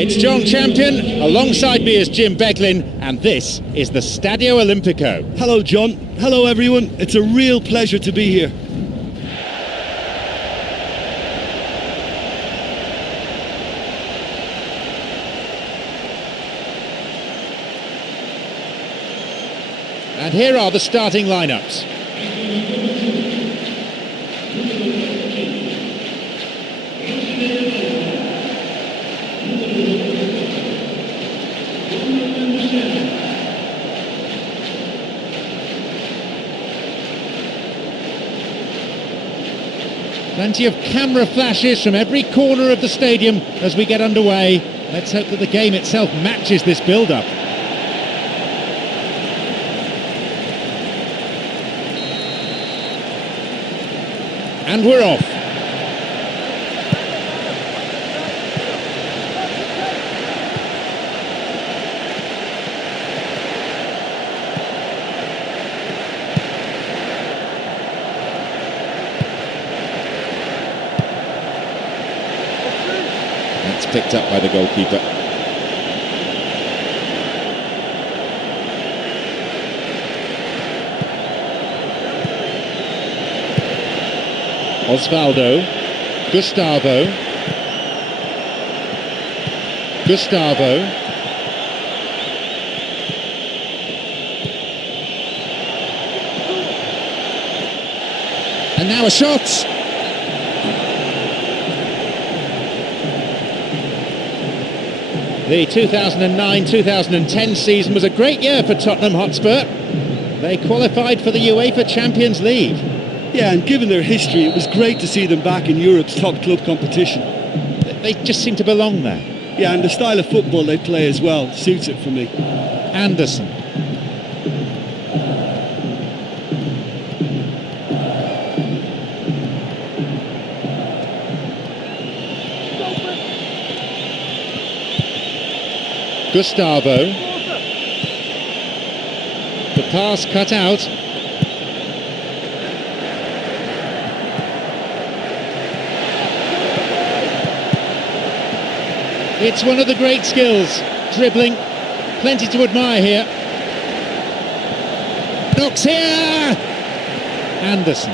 It's John Champion, alongside me is Jim Beglin, and this is the Stadio Olimpico. Hello John, hello everyone, it's a real pleasure to be here. And here are the starting lineups. Plenty of camera flashes from every corner of the stadium as we get underway. Let's hope that the game itself matches this build-up. And we're off. That's picked up by the goalkeeper. Osvaldo, Gustavo, and now a shot. The 2009-2010 season was a great year for Tottenham Hotspur. They qualified for the UEFA Champions League. Yeah, and given their history, it was great to see them back in Europe's top club competition. They just seem to belong there. Yeah, and the style of football they play as well suits it for me. Anderson. Gustavo. The pass cut out. It's one of the great skills, dribbling, plenty to admire here. Knocks here! Anderson.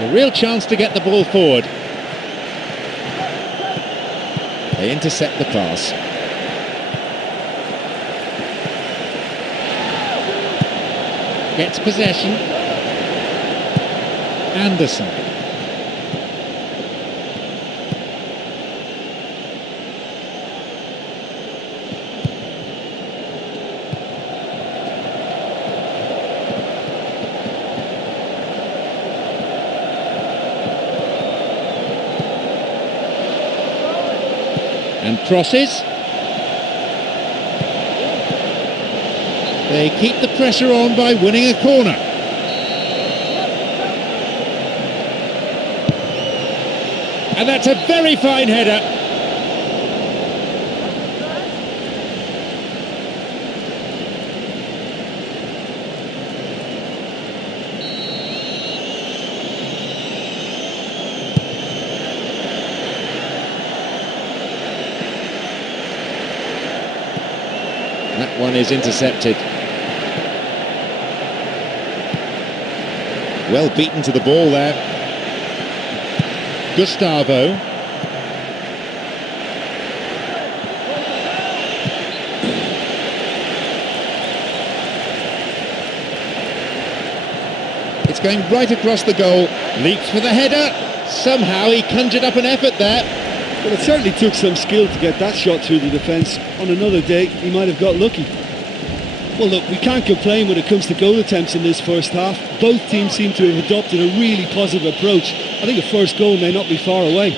A real chance to get the ball forward. They intercept the pass. Gets possession. Anderson. And crosses. They keep the pressure on by winning a corner. And that's a very fine header. That one is intercepted. Well beaten to the ball there. Gustavo. It's going right across the goal. Leaps for the header. Somehow he conjured up an effort there. Well, it certainly took some skill to get that shot through the defence. On another day, he might have got lucky. Well, look, we can't complain when it comes to goal attempts in this first half. Both teams seem to have adopted a really positive approach. I think a first goal may not be far away.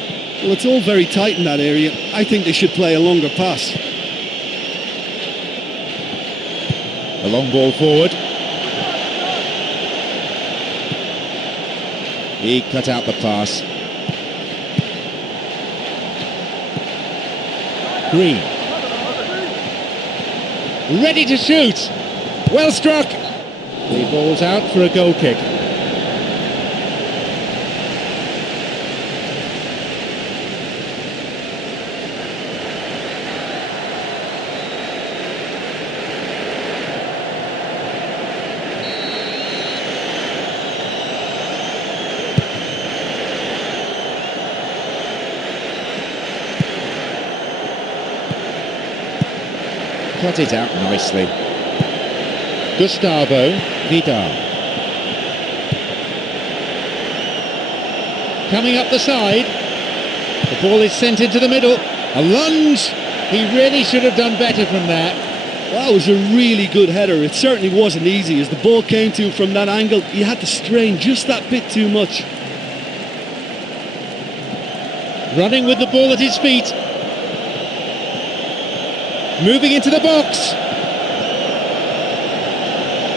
Well, it's all very tight in that area. I think they should play a longer pass. A long ball forward. He cut out the pass. Green. Ready to shoot. Well struck. The ball's out for a goal kick. Cut it out nicely. Gustavo Vidal. Coming up the side. The ball is sent into the middle. A lunge. He really should have done better from there. That was a really good header. It certainly wasn't easy. As the ball came to him from that angle, he had to strain just that bit too much. Running with the ball at his feet. Moving into the box.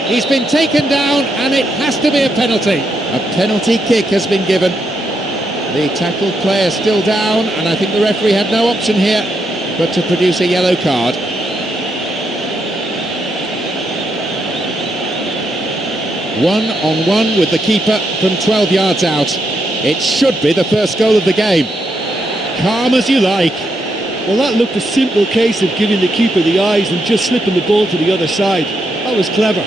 He's been taken down and it has to be a penalty. A penalty kick has been given. The tackled player still down, and I think the referee had no option here but to produce a yellow card. One-on-one with the keeper from 12 yards out. It should be the first goal of the game. Calm as you like. Well, that looked a simple case of giving the keeper the eyes and just slipping the ball to the other side. That was clever.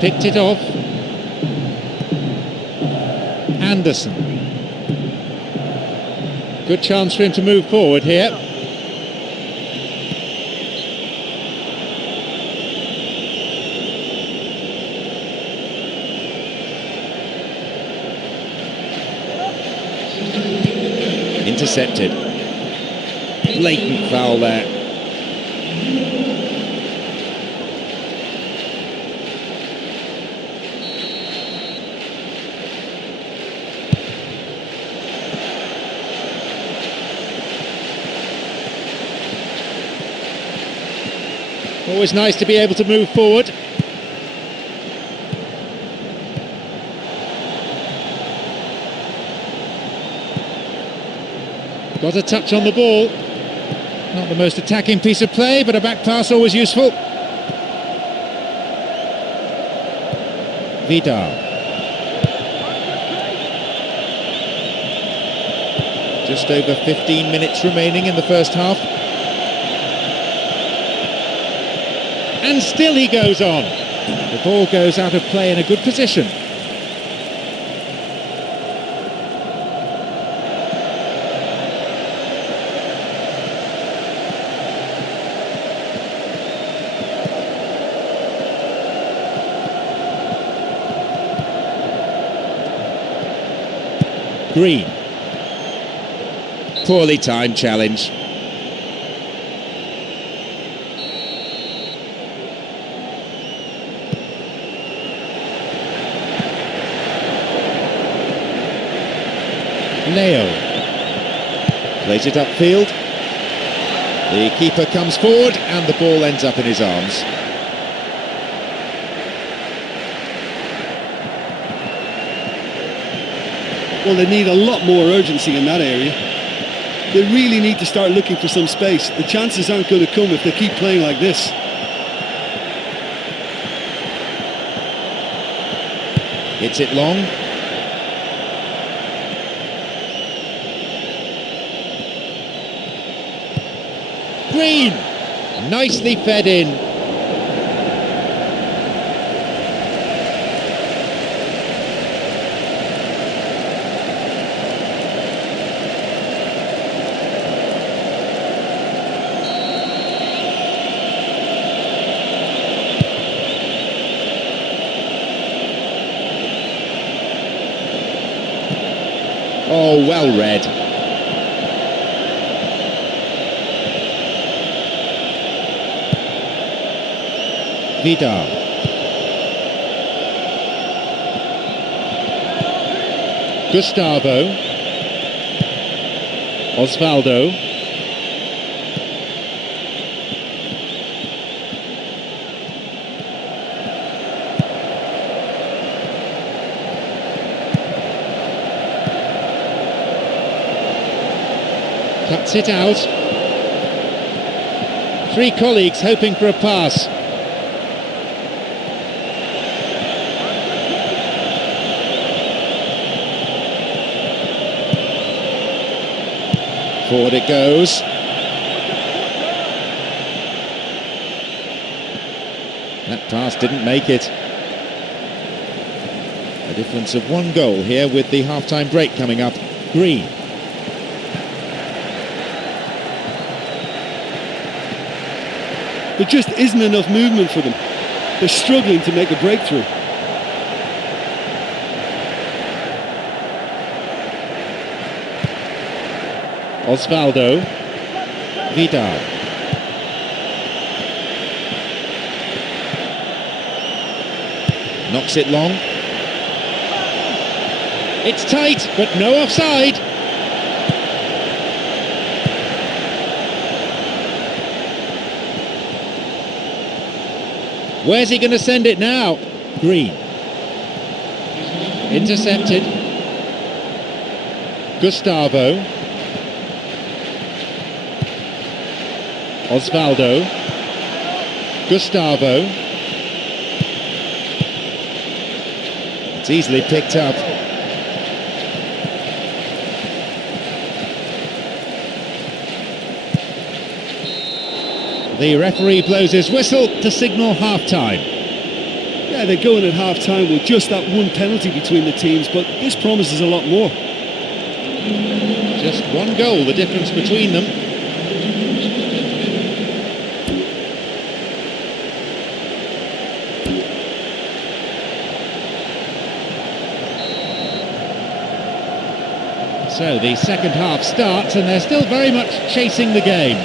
Picked it off. Anderson. Good chance for him to move forward here. Intercepted. Blatant foul there. Always nice to be able to move forward. Got a touch on the ball. Not the most attacking piece of play, but a back pass always useful. Vidal. Just over 15 minutes remaining in the first half. And still he goes on. The ball goes out of play in a good position. Green. Poorly timed challenge. Leo plays it upfield. The keeper comes forward and the ball ends up in his arms. Well, they need a lot more urgency in that area. They really need to start looking for some space. The chances aren't going to come if they keep playing like this. Hits it long. Green, nicely fed in. Oh, well read. Vidal. Gustavo. Osvaldo. Cuts it out. Three colleagues hoping for a pass. Forward it goes. That pass didn't make it. A difference of 1 goal here with the half-time break coming up. Green. There just isn't enough movement for them. They're struggling to make a breakthrough. Osvaldo. Vidal. Knocks it long. It's tight, but no offside. Where's he going to send it now? Green. Intercepted. Gustavo. Osvaldo. Gustavo. It's easily picked up. The referee blows his whistle to signal half-time. Yeah, they're going at half-time with just that one penalty between the teams, but this promises a lot more. Just 1 goal, the difference between them. So the second half starts and they're still very much chasing the game.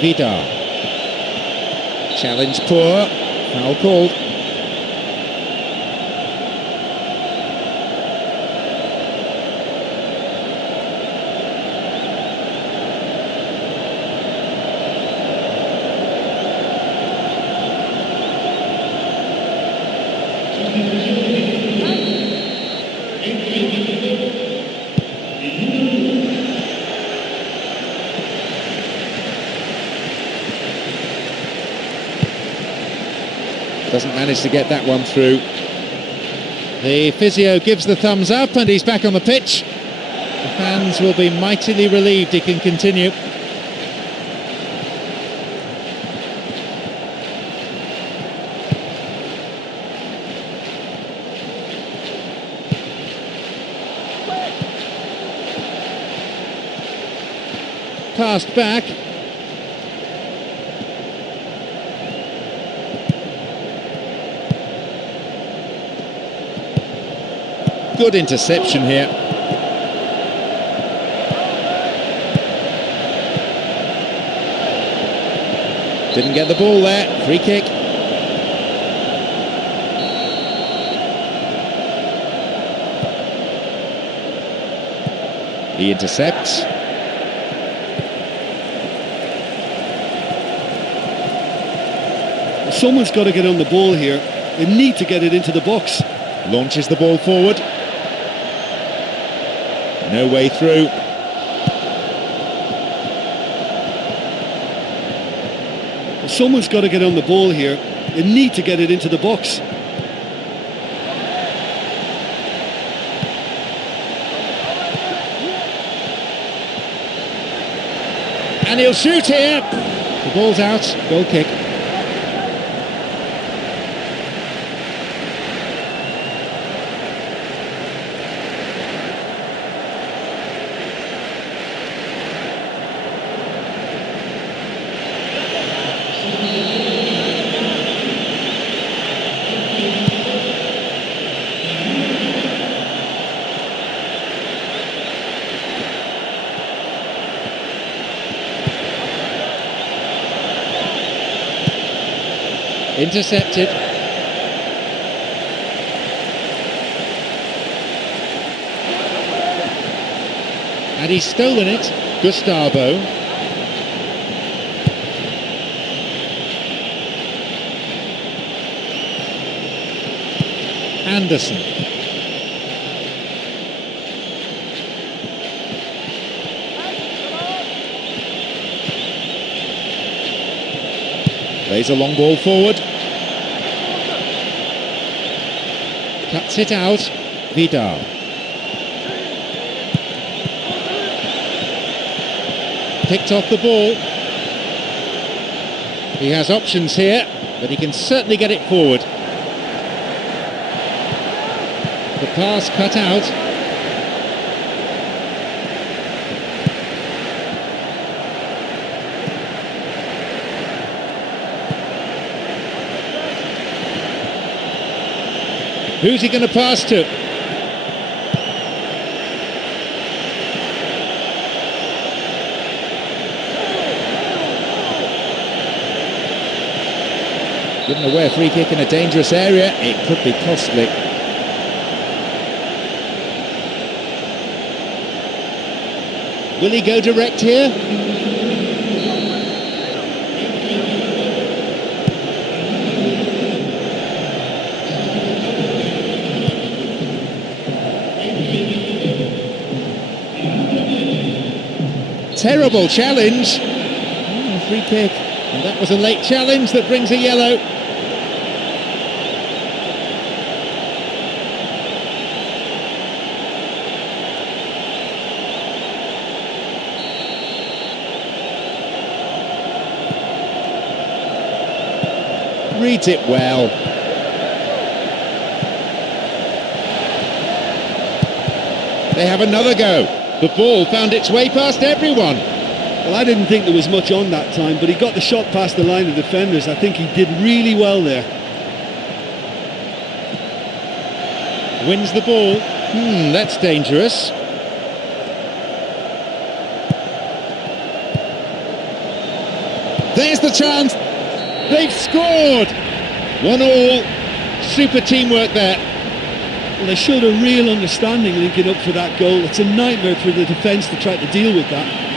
Vidal. Challenge poor. Foul called. Doesn't manage to get that one through. The physio gives the thumbs up and he's back on the pitch. The fans will be mightily relieved he can continue. Passed back. Good interception here. Didn't get the ball there. Free kick. He intercepts. Someone's got to get on the ball here. They need to get it into the box. Launches the ball forward. No way through. Someone's got to get on the ball here. They need to get it into the box. And he'll shoot here. The ball's out. Goal kick. Intercepted. And he's stolen it. Gustavo. Anderson. Plays a long ball forward. Cuts it out. Vidal. Picked off the ball. He has options here, but he can certainly get it forward. The pass cut out. Who's he going to pass to? Given away a free kick in a dangerous area, it could be costly. Will he go direct here? Terrible challenge. Free kick. And that was a late challenge that brings a yellow. Reads it well. They have another go. The ball found its way past everyone. Well, I didn't think there was much on that time, but he got the shot past the line of defenders. I think he did really well there. Wins the ball. That's dangerous. There's the chance. They've scored. 1-1. Super teamwork there. Well, they showed a real understanding linking up for that goal. It's a nightmare for the defence to try to deal with that.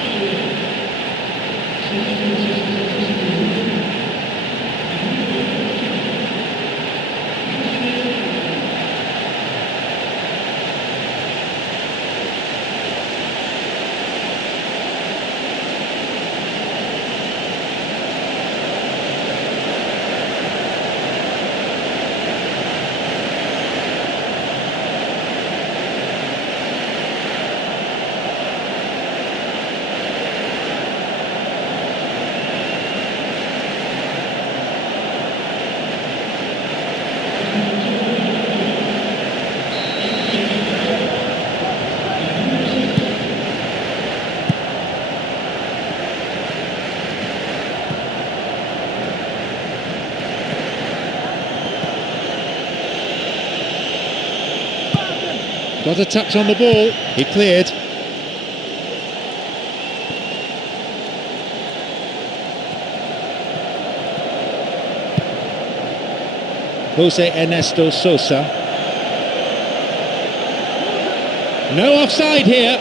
Got a touch on the ball. He cleared. Jose Ernesto Sosa. No offside here.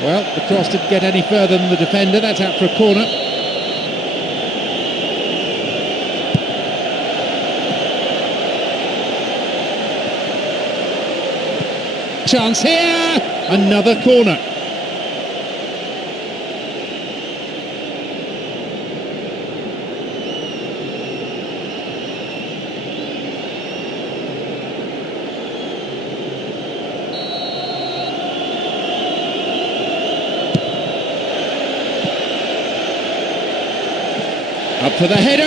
Well, the cross didn't get any further than the defender. That's out for a corner. Chance here! Another corner. Up for the header.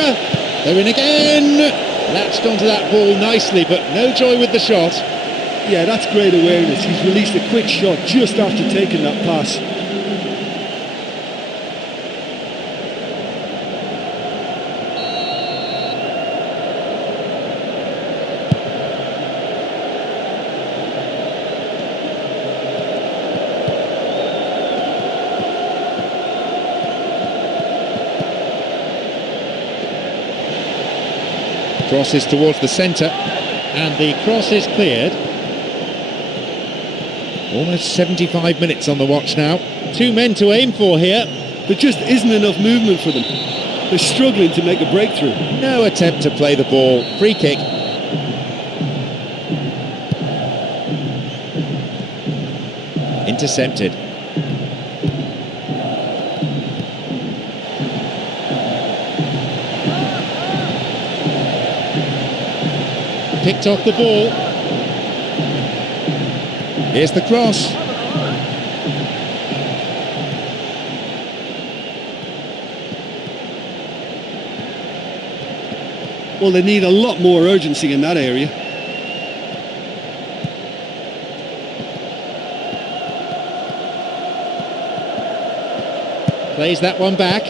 They're in again. Latched onto that ball nicely, but no joy with the shot. Yeah, that's great awareness. He's released a quick shot just after taking that pass. Crosses towards the centre, and the cross is cleared. Almost 75 minutes on the watch now. 2 men to aim for here. There just isn't enough movement for them. They're struggling to make a breakthrough. No attempt to play the ball. Free kick. Intercepted. Picked off the ball. Here's the cross. Well, they need a lot more urgency in that area. Plays that one back.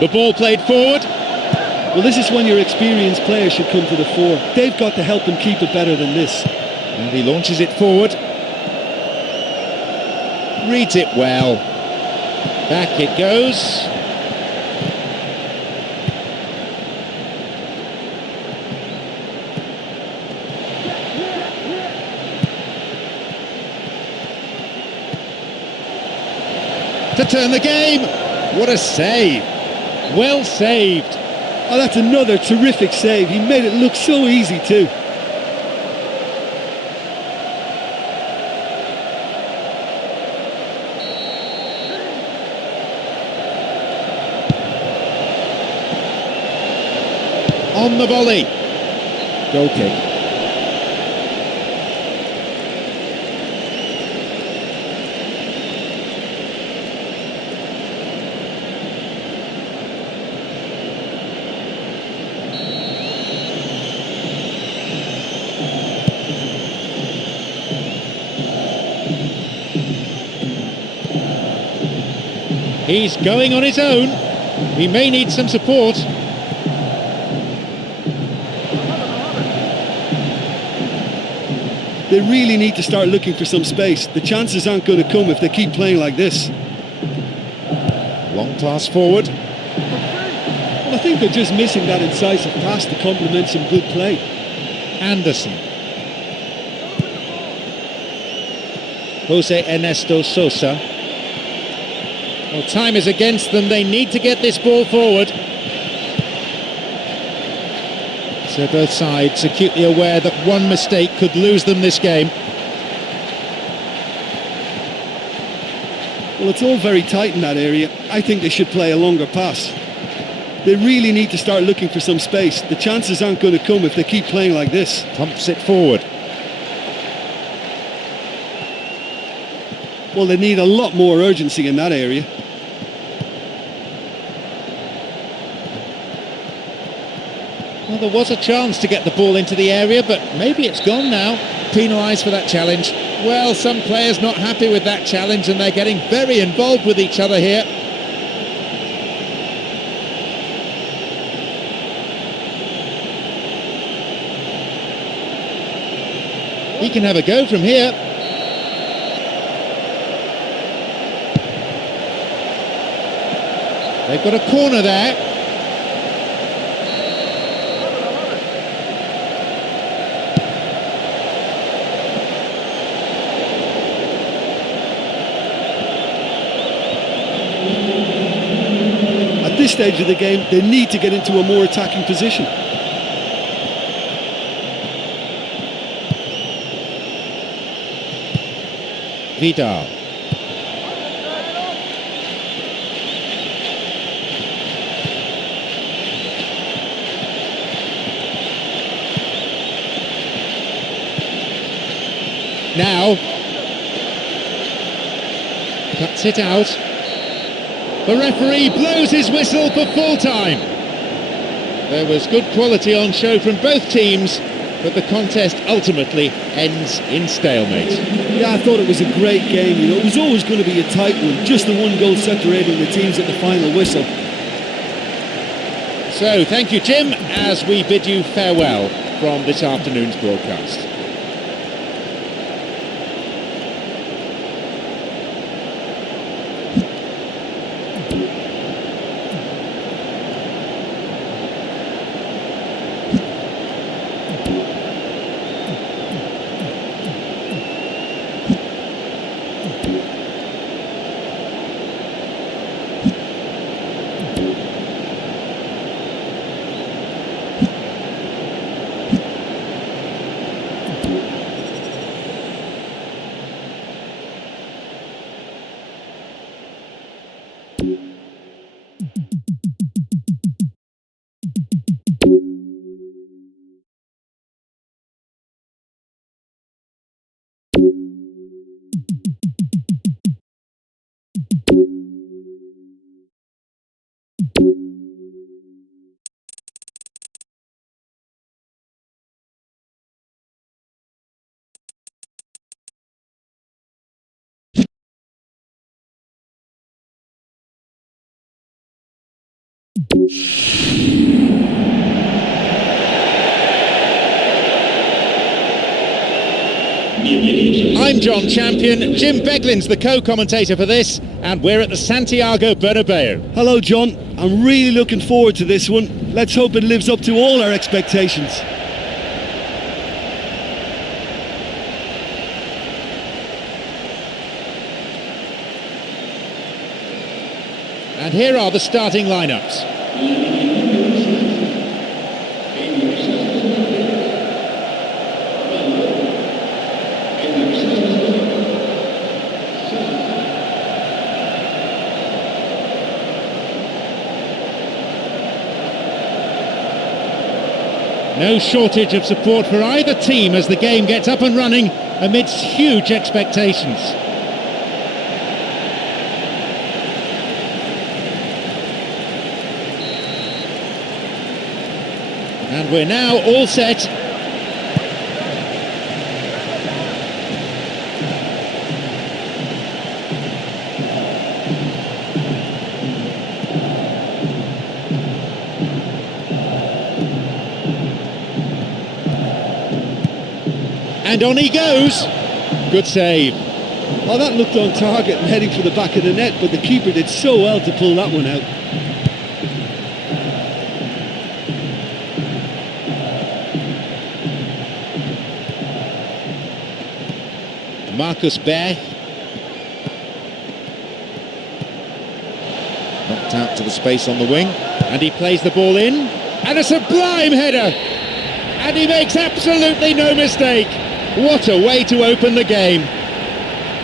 The ball played forward. Well, this is when your experienced players should come to the fore. They've got to help them keep it better than this. And he launches it forward. Reads it well. Back it goes. To turn the game. What a save. Well saved. Oh, that's another terrific save. He made it look so easy too. On the volley. Goal kick. He's going on his own. He may need some support. They really need to start looking for some space. The chances aren't going to come if they keep playing like this. Long pass forward. Well, I think they're just missing that incisive pass to complement some good play. Anderson. Jose Ernesto Sosa. Well, time is against them. They need to get this ball forward. So both sides acutely aware that one mistake could lose them this game. Well, it's all very tight in that area. I think they should play a longer pass. They really need to start looking for some space. The chances aren't going to come if they keep playing like this. Pumps it forward. Well, they need a lot more urgency in that area. Well, there was a chance to get the ball into the area, but maybe it's gone now. Penalised for that challenge. Well, some players not happy with that challenge, and they're getting very involved with each other here. He can have a go from here. They've got a corner there. At this stage of the game, they need to get into a more attacking position. Vidal. Now cuts it out. The referee blows his whistle for full time. There was good quality on show from both teams, but the contest ultimately ends in stalemate. Yeah, I thought it was a great game. You know, it was always going to be a tight one. Just the one goal separating the teams at the final whistle. So, thank you, Jim, as we bid you farewell from this afternoon's broadcast. I'm John Champion, Jim Beglin's the co-commentator for this, and we're at the Santiago Bernabeu. Hello, John. I'm really looking forward to this one. Let's hope it lives up to all our expectations. And here are the starting lineups. No shortage of support for either team as the game gets up and running amidst huge expectations. And we're now all set. And on he goes. Good save. Oh, that looked on target and heading for the back of the net, but the keeper did so well to pull that one out. Marcus Baer. Knocked out to the space on the wing. And he plays the ball in. And a sublime header. And he makes absolutely no mistake. What a way to open the game.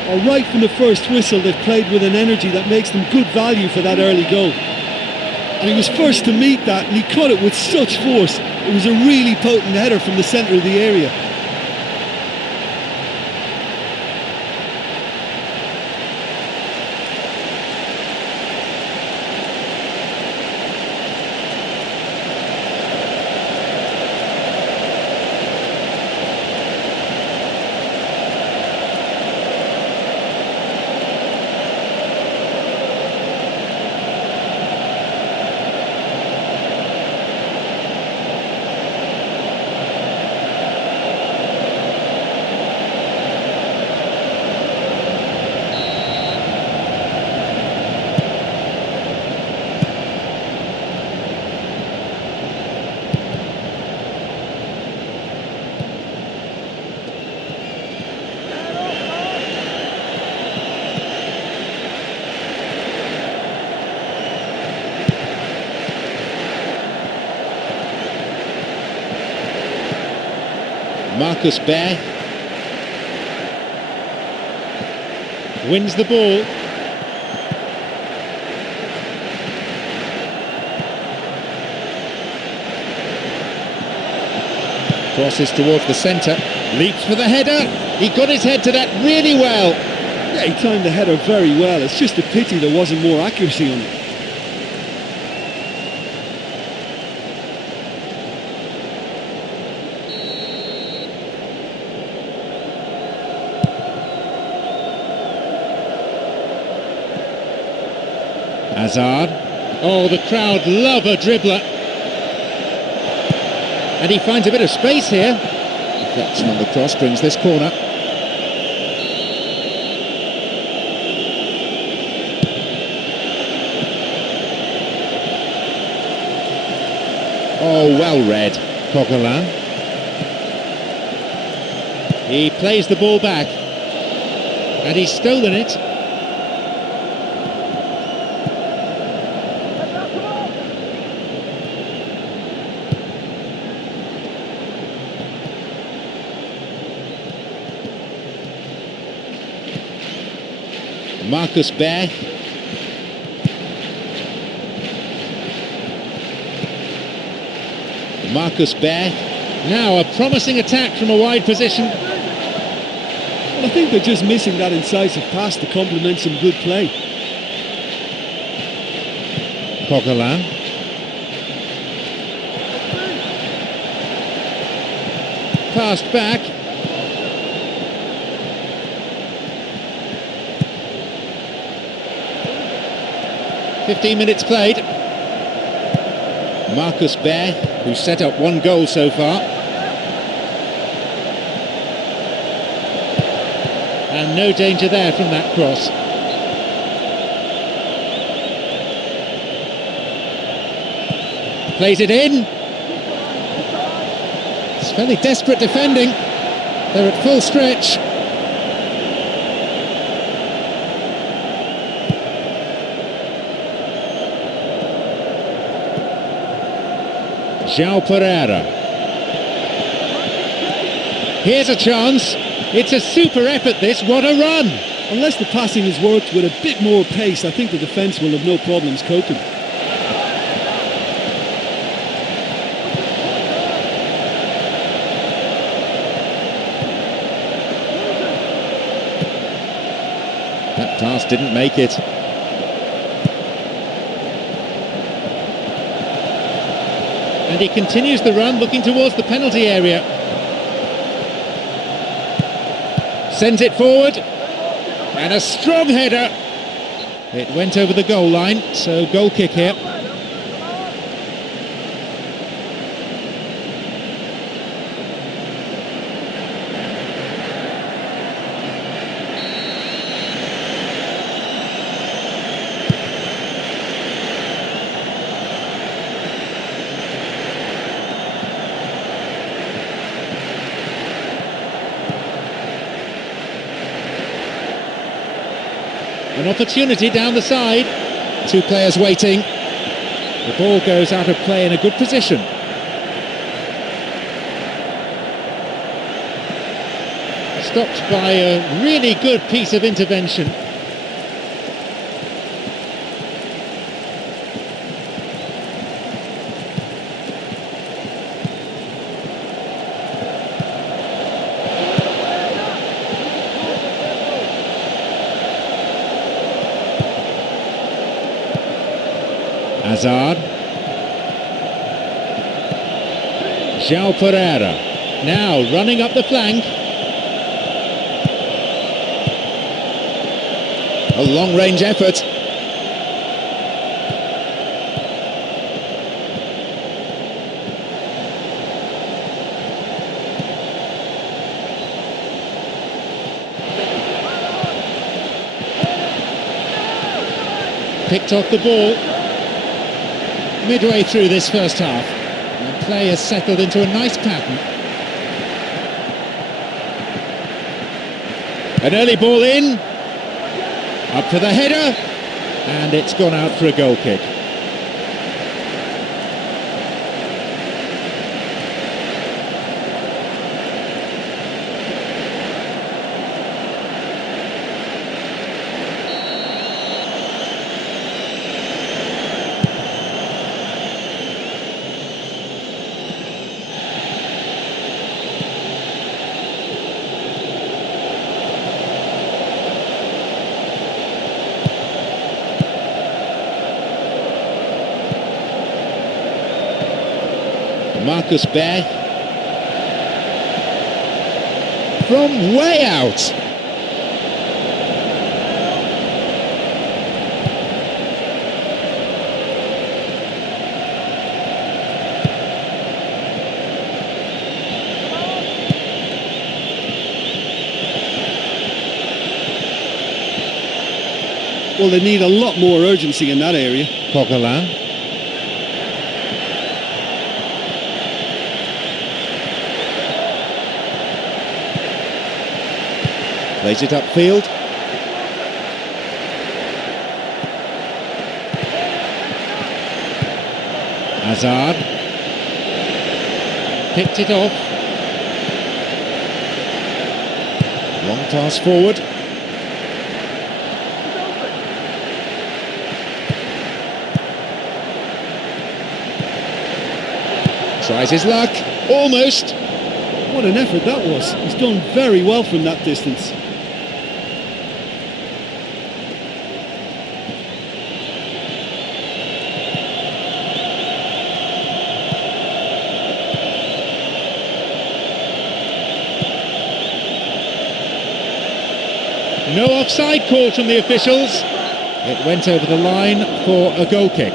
Oh, right from the first whistle, they've played with an energy that makes them good value for that early goal. And he was first to meet that, and he cut it with such force. It was a really potent header from the centre of the area. Marcus Baer wins the ball. Crosses towards the centre, leaps for the header. He got his head to that really well. Yeah, he timed the header very well. It's just a pity there wasn't more accuracy on it. Hazard. Oh, the crowd love a dribbler. And he finds a bit of space here. Deflection on the cross brings this corner. Oh, well read, Coquelin. He plays the ball back. And he's stolen it. Marcus Bear. Marcus Bear. Now a promising attack from a wide position. Well, I think they're just missing that incisive pass to complement some good play. Coquelin. Passed back. "15 minutes played." Marcus Bear, who's set up one goal so far. And no danger there from that cross. Plays it in. It's fairly desperate defending. They're at full stretch. João Pereira. Here's a chance. It's a super effort this, what a run! Unless the passing is worked with a bit more pace, I think the defence will have no problems coping. That pass didn't make it. And he continues the run, looking towards the penalty area. Sends it forward. And a strong header. It went over the goal line, so goal kick here. An opportunity down the side. Two players waiting. The ball goes out of play in a good position. Stopped by a really good piece of intervention. Hazard. João Pereira. Now running up the flank. A long-range effort. Picked off the ball. Midway through this first half, and play has settled into a nice pattern. An early ball in, up to the header, and it's gone out for a goal kick. Marcus Bear from way out. Well, they need a lot more urgency in that area. Coquelin. Plays it upfield. Hazard. Picked it off. Long pass forward. Tries his luck. Almost. What an effort that was. He's done very well from that distance. No offside call from the officials. It went over the line for a goal kick.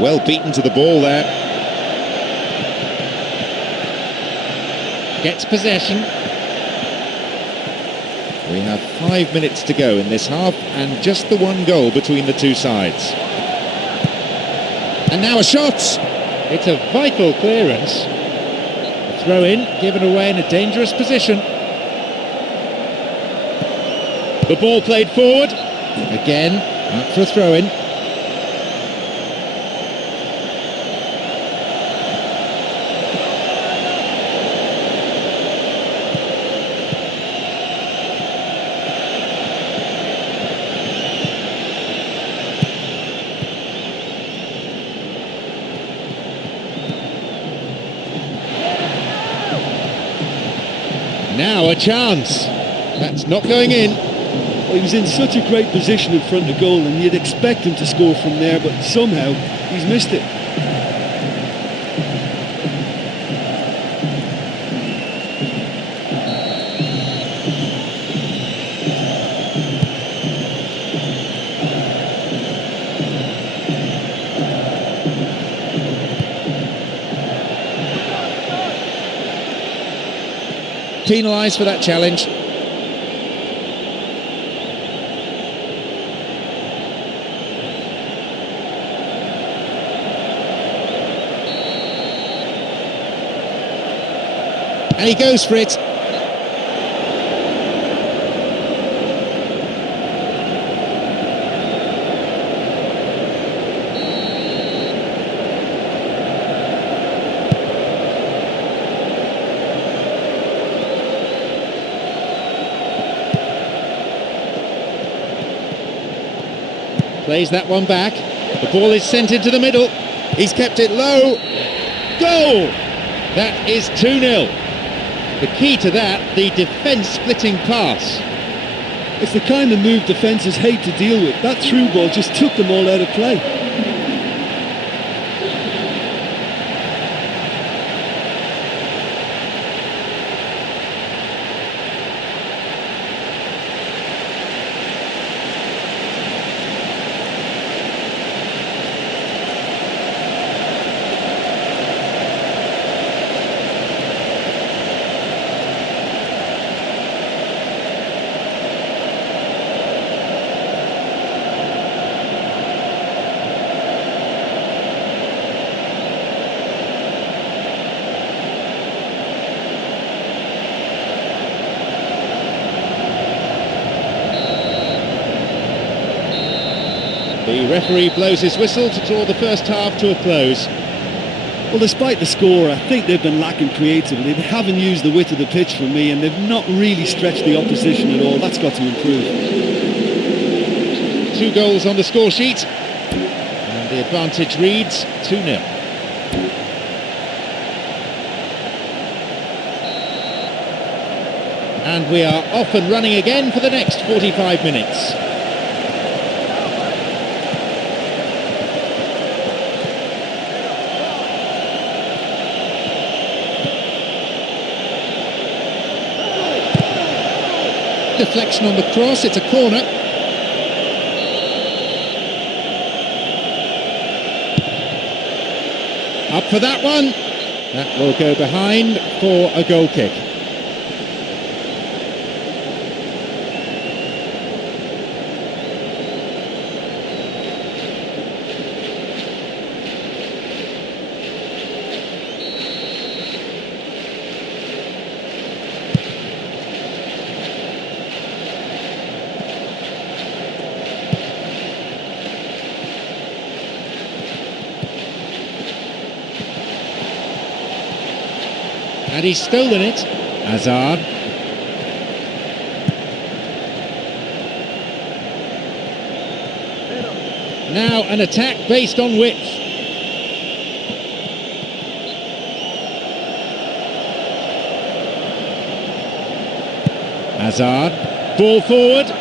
Well beaten to the ball there. Gets possession. We have 5 minutes to go in this half and just the one goal between the two sides. And now a shot! It's a vital clearance. A throw in, given away in a dangerous position. The ball played forward. Again, up for a throw in. Now a chance. That's not going in. Well, he was in such a great position in front of goal and you'd expect him to score from there, but somehow he's missed it. Penalised for that challenge. And he goes for it. Plays that one back. The ball is sent into the middle. He's kept it low. Goal! That is 2-0. The key to that, the defence-splitting pass. It's the kind of move defences hate to deal with. That through ball just took them all out of play. The referee blows his whistle to draw the first half to a close. Well, despite the score, I think they've been lacking creatively. They haven't used the width of the pitch for me, and they've not really stretched the opposition at all. That's got to improve. 2 goals on the score sheet, and the advantage reads 2-0. And we are off and running again for the next 45 minutes. deflection on the cross, it's a corner. Up for that one. That will go behind for a goal kick. And he's stolen it. Hazard. Now an attack based on width. Hazard. Ball forward.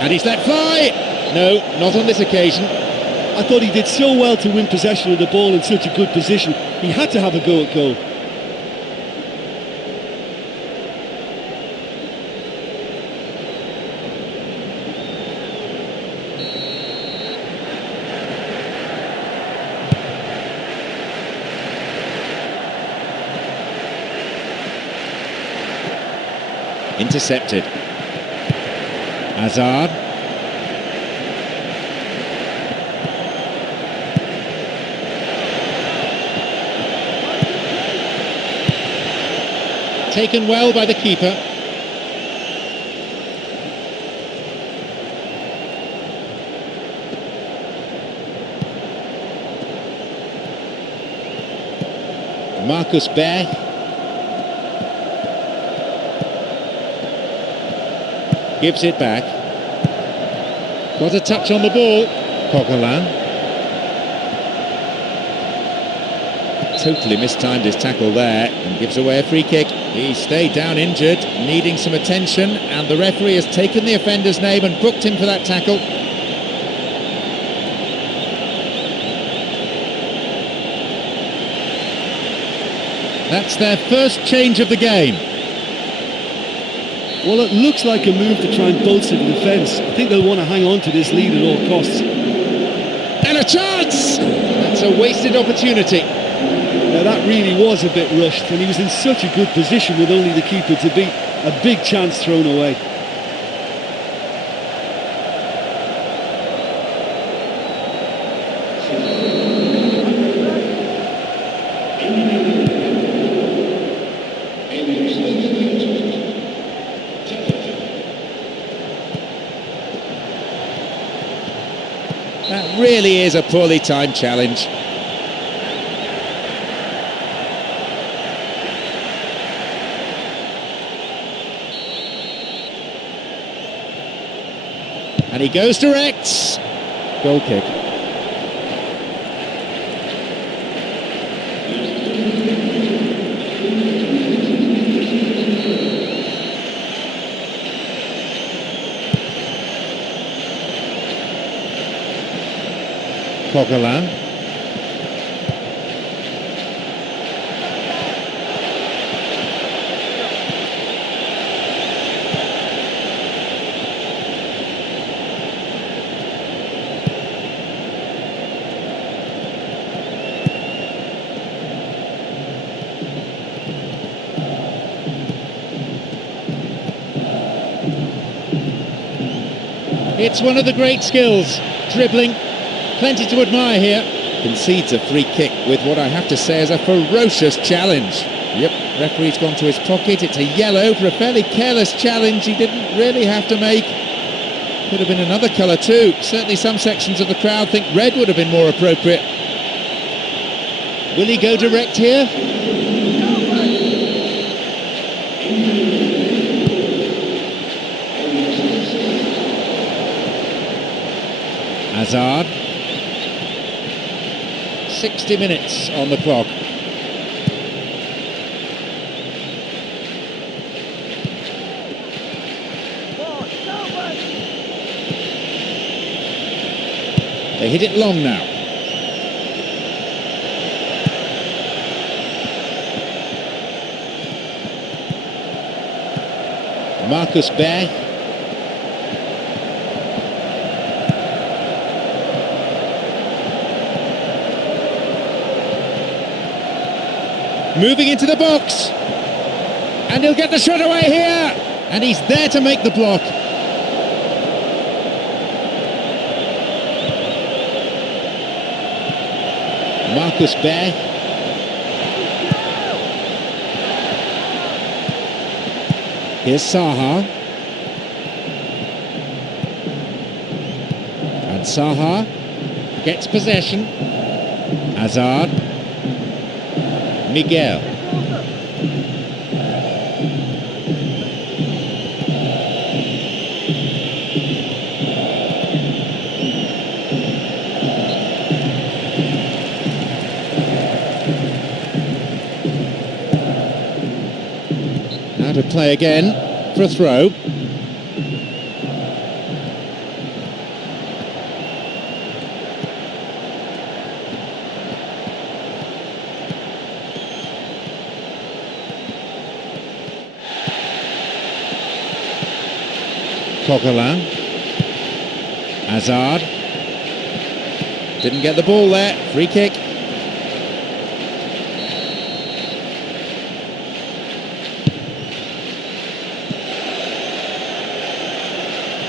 And he's let fly. No, not on this occasion. I thought he did so well to win possession of the ball in such a good position. He had to have a go at goal. Intercepted. Hazard. Taken well by the keeper. Marcus Bear. Gives it back. Got a touch on the ball. Coquelin. Totally mistimed his tackle there and gives away a free kick. He stayed down injured, needing some attention, and the referee has taken the offender's name and booked him for that tackle. That's their first change of the game. Well, it looks like a move to try and bolster the defence. I think they'll want to hang on to this lead at all costs. And a chance! That's a wasted opportunity. Now that really was a bit rushed, and he was in such a good position with only the keeper to beat. A big chance thrown away. That really is a poorly timed challenge. And he goes direct. Goal kick. Coquelin. It's one of the great skills, dribbling, plenty to admire here. Concedes a free kick with what I have to say is a ferocious challenge. Yep, referee's gone to his pocket, it's a yellow for a fairly careless challenge he didn't really have to make. Could have been another colour too. Certainly some sections of the crowd think red would have been more appropriate. Will he go direct here? Hazard. 60 minutes on the clock. They hit it long now. Marcus Berg. Moving into the box. And he'll get the shot away here. And he's there to make the block. Marcus Berg. Here's Saha. And Saha gets possession. Hazard. Miguel. Now to play again for a throw. Coquelin. Hazard. Didn't get the ball there. Free kick.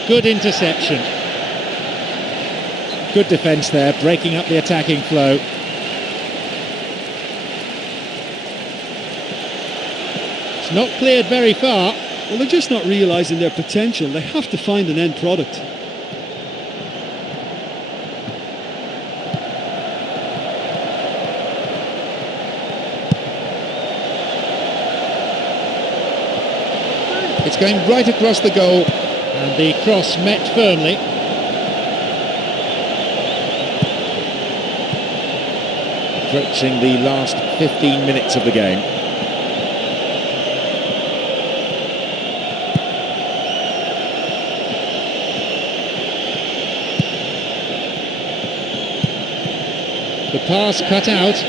Good interception. Good defence there, breaking up the attacking flow. It's not cleared very far. Well, they're just not realising their potential. They have to find an end product. It's going right across the goal, and the cross met firmly. Approaching the last 15 minutes of the game. The pass cut out.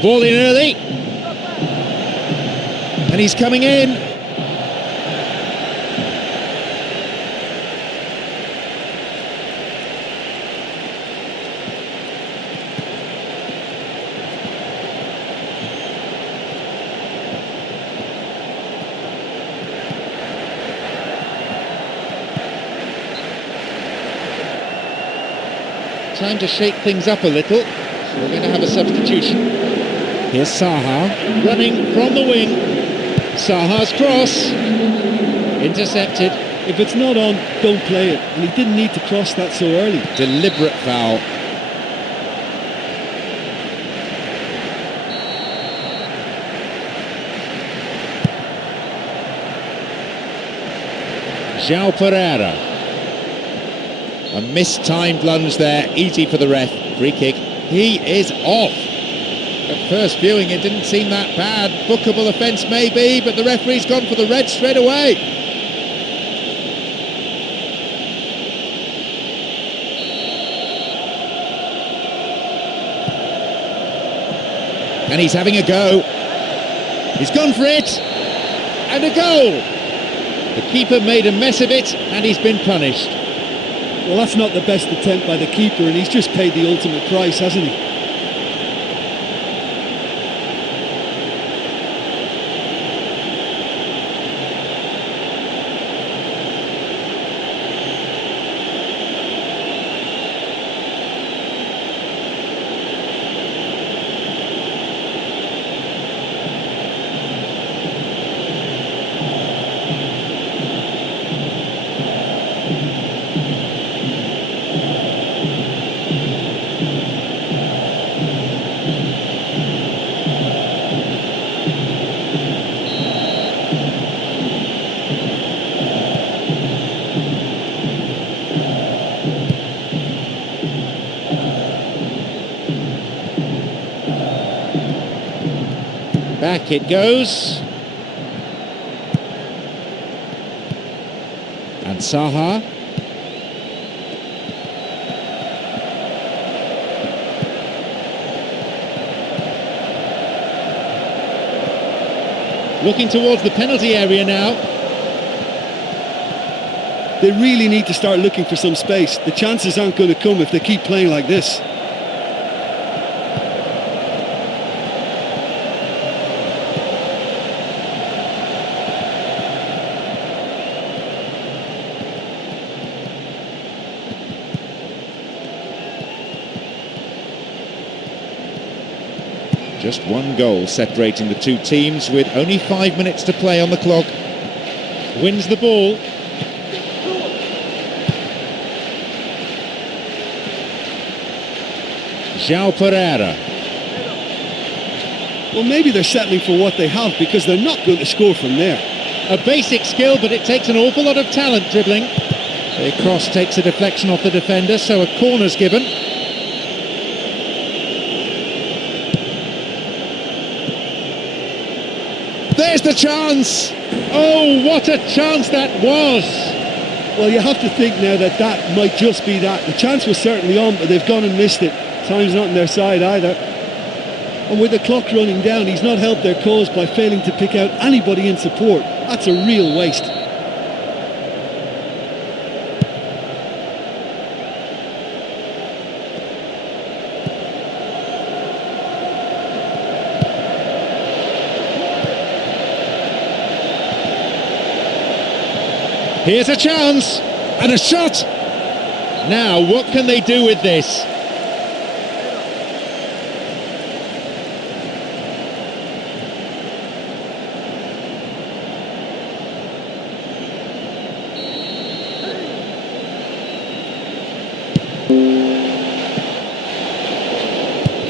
Ball in early. And he's coming in. Time to shake things up a little, so we're going to have a substitution. Here's Saha, running from the wing. Saha's cross, intercepted. If it's not on, don't play it. And he didn't need to cross that so early. Deliberate foul. João Pereira. A mistimed lunge there, easy for the ref. Free kick. He is off. At first viewing, it didn't seem that bad. Bookable offence maybe, but the referee's gone for the red straight away. And he's having a go. He's gone for it. And a goal. The keeper made a mess of it, and he's been punished. Well, that's not the best attempt by the keeper, and he's just paid the ultimate price, hasn't he? Back it goes. And Saha. Looking towards the penalty area now. They really need to start looking for some space. The chances aren't going to come if they keep playing like this. Just one goal separating the two teams with only 5 minutes to play on the clock. Wins the ball. João Pereira. Well, maybe they're settling for what they have because they're not going to score from there. A basic skill, but it takes an awful lot of talent dribbling. The cross takes a deflection off the defender, so a corner's given. There's the chance! Oh, what a chance that was! Well, you have to think now that that might just be that. The chance was certainly on, but they've gone and missed it. Time's not on their side either. And with the clock running down, he's not helped their cause by failing to pick out anybody in support. That's a real waste. Here's a chance, and a shot! Now, what can they do with this?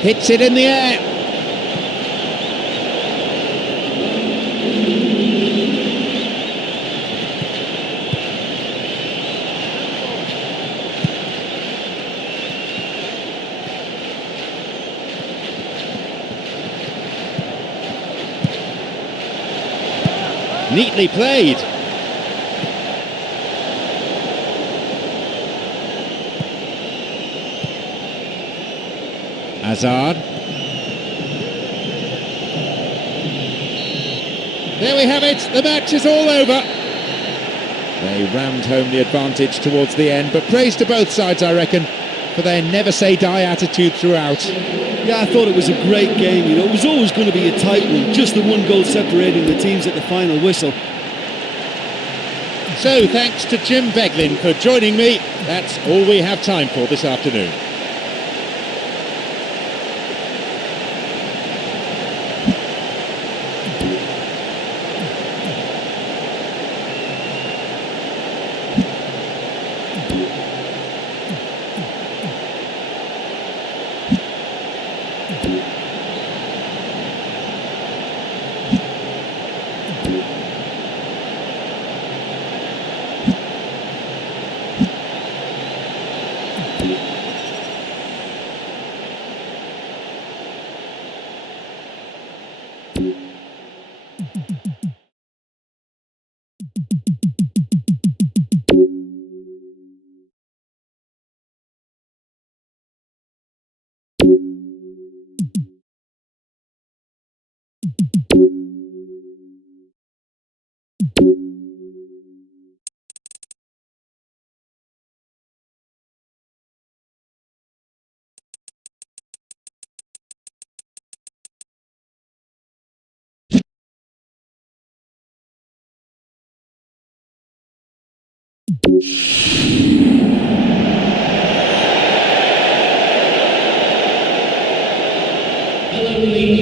Hits it in the air. Neatly played. Hazard. There we have it, the match is all over. They rammed home the advantage towards the end, but praise to both sides, I reckon, for their never-say-die attitude throughout. Yeah, I thought it was a great game, you know. It was always going to be a tight one, just the one goal separating the teams at the final whistle. So, thanks to Jim Beglin for joining me. That's all we have time for this afternoon.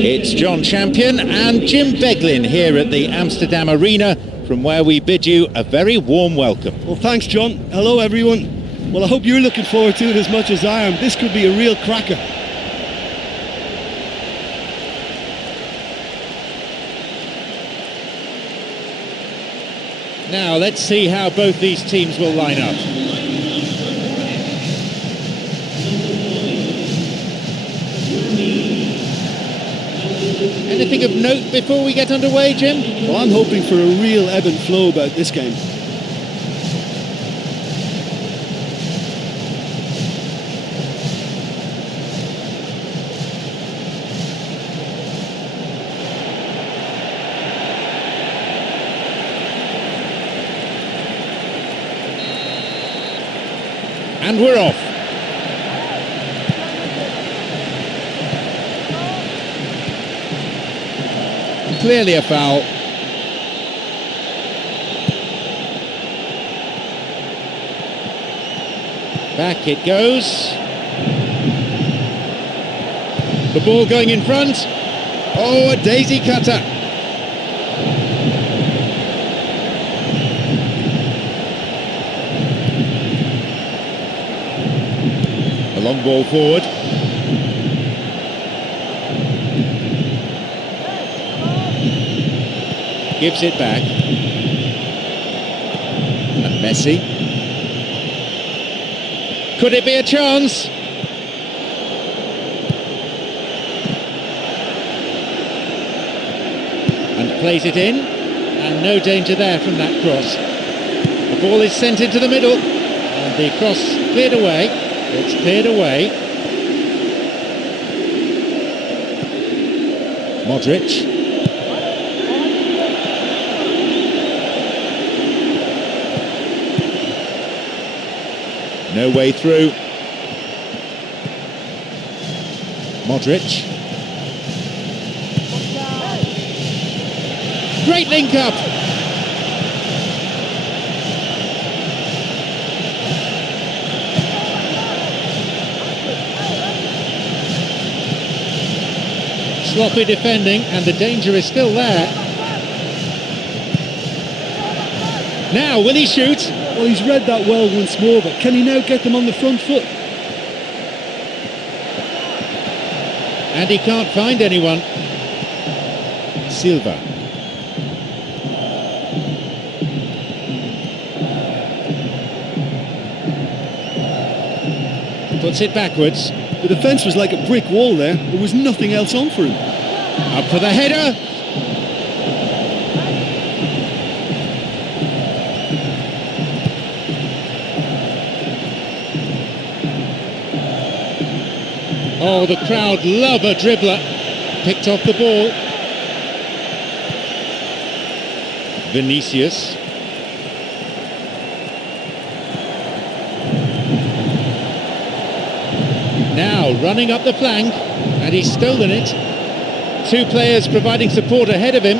It's John Champion and Jim Beglin here at the Amsterdam Arena, from where we bid you a very warm welcome. Well, thanks, John. Hello, everyone. Well, I hope you're looking forward to it as much as I am. This could be a real cracker. Now, let's see how both these teams will line up. Anything of note before we get underway, Jim? Well, I'm hoping for a real ebb and flow about this game. And we're off. Clearly a foul. Back it goes. The ball going in front. Oh, a daisy cutter. A long ball forward. Gives it back. And Messi. Could it be a chance? And plays it in. And no danger there from that cross. The ball is sent into the middle. And the cross cleared away. It's cleared away. Modric. No way through. Modric. Great link up. Sloppy defending, and the danger is still there. Now, will he shoot? Well, he's read that well once more, but can he now get them on the front foot? And he can't find anyone. Silva. Puts it backwards. The defence was like a brick wall there. There was nothing else on for him. Up for the header. Oh, the crowd love a dribbler. Picked off the ball. Vinicius. Now running up the flank, and he's stolen it. Two players providing support ahead of him.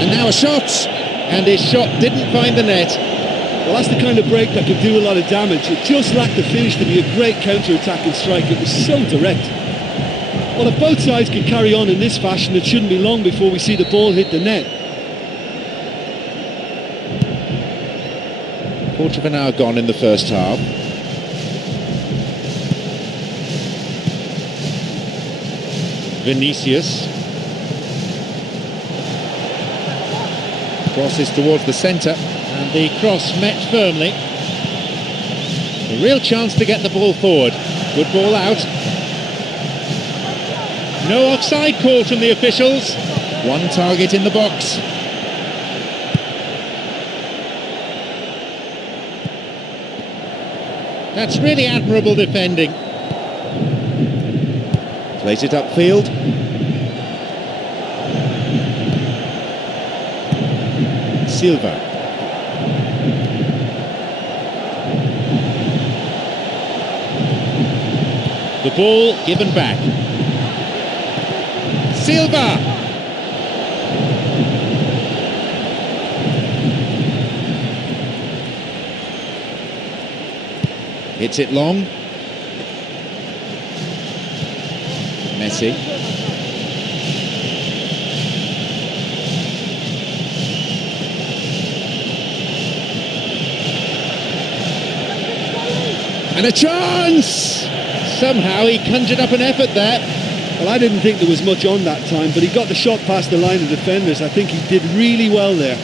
And now a shot, and his shot didn't find the net. Well, that's the kind of break that can do a lot of damage. It just lacked the finish to be a great counter-attacking strike. It was so direct. Well, if both sides can carry on in this fashion, it shouldn't be long before we see the ball hit the net. Quarter of an hour gone in the first half. Vinicius. Crosses towards the centre. And the cross met firmly. A real chance to get the ball forward. Good ball out. No offside call from the officials. One target in the box. That's really admirable defending. Plays it upfield. Silva. The ball given back. Silva! Hits it long. Messi. And a chance! Somehow he conjured up an effort there. Well, I didn't think there was much on that time, but he got the shot past the line of defenders. I think he did really well there.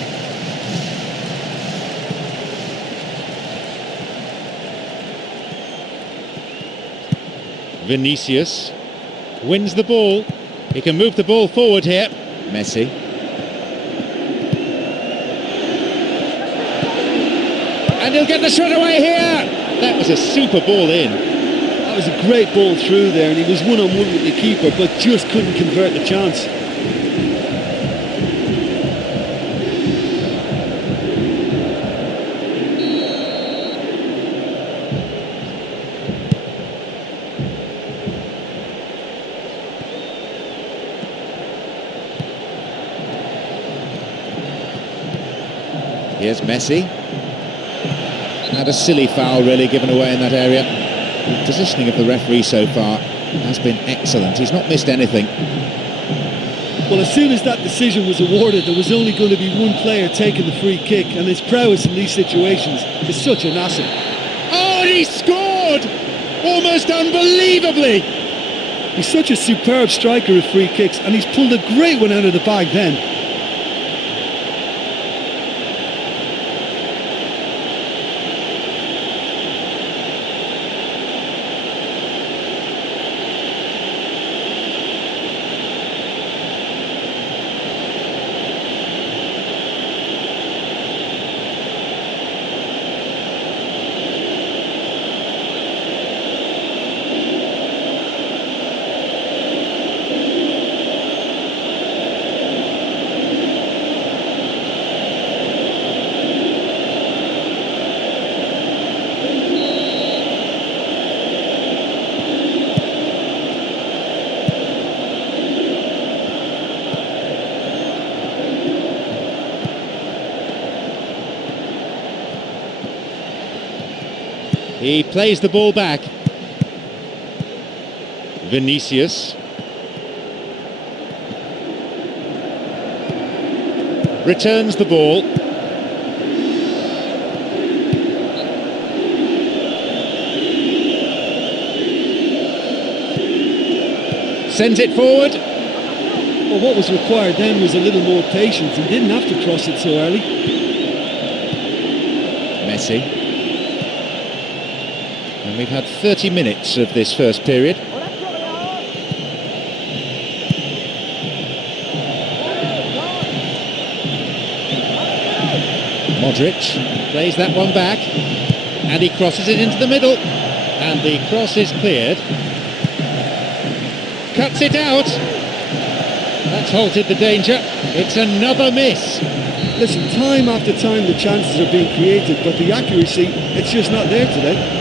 Vinicius wins the ball. He can move the ball forward here. Messi. And he'll get the shot away here. That was a super ball in. That was a great ball through there, and he was one-on-one with the keeper, but just couldn't convert the chance. Here's Messi. And a silly foul really given away in that area. The positioning of the referee so far has been excellent. He's not missed anything. Well, as soon as that decision was awarded, there was only going to be one player taking the free kick, and his prowess in these situations is such an asset. Oh, and he scored! Almost unbelievably! He's such a superb striker of free kicks, and he's pulled a great one out of the bag then. He plays the ball back. Vinicius. Returns the ball. Sends it forward. Well, what was required then was a little more patience. He didn't have to cross it so early. Messi. And we've had 30 minutes of this first period. Modric plays that one back, and he crosses it into the middle, and the cross is cleared. Cuts it out. That's halted the danger. It's another miss. Listen, time after time the chances are being created, but the accuracy, it's just not there today.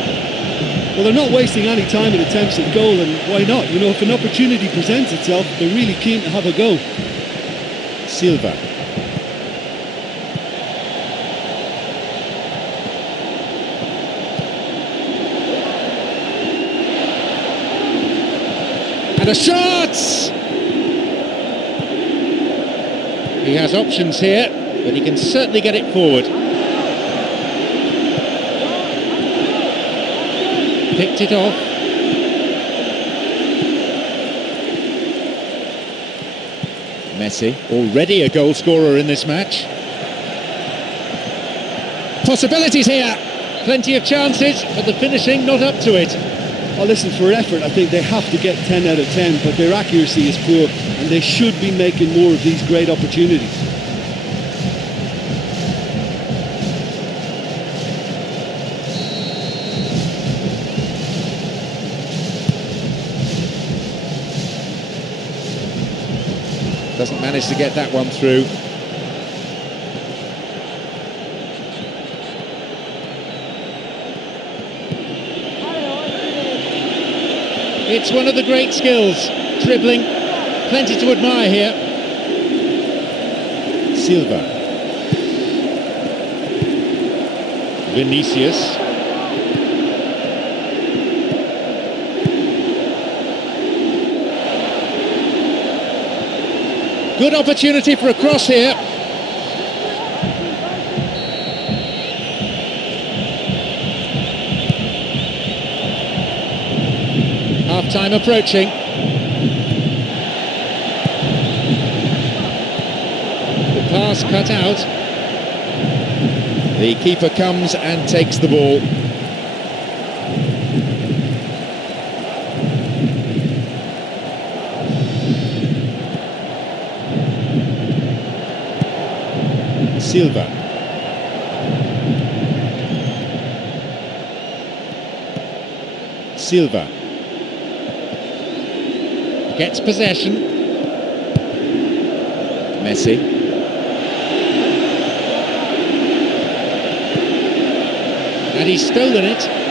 Well, they're not wasting any time in attempts at goal, and why not? You know, if an opportunity presents itself, they're really keen to have a go. Silva. And a shot! He has options here, but he can certainly get it forward. Picked it off. Messi, already a goal scorer in this match. Possibilities here. Plenty of chances, but the finishing not up to it. Oh, listen, for effort, I think they have to get 10 out of 10, but their accuracy is poor, and they should be making more of these great opportunities. Doesn't manage to get that one through. It's one of the great skills, dribbling, plenty to admire here. Silva. Vinicius. Good opportunity for a cross here. Half-time approaching. The pass cut out. The keeper comes and takes the ball. Silva. Silva gets possession. Messi. And he's stolen it.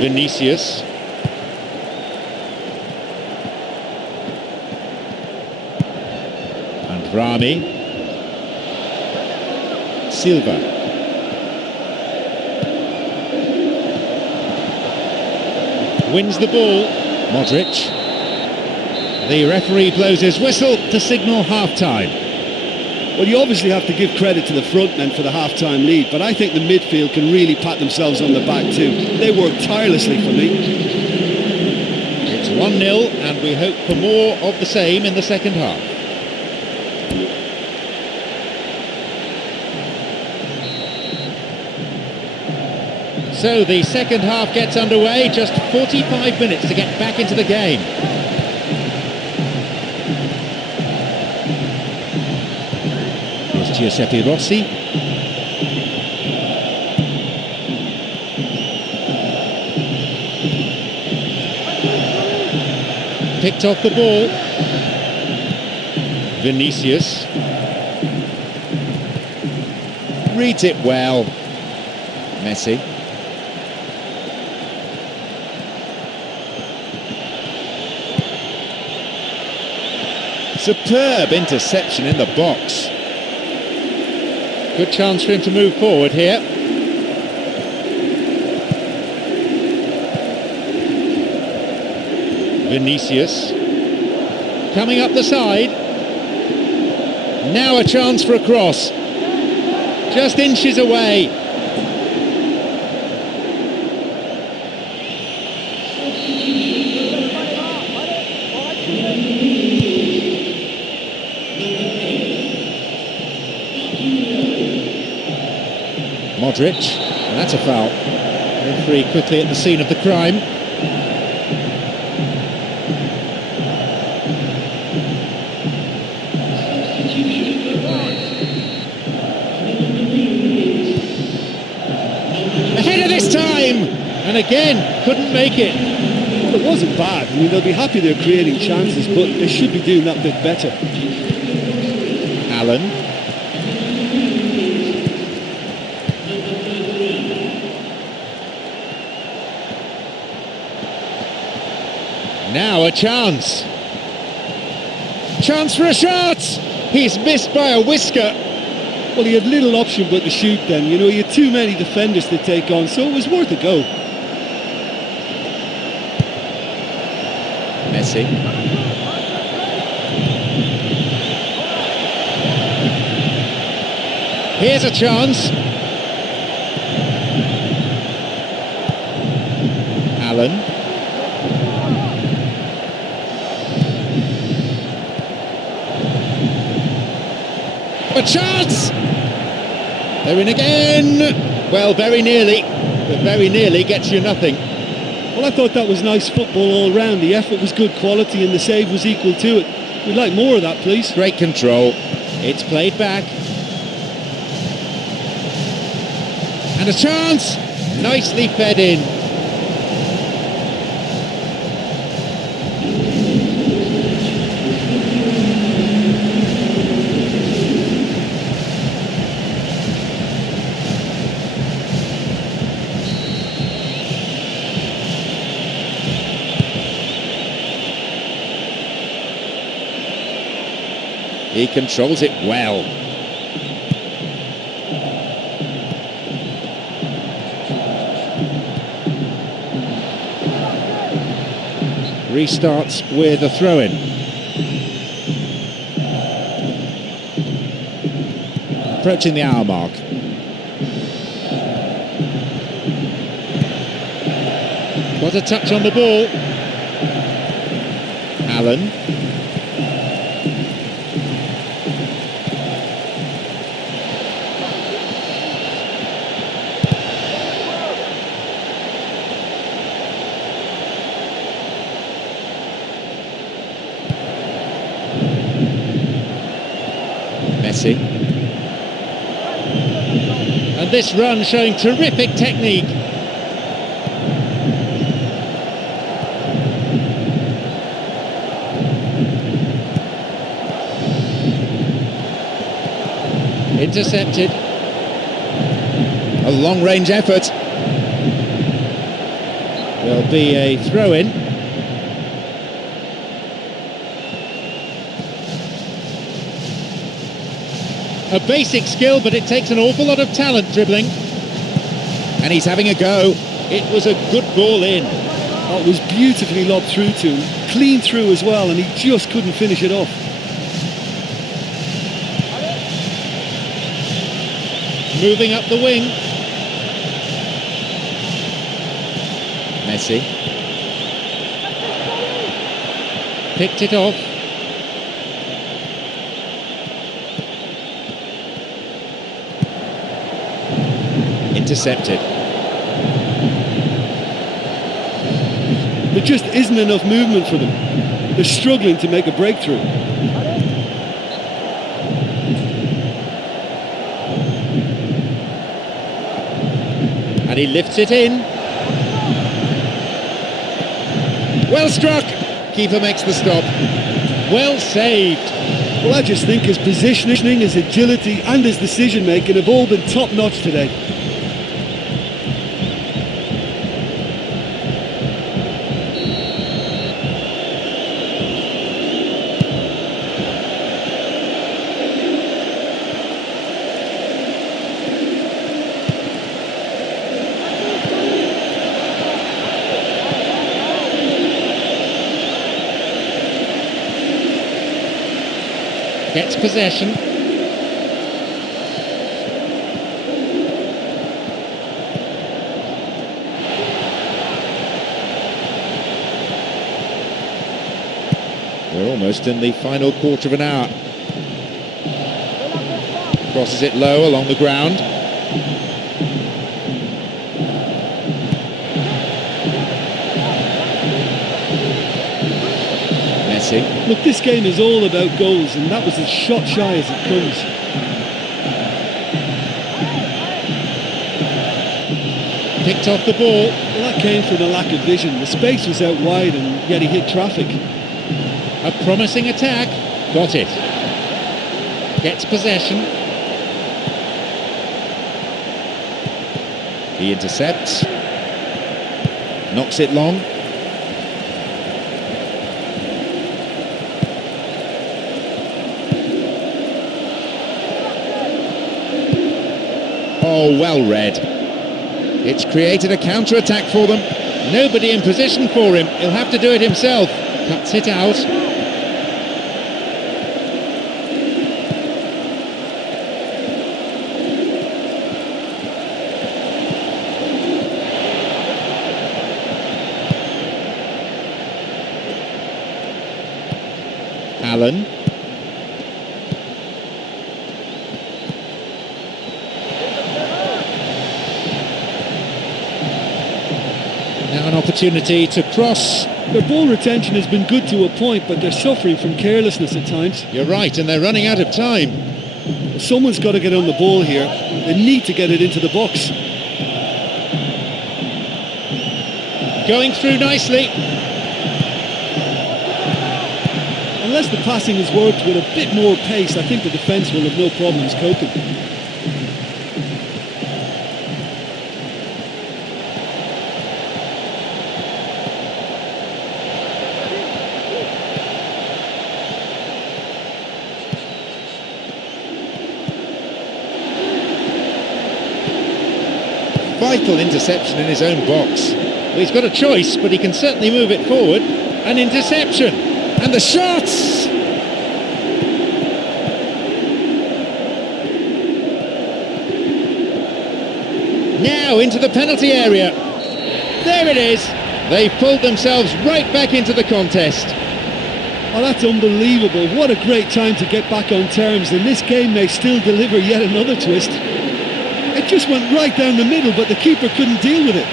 Vinicius. And Rami. Silva. Wins the ball. Modric. The referee blows his whistle to signal half-time. Well, you obviously have to give credit to the front men for the half-time lead, but I think the midfield can really pat themselves on the back too. They worked tirelessly for me. It's 1-0 and we hope for more of the same in the second half. So the second half gets underway, just 45 minutes to get back into the game. Giuseppe Rossi. Picked off the ball. Vinicius. Reads it well. Messi. Superb interception in the box. Good chance for him to move forward here. Vinicius. Coming up the side. Now a chance for a cross. Just inches away. Modric, and that's a foul. Referee quickly at the scene of the crime. Ahead of this time, and again couldn't make it. Well, it wasn't bad. I mean, they'll be happy they're creating chances, but they should be doing that bit better. Allen. Now a chance. Chance for a shot! He's missed by a whisker. Well, he had little option but to shoot then. You know, he had too many defenders to take on, so it was worth a go. Messi. Here's a chance. Allen. A chance! They're in again! Well, very nearly, but very nearly gets you nothing. Well, I thought that was nice football all round. The effort was good quality and the save was equal to it. We'd like more of that, please. Great control. It's played back. And a chance! Nicely fed in. He controls it well. Restarts with a throw-in. Approaching the hour mark. What a touch on the ball. Allen. Messi. And this run showing terrific technique. Intercepted. A long-range effort. There'll be a throw-in. A basic skill, but it takes an awful lot of talent dribbling. And he's having a go. It was a good ball in. Oh, it was beautifully lobbed through to him. Clean through as well, and he just couldn't finish it off. Moving up the wing. Messi. Picked it off. Intercepted. There just isn't enough movement for them. They're struggling to make a breakthrough. And he lifts it in. Well struck. Keeper makes the stop. Well saved. Well, I just think his positioning, his agility and his decision making have all been top notch today. Gets possession. We're almost in the final quarter of an hour. Crosses it low along the ground. Messi. Look, this game is all about goals, and that was as shot shy as it comes. Picked off the ball. Well, that came from a lack of vision. The space was out wide, and yet he hit traffic. A promising attack. Got it. Gets possession. He intercepts. Knocks it long. Oh, well read. It's created a counter-attack for them. Nobody in position for him. He'll have to do it himself. Cuts it out. Allen. Now an opportunity to cross. Their ball retention has been good to a point, but they're suffering from carelessness at times. You're right, and they're running out of time. Someone's got to get on the ball here. They need to get it into the box. Going through nicely. Unless the passing is worked with a bit more pace, I think the defence will have no problems coping. Vital interception in his own box. Well, he's got a choice, but he can certainly move it forward. An interception. And the shots! Now into the penalty area. There it is. They've pulled themselves right back into the contest. Oh, that's unbelievable. What a great time to get back on terms, and this game may still deliver yet another twist. It just went right down the middle, but the keeper couldn't deal with it.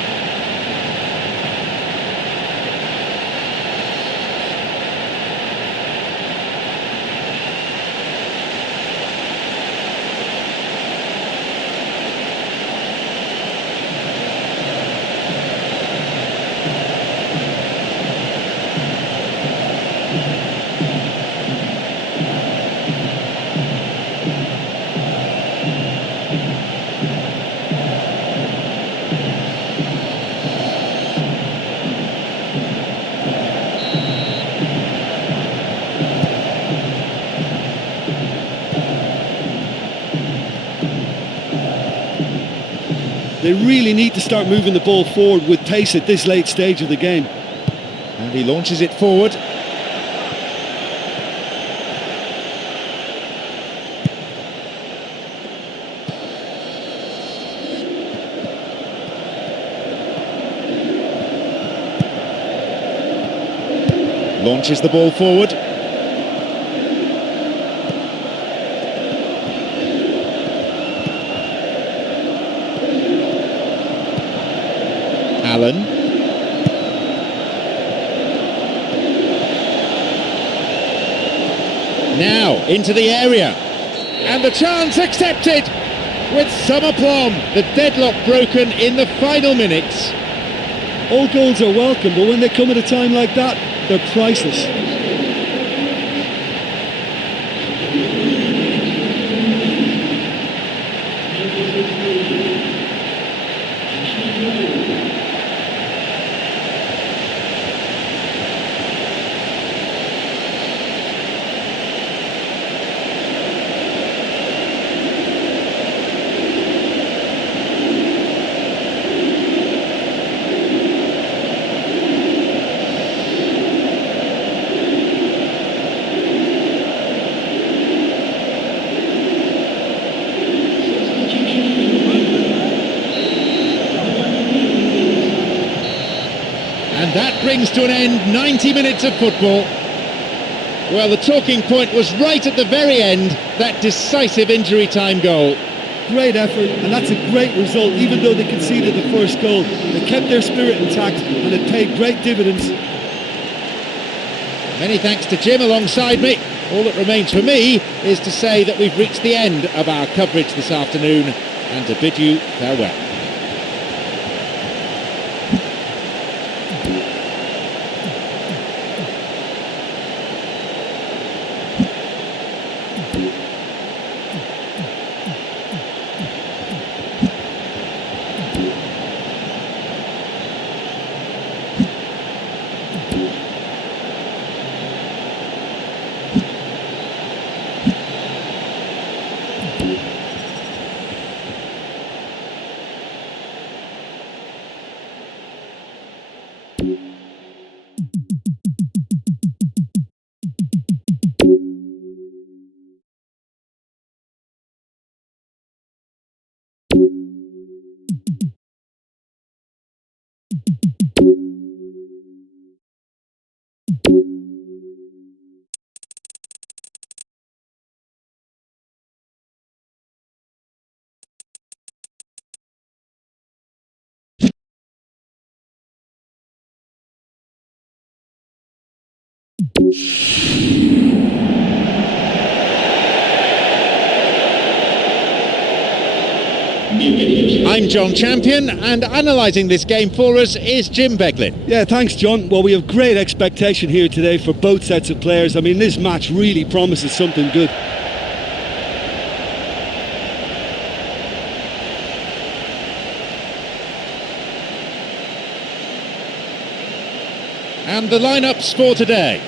They really need to start moving the ball forward with pace at this late stage of the game. And he launches it forward. Launches the ball forward. Allen. Now into the area. And the chance accepted with some aplomb. The deadlock broken in the final minutes. All goals are welcome, but when they come at a time like that, they're priceless. And that brings to an end 90 minutes of football. Well, the talking point was right at the very end, that decisive injury time goal. Great effort, and that's a great result. Even though they conceded the first goal, they kept their spirit intact and it paid great dividends. Many thanks to Jim alongside me. All that remains for me is to say that we've reached the end of our coverage this afternoon and to bid you farewell. I'm John Champion, and analysing this game for us is Jim Beglin. Yeah, thanks, John. Well, we have great expectation here today for both sets of players. I mean, this match really promises something good. And the lineups for today.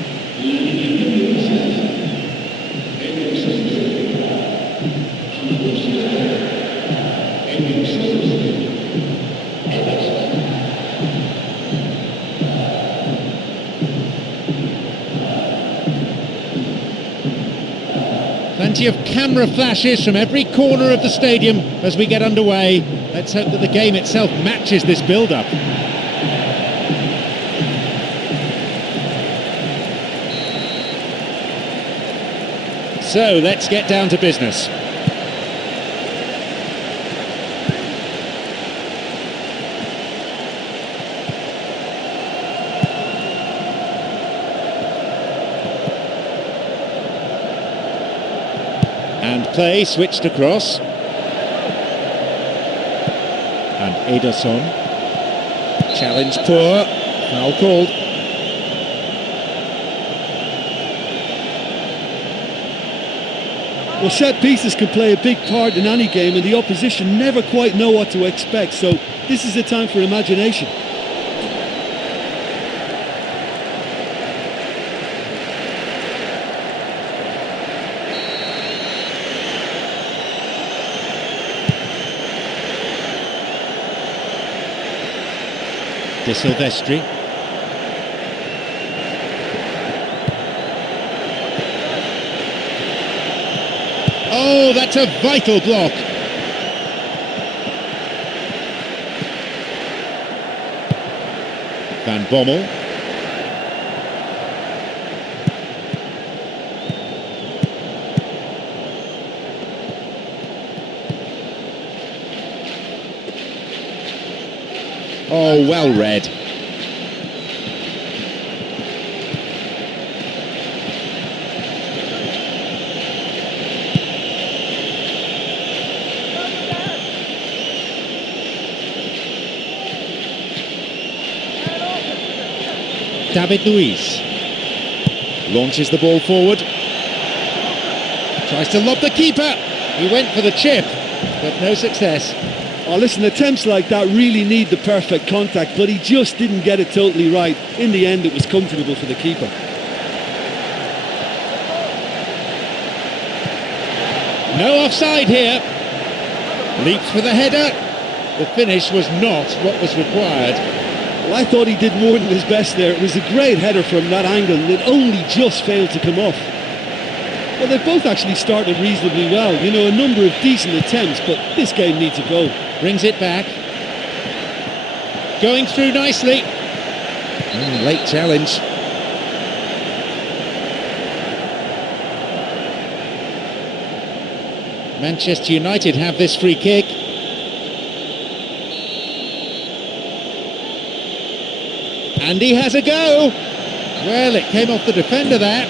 Plenty of camera flashes from every corner of the stadium as we get underway. Let's hope that the game itself matches this build-up. So let's get down to business. And play switched across. And Ederson. Challenge poor. Foul called. Well, set pieces can play a big part in any game, and the opposition never quite know what to expect, so this is a time for imagination. De Silvestri. Oh, that's a vital block. Van Bommel. Oh, well read. David Luiz launches the ball forward, tries to lob the keeper. He went for the chip, but no success. Oh, listen, attempts like that really need the perfect contact, but he just didn't get it totally right. In the end, it was comfortable for the keeper. No offside here. Leaps for the header. The finish was not what was required. Well, I thought he did more than his best there. It was a great header from that angle, and it only just failed to come off. Well, they've both actually started reasonably well. You know, a number of decent attempts, but this game needs a goal. Brings it back. Going through nicely. Late challenge. Manchester United have this free kick. And he has a go. Well, it came off the defender there.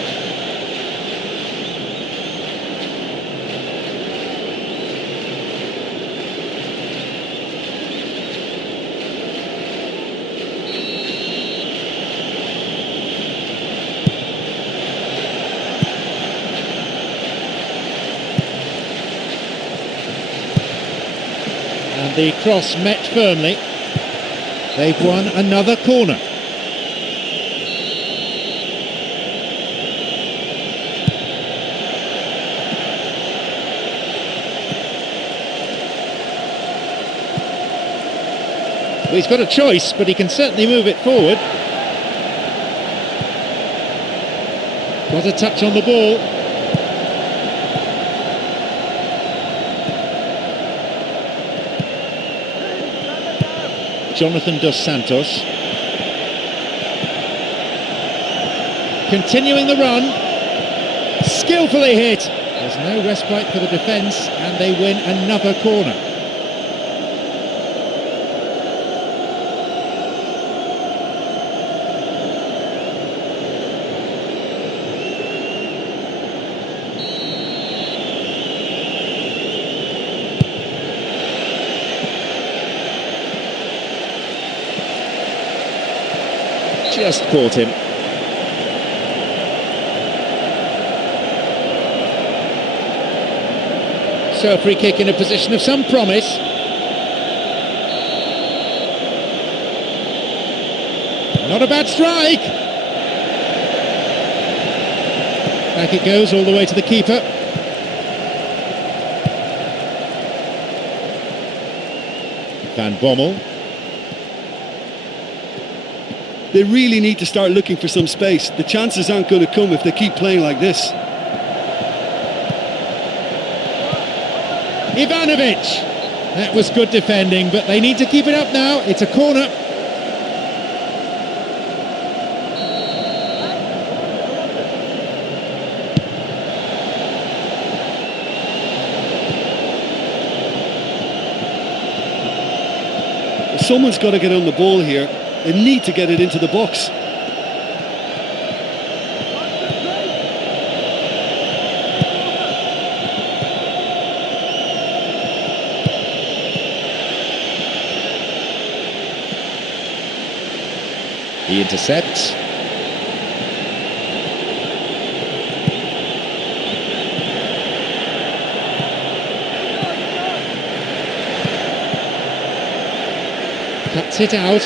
And the cross met firmly. They've won another corner. Well, he's got a choice, but he can certainly move it forward. Got a touch on the ball. Jonathan Dos Santos. Continuing the run. Skillfully hit. There's no respite for the defence, and they win another corner. Just caught him. So a free kick in a position of some promise. Not a bad strike. Back it goes all the way to the keeper. Van Bommel. They really need to start looking for some space. The chances aren't going to come if they keep playing like this. Ivanovic. That was good defending, but they need to keep it up now. It's a corner. Someone's got to get on the ball here. They need to get it into the box. He intercepts. Cuts it out.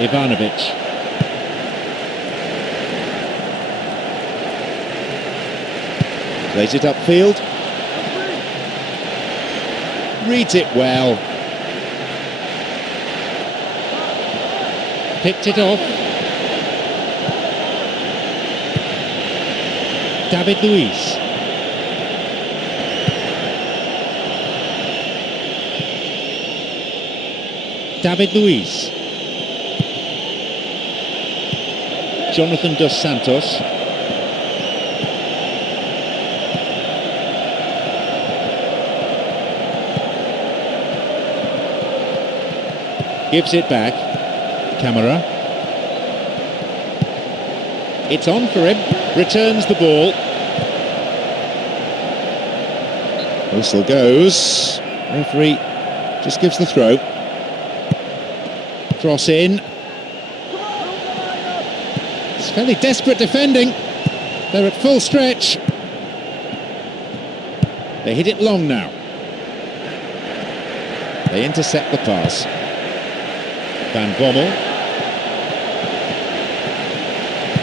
Ivanovic. Plays it upfield. Reads it well. picked it off. David Luiz. David Luiz. Jonathan dos Santos. Gives it back. Camera. It's on for him. Returns the ball. Whistle goes. Referee just gives the throw. Cross in. It's fairly desperate defending. They're at full stretch. They hit it long now. They intercept the pass. Van Bommel.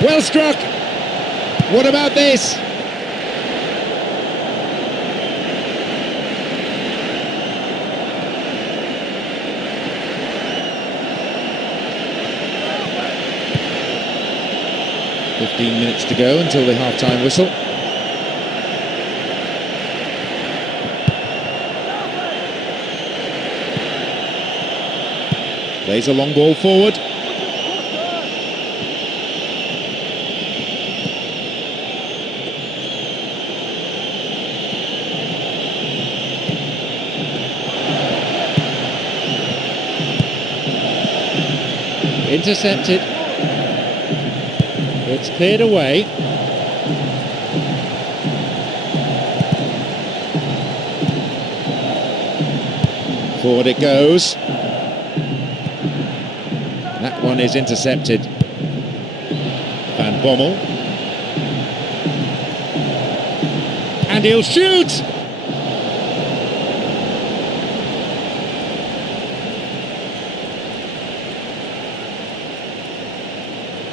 Well struck. What about this? Minutes to go until the half-time whistle. Plays a long ball forward. Intercepted. It's cleared away. Forward it goes. That one is intercepted. Van Bommel. And he'll shoot!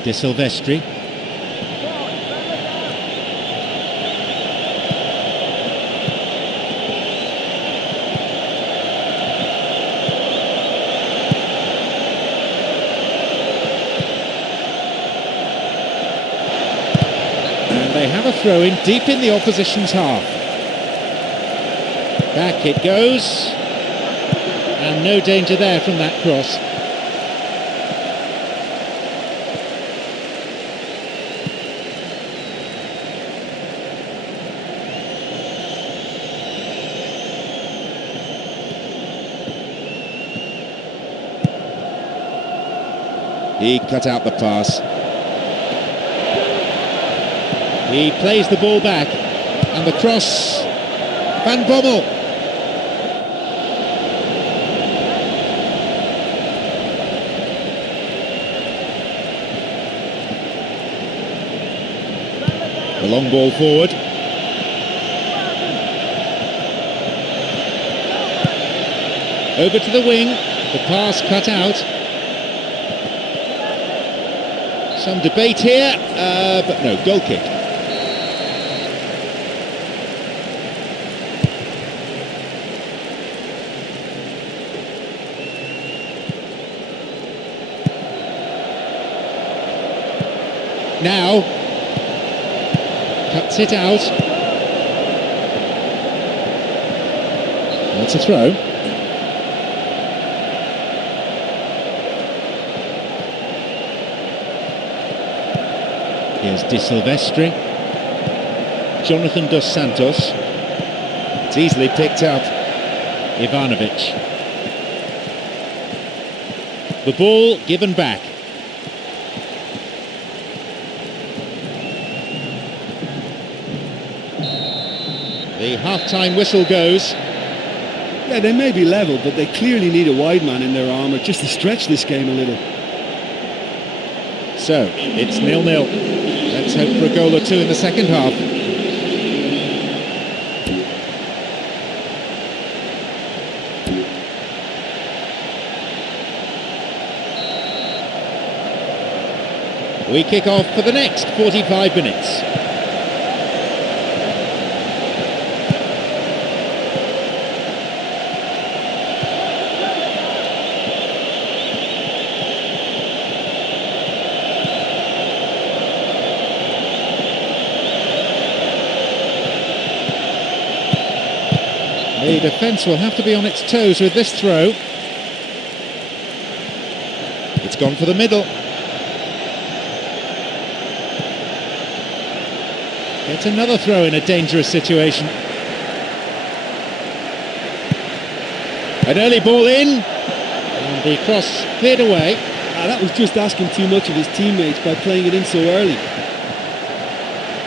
De Silvestri. They have a throw in deep in the opposition's half. Back it goes. And no danger there from that cross. He cut out the pass. He plays the ball back, and the cross, Van Bommel. The long ball forward. Over to the wing, the pass cut out. Some debate here, but no, goal kick. Now, cuts it out. That's a throw. Here's De Silvestri. Jonathan dos Santos. It's easily picked up. Ivanovic. The ball given back. The half-time whistle goes. Yeah, they may be level, but they clearly need a wide man in their armour just to stretch this game a little. So, it's 0-0. Let's hope for a goal or two in the second half. We kick off for the next 45 minutes. The defence will have to be on its toes with this throw. It's gone for the middle. It's another throw in a dangerous situation. An early ball in, and the cross cleared away. That was just asking too much of his teammates by playing it in so early.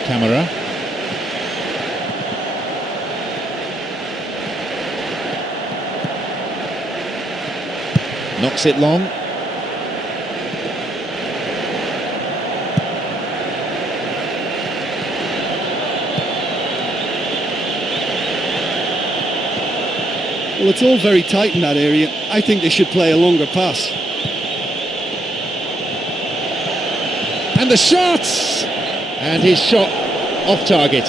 Camera. Knocks it long. Well, it's all very tight in that area. I think they should play a longer pass. And the shots! And his shot off target.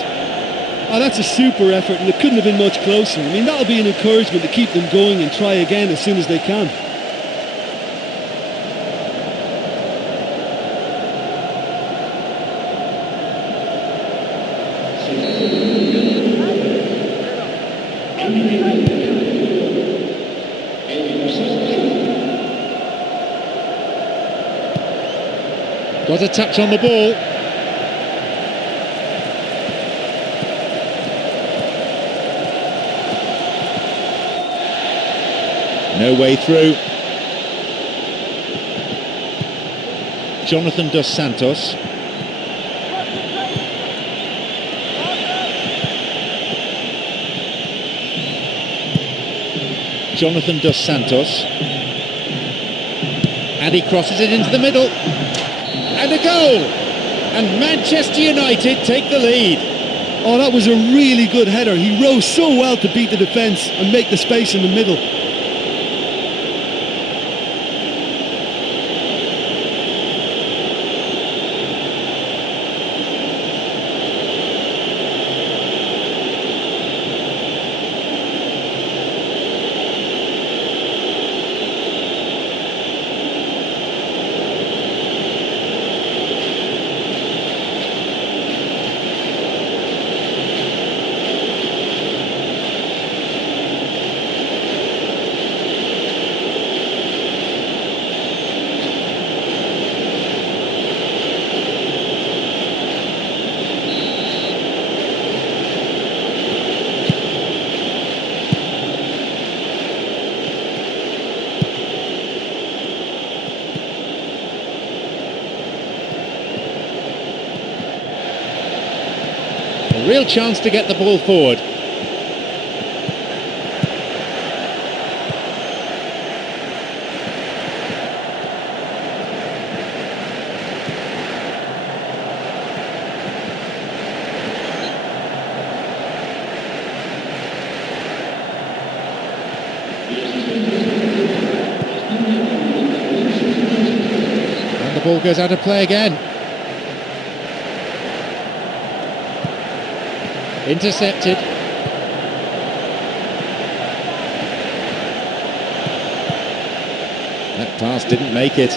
Oh, that's a super effort, and it couldn't have been much closer. I mean, that'll be an encouragement to keep them going and try again as soon as they can. Got a touch on the ball. No way through. Jonathan dos Santos. Jonathan dos Santos. And he crosses it into the middle. And a goal! And Manchester United take the lead. Oh, that was a really good header. He rose so well to beat the defence and make the space in the middle. A real chance to get the ball forward. And the ball goes out of play again. Intercepted. That pass didn't make it.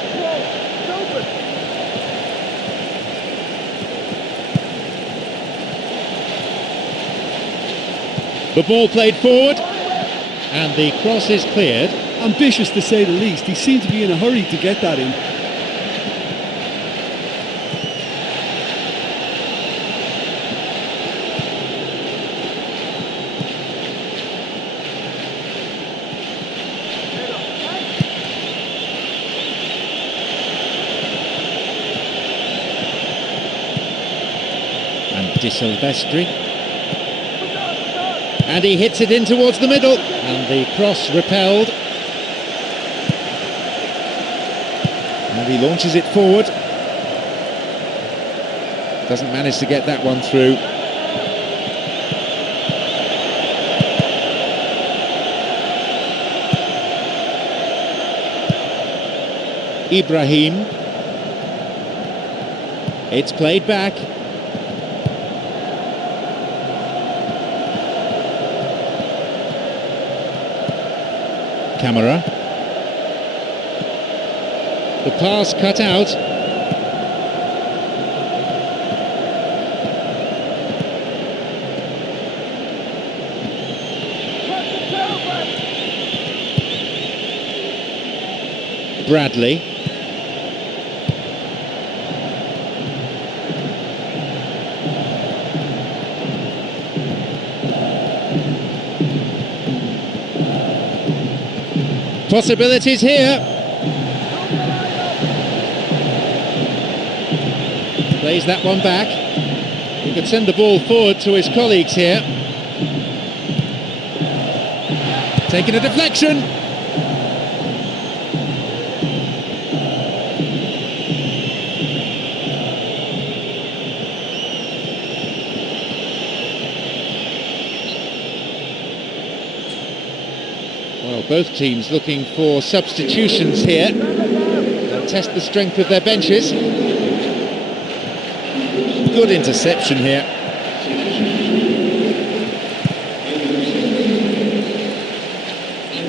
The ball played forward, and the cross is cleared. Ambitious to say the least. He seemed to be in a hurry to get that in. De Silvestri, and he hits it in towards the middle, and the cross repelled, and he launches it forward, doesn't manage to get that one through. Ibrahim, it's played back. Camera. The pass cut out. Bradley. Possibilities here. Plays that one back. He could send the ball forward to his colleagues here. Taking a deflection. Well, both teams looking for substitutions here and test the strength of their benches. Good interception here.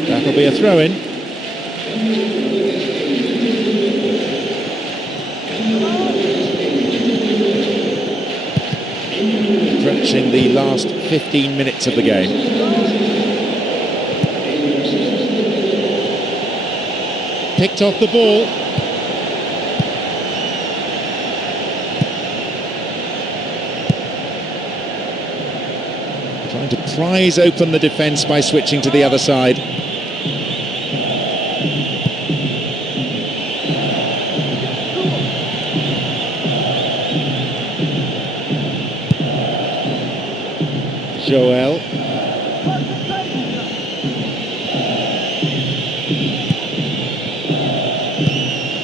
That'll be a throw-in. Approaching the last 15 minutes of the game. Picked off the ball. Trying to prise open the defence by switching to the other side. Joel.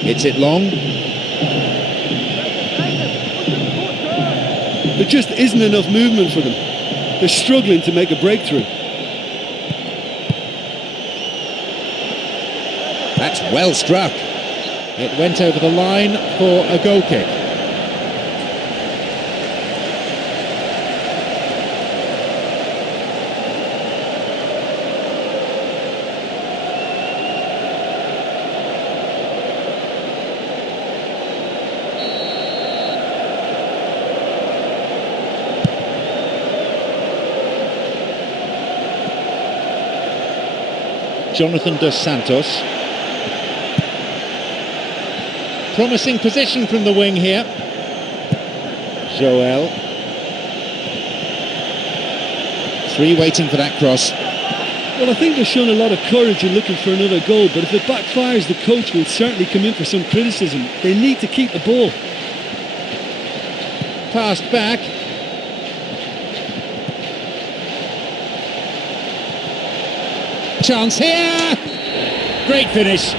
Hits it long. There just isn't enough movement for them. They're struggling to make a breakthrough. That's well struck. It went over the line for a goal kick. Jonathan dos Santos. Promising position from the wing here. Joel. Three waiting for that cross. Well, I think they've shown a lot of courage in looking for another goal, but if it backfires, the coach will certainly come in for some criticism. They need to keep the ball. Passed back. Chance here! Great finish.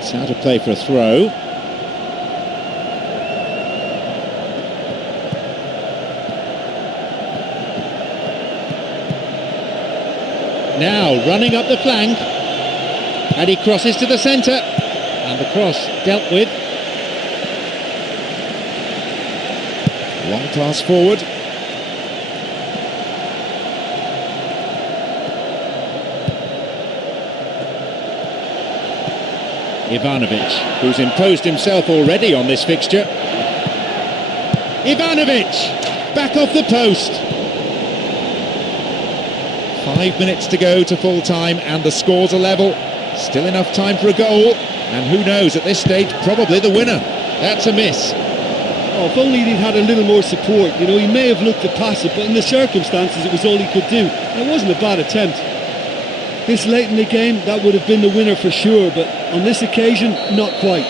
It's out of play for a throw. Now running up the flank, and he crosses to the centre, and the cross dealt with. Long pass forward. Ivanovic, who's imposed himself already on this fixture. Ivanovic, back off the post. 5 minutes to go to full time and the scores are level. Still enough time for a goal, and who knows, at this stage, probably the winner. That's a miss. Oh, if only he'd had a little more support. You know, he may have looked to pass it, but in the circumstances, it was all he could do. It wasn't a bad attempt. This late in the game, that would have been the winner for sure, but on this occasion, not quite.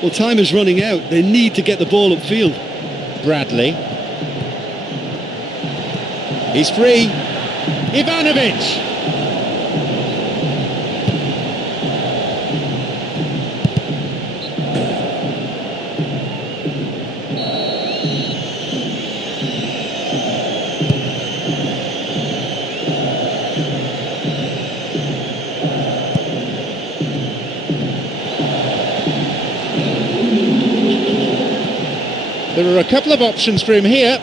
Well, time is running out. They need to get the ball upfield. Bradley. He's free. Ivanovic. There are a couple of options for him here.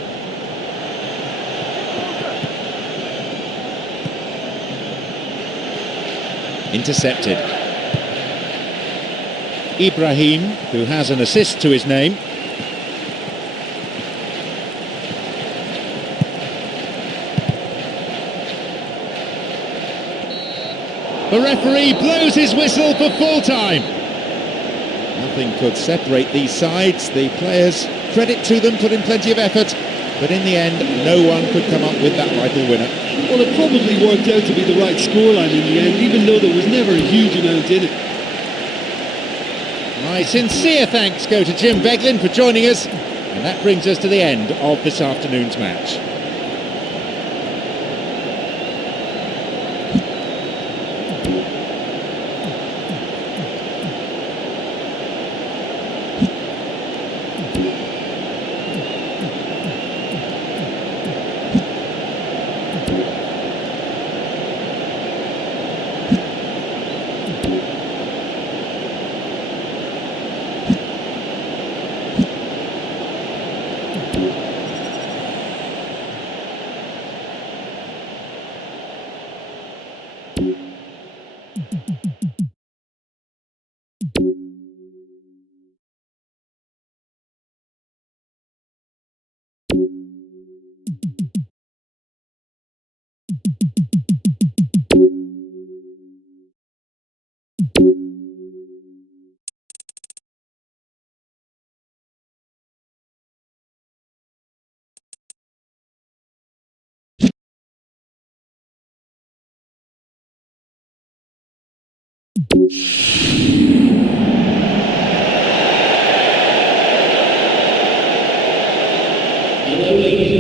Intercepted. Ibrahim, who has an assist to his name. The referee blows his whistle for full time. Nothing could separate these sides. The players, credit to them, put in plenty of effort, but in the end, no one could come up with that vital winner. Well, it probably worked out to be the right scoreline in the end, even though there was never a huge amount in it. My sincere thanks go to Jim Beglin for joining us, and that brings us to the end of this afternoon's match.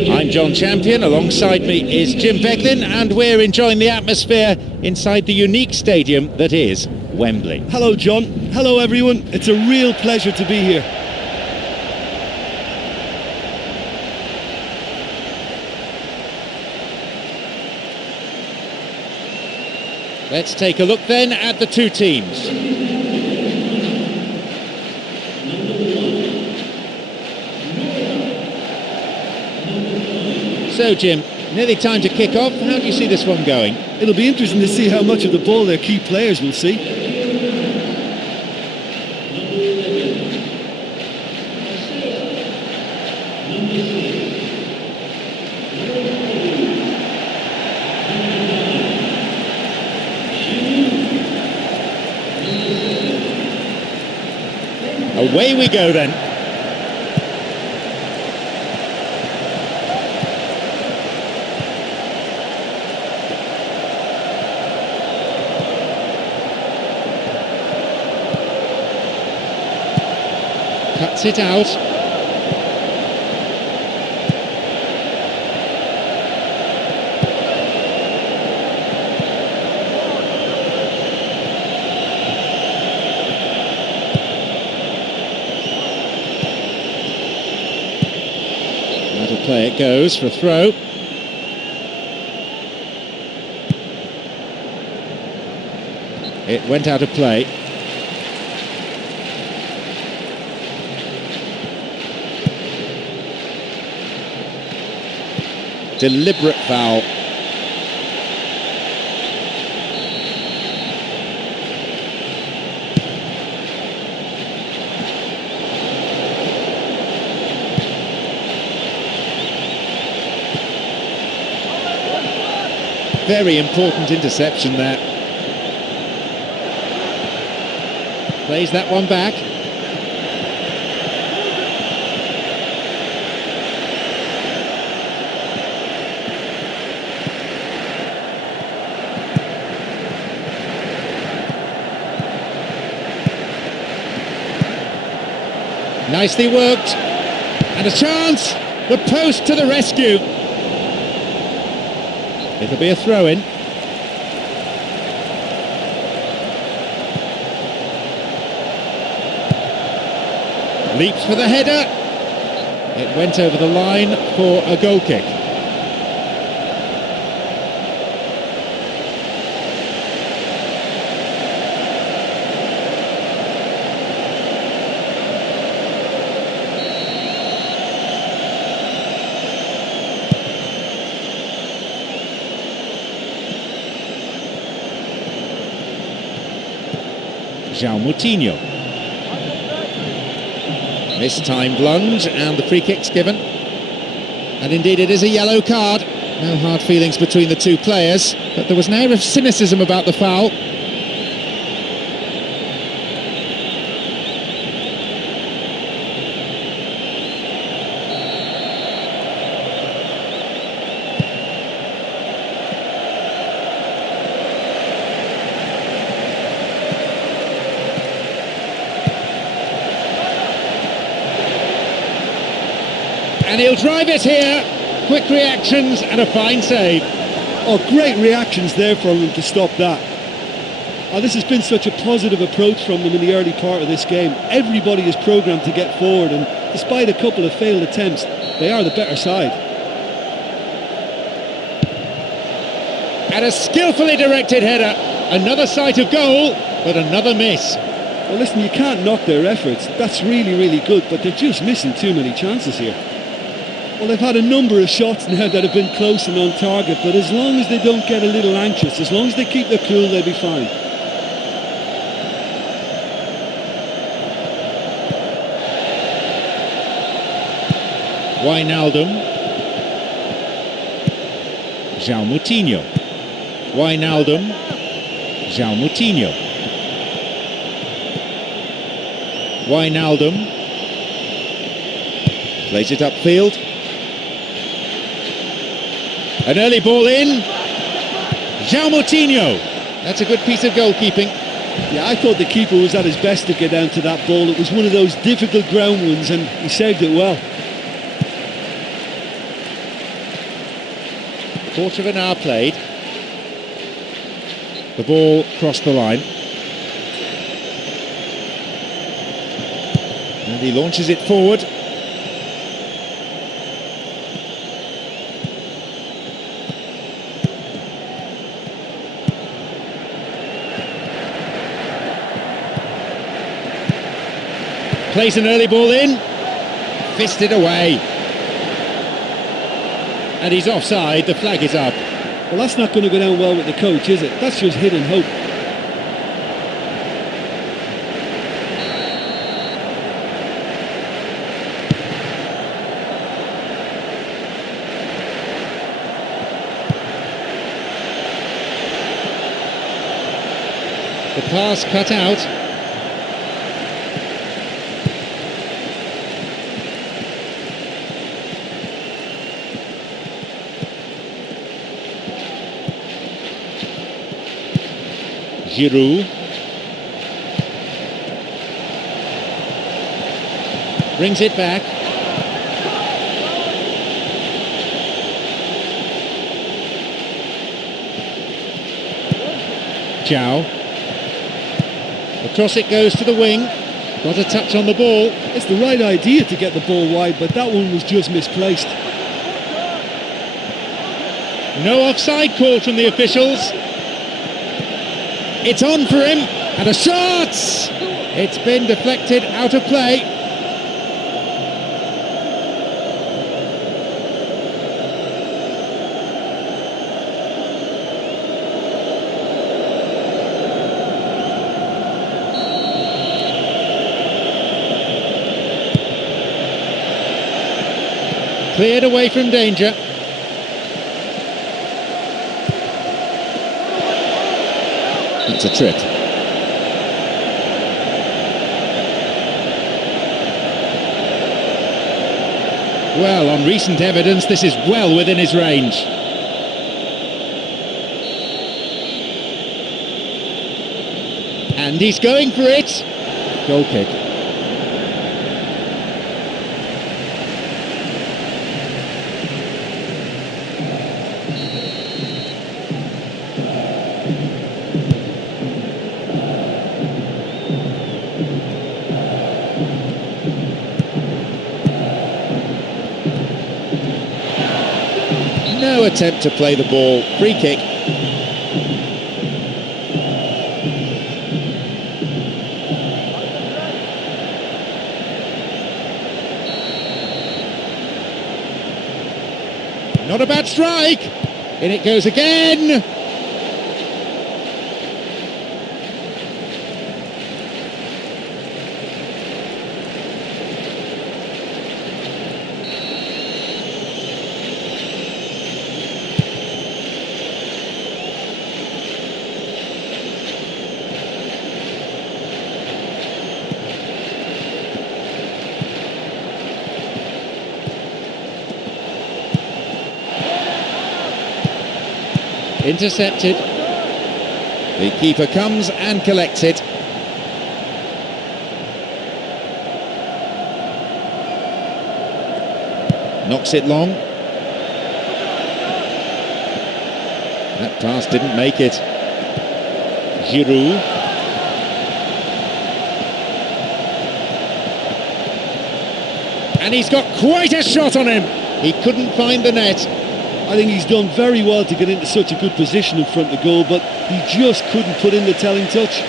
I'm John Champion, alongside me is Jim Beglin, and we're enjoying the atmosphere inside the unique stadium that is Wembley. Hello, John. Hello, everyone. It's a real pleasure to be here. Let's take a look then at the two teams. So, Jim, nearly time to kick off. How do you see this one going? It'll be interesting to see how much of the ball their key players will see. Away we go then. Cuts it out. Out of play it goes for a throw. It went out of play. Deliberate foul. Very important interception there. Plays that one back. Nicely worked. And a chance. The post to the rescue. It'll be a throw-in. Leaps for the header. It went over the line for a goal kick. João Moutinho. Mistimed lunge and the free kick's given. And indeed it is a yellow card. No hard feelings between the two players, but there was an air of cynicism about the foul. And he'll drive it here. Quick reactions and a fine save. Oh, great reactions there from him to stop that. Oh, this has been such a positive approach from them in the early part of this game. Everybody is programmed to get forward, and despite a couple of failed attempts, they are the better side. And a skillfully directed header. Another sight of goal, but another miss. Well, listen, you can't knock their efforts. That's really, really good, but they're just missing too many chances here. Well, they've had a number of shots now that have been close and on target, but as long as they don't get a little anxious, as long as they keep their cool, they'll be fine. Wijnaldum. João Moutinho. Wijnaldum. João Moutinho. Wijnaldum. Plays it upfield. An early ball in. João Moutinho. That's a good piece of goalkeeping. Yeah, I thought the keeper was at his best to get down to that ball. It was one of those difficult ground ones and he saved it well. Quarter of an hour played. The ball crossed the line. And he launches it forward. Plays an early ball in, fisted away. And he's offside, the flag is up. Well, that's not going to go down well with the coach, is it? That's just hit and hope. The pass cut out. Giroud. Brings it back. João. Across it goes to the wing. Got a touch on the ball. It's the right idea to get the ball wide, but that one was just misplaced. No offside call from the officials. It's on for him, and a shot! It's been deflected out of play. Cleared away from danger. It's a trip. Well, on recent evidence, this is well within his range. And he's going for it. Goal kick. No attempt to play the ball. Free kick. Not a bad strike. In it goes again. Intercepted. The keeper comes and collects it. Knocks it long. That pass didn't make it. Giroud. And he's got quite a shot on him. He couldn't find the net. I think he's done very well to get into such a good position in front of goal, but he just couldn't put in the telling touch.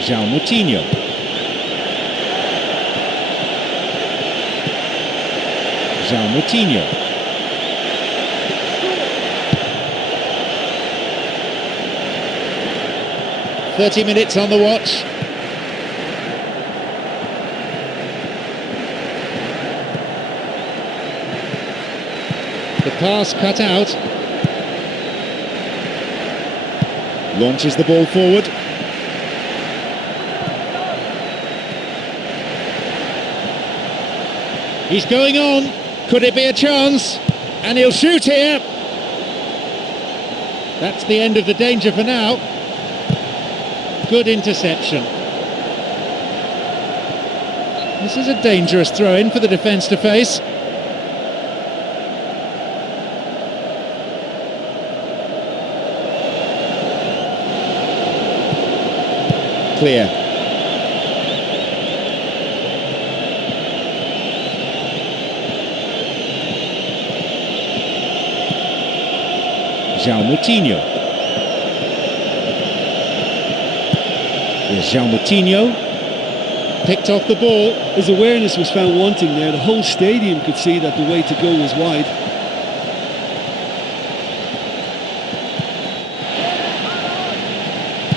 João Moutinho. João Moutinho. "30 minutes on the watch. The pass cut out. Launches the ball forward. He's going on. Could it be a chance? And he'll shoot here. That's the end of the danger for now. Good interception. This is a dangerous throw-in for the defence to face. Clear. João Moutinho. Here's João Moutinho. Picked off the ball. His awareness was found wanting there. The whole stadium could see that the way to go was wide.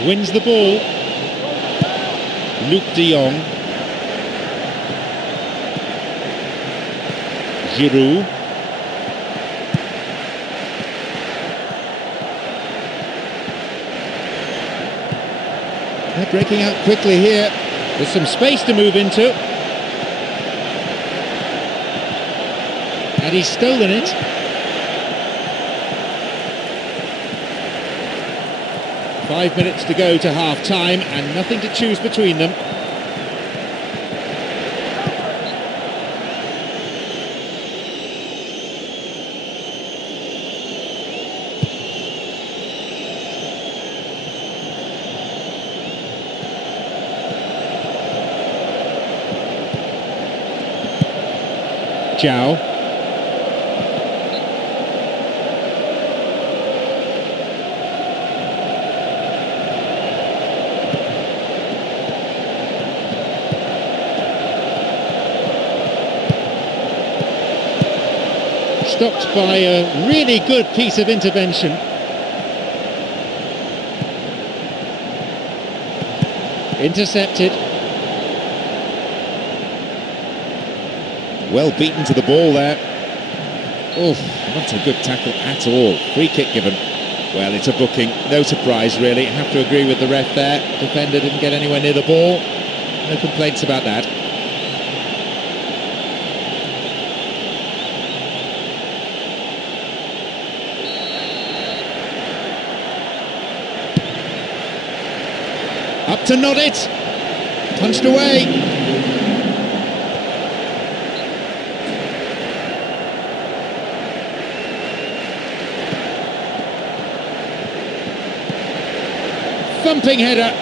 Wins the ball. Luc de Jong. Giroud. They're breaking out quickly here. There's some space to move into. And he's stolen it. Five minutes to go to half-time and nothing to choose between them. João. Stopped by a really good piece of intervention. Intercepted. Well beaten to the ball there. Oh, not a good tackle at all. Free kick given. Well, it's a booking. No surprise, really. Have to agree with the ref there. Defender didn't get anywhere near the ball. No complaints about that. Up to nod it. Punched away. Thumping header.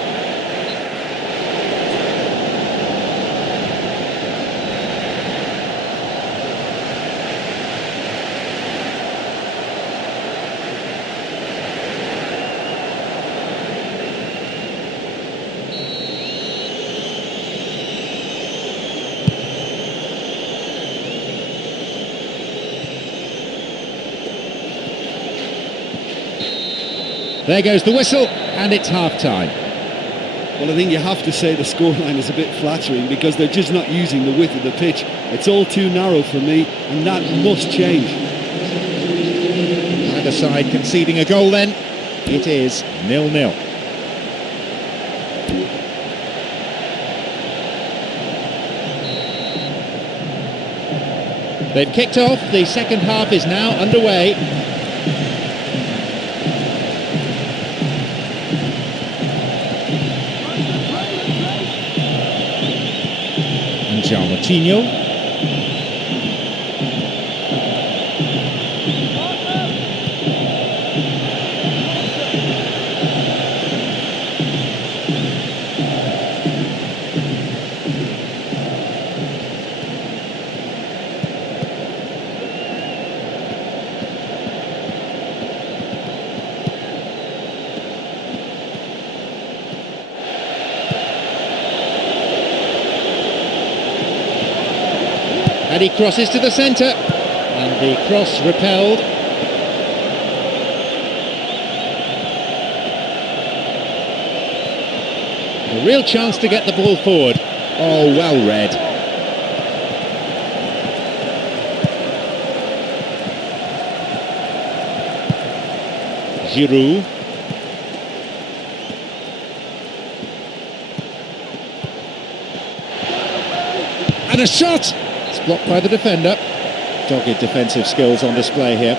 There goes the whistle, and it's half-time. Well, I think you have to say the scoreline is a bit flattering because they're just not using the width of the pitch. It's all too narrow for me, and that must change. Either side conceding a goal then. It is 0-0. They've kicked off. The second half is now underway. Martinho. And he crosses to the centre, and the cross repelled. A real chance to get the ball forward. Oh, well read. Giroud. And a shot! Blocked by the defender. Dogged defensive skills on display here.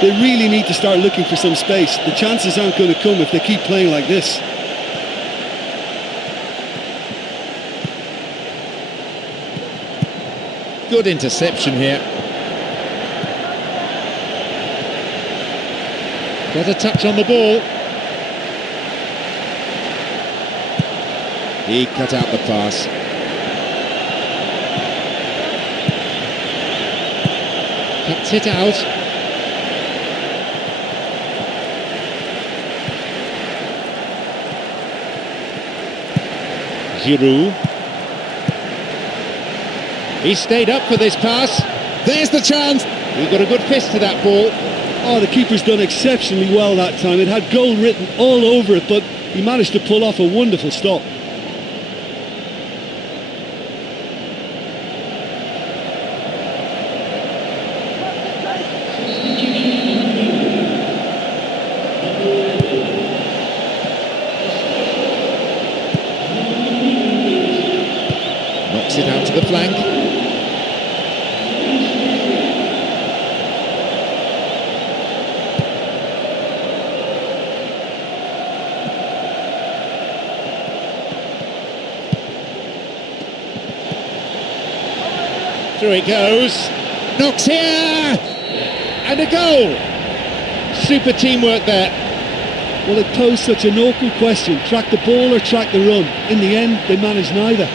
They really need to start looking for some space. The chances aren't going to come if they keep playing like this. Good interception here. Got a touch on the ball. He cut out the pass. Cuts it out. Giroud. He stayed up for this pass. There's the chance. He got a good fist to that ball. Oh, the keeper's done exceptionally well that time. It had goal written all over it, but he managed to pull off a wonderful stop. Knocks it out to the flank. Through it goes. Knocks here! And a goal! Super teamwork there. Well, it posed such an awkward question. Track the ball or track the run? In the end, they managed neither.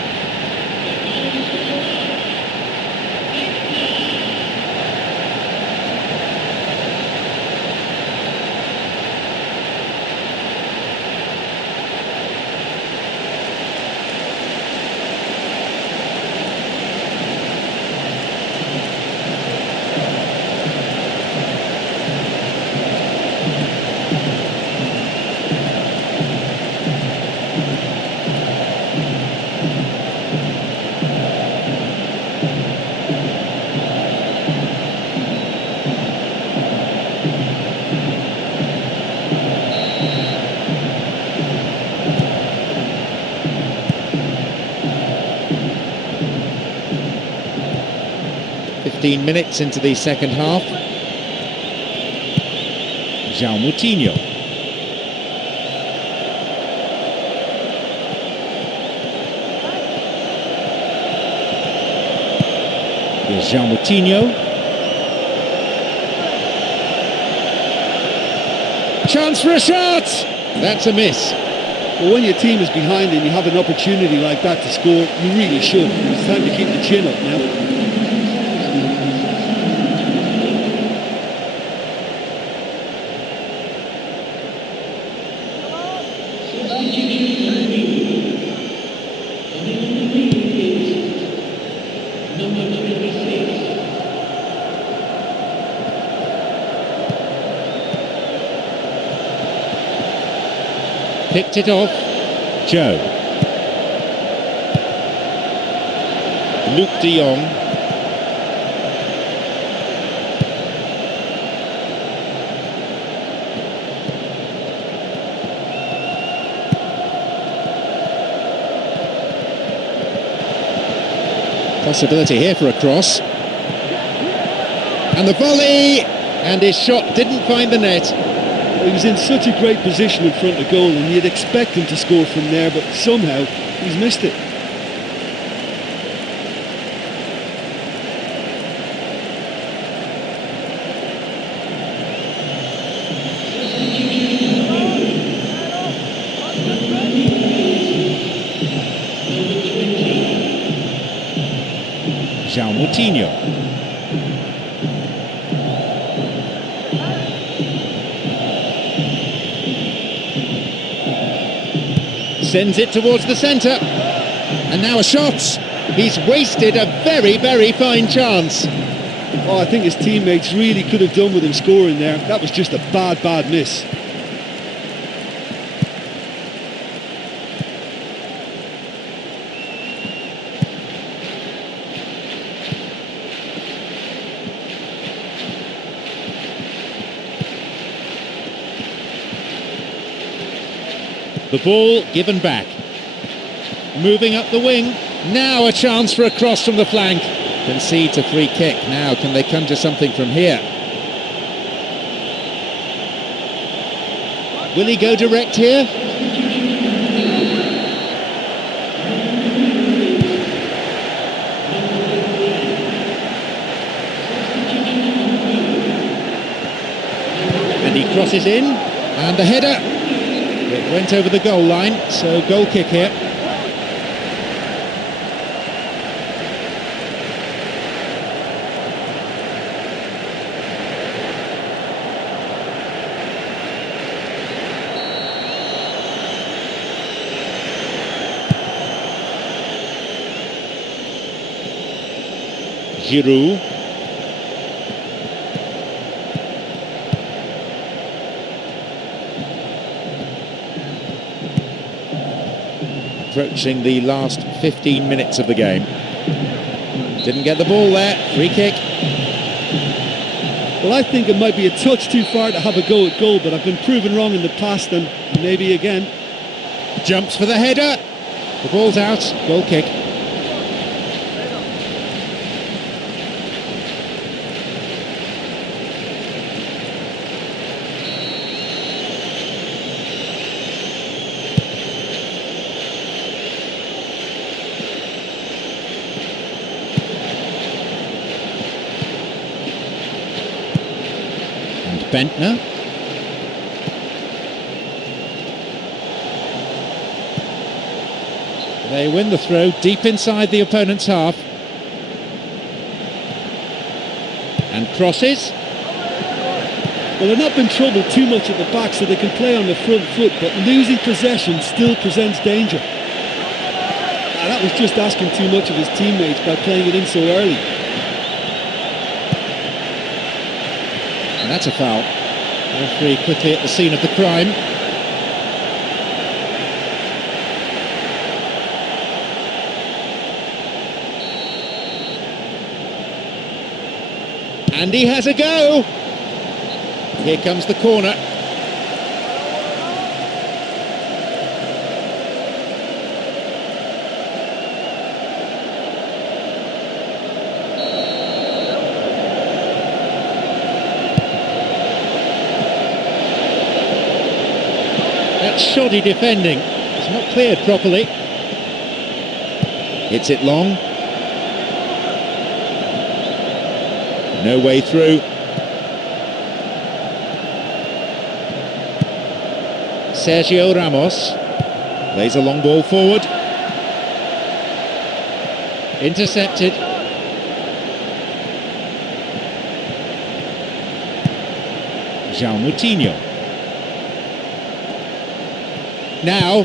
15 minutes into the second half. João Moutinho. Here's João Moutinho. Chance for a shot! That's a miss. Well, when your team is behind and you have an opportunity like that to score, you really should. It's time to keep the chin up now. Picked it off. Joe. Luke de Jong. Possibility here for a cross. And the volley! And his shot didn't find the net. He was in such a great position in front of goal, and you'd expect him to score from there, but somehow he's missed it. João Moutinho. Sends it towards the centre, and now a shot. He's wasted a very, very fine chance. Oh, I think his teammates really could have done with him scoring there. That was just a bad miss. The ball given back. Moving up the wing. Now a chance for a cross from the flank. Concedes a free kick. Now can they conjure something from here? Will he go direct here? And he crosses in. And the header. It went over the goal line, so goal kick here. Giroud. Approaching the last 15 minutes of the game. Didn't get the ball there. Free kick. Well, I think it might be a touch too far to have a go at goal, but I've been proven wrong in the past, and maybe again. Jumps for the header. The ball's out. Goal kick. Bentner. They win the throw deep inside the opponent's half. And crosses. Well, they've not been troubled too much at the back, so they can play on the front foot, but losing possession still presents danger. Now, that was just asking too much of his teammates by playing it in so early. And that's a foul. Referee quickly at the scene of the crime. And he has a go. Here comes the corner. That's shoddy defending. It's not cleared properly. Hits it long. No way through. Sergio Ramos plays a long ball forward. Intercepted. João Moutinho. Now,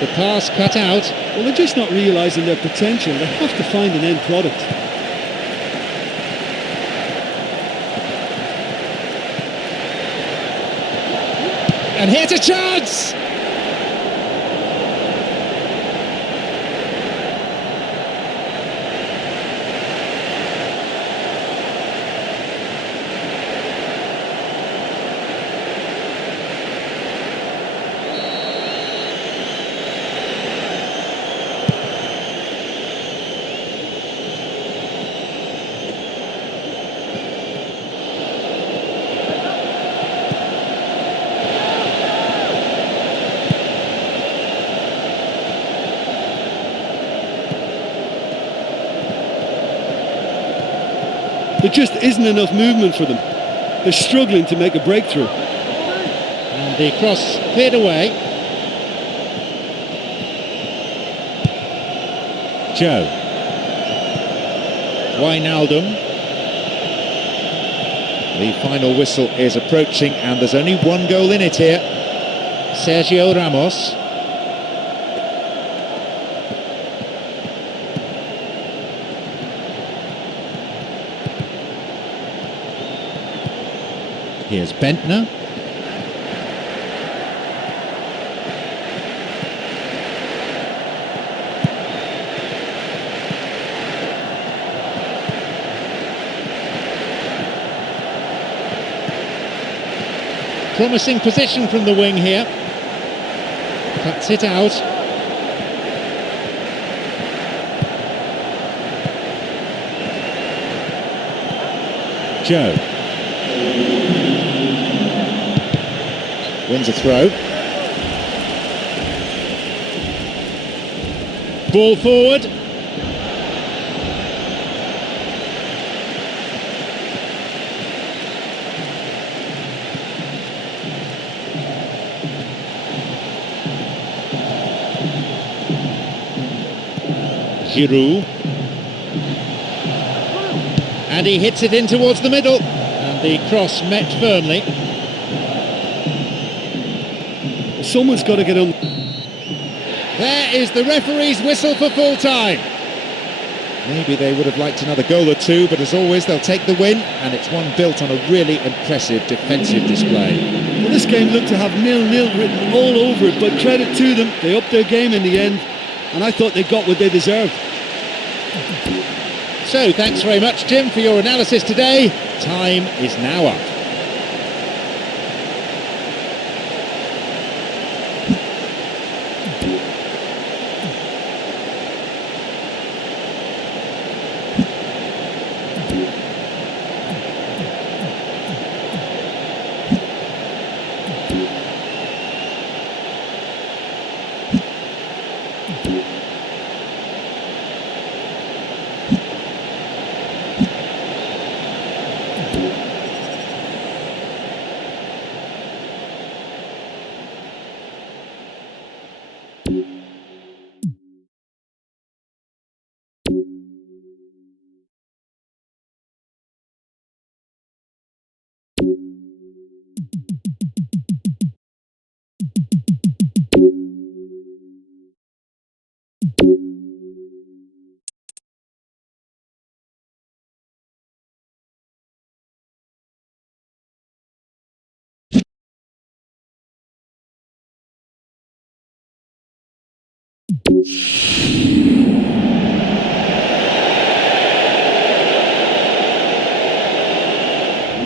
the pass cut out. Well, they're just not realising their potential. They have to find an end product. And here's a chance! There just isn't enough movement for them. They're struggling to make a breakthrough. And the cross cleared away. Joe. Wijnaldum. The final whistle is approaching and there's only one goal in it here. Sergio Ramos. Here's Bentner. Promising position from the wing here. Cuts it out. Joe. Wins a throw. Ball forward. Giroud. And he hits it in towards the middle. And the cross met firmly. Someone's got to get on. There is the referee's whistle for full time. Maybe they would have liked another goal or two, but as always they'll take the win, and it's one built on a really impressive defensive display. Well, this game looked to have 0-0 written all over it, but credit to them, they upped their game in the end, and I thought they got what they deserved. So thanks very much, Jim, for your analysis today. Time is now up.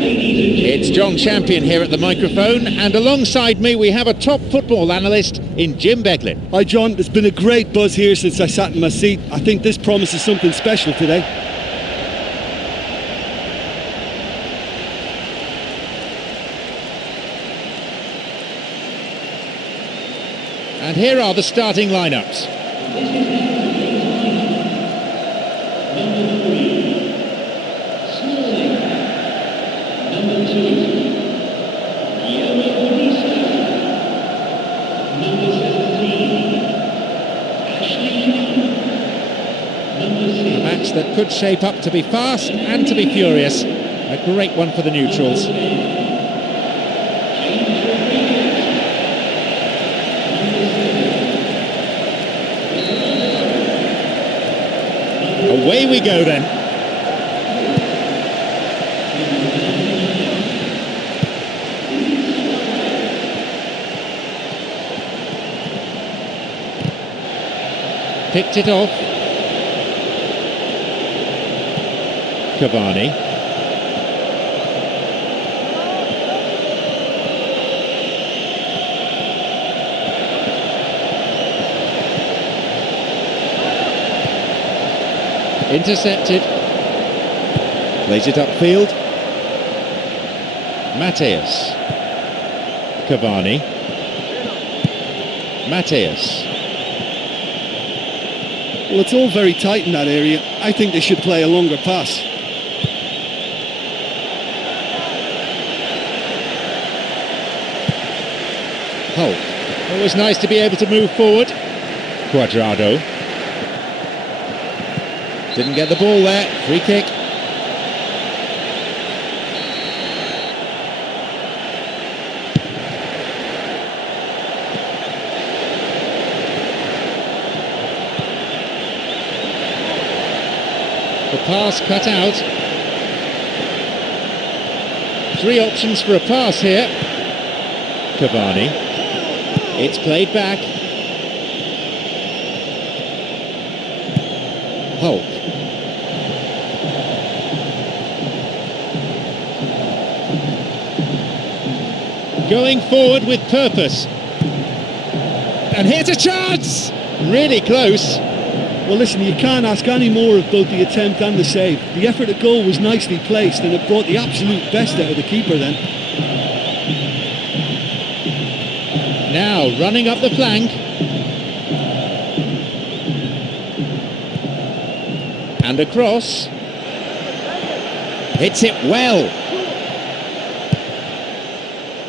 It's John Champion here at the microphone, and alongside me we have a top football analyst in Jim Beglin. Hi John, there's been a great buzz here since I sat in my seat. I think this promises something special today. And here are the starting lineups. A match that could shape up to be fast and to be furious. A great one for the neutrals. Away we go then. Picked it off. Cavani. Intercepted. Plays it upfield. Mateus. Cavani. Mateus. Well, it's all very tight in that area. I think they should play a longer pass. Hulk. Always nice to be able to move forward. Cuadrado. Didn't get the ball there. Free kick. The pass cut out. 3 options for a pass here. Cavani. It's played back. Hulk. Going forward with purpose. And here's a chance! Really close. Well, listen, you can't ask any more of both the attempt and the save. The effort at goal was nicely placed and it brought the absolute best out of the keeper then. Now, running up the flank. And across. Hits it well.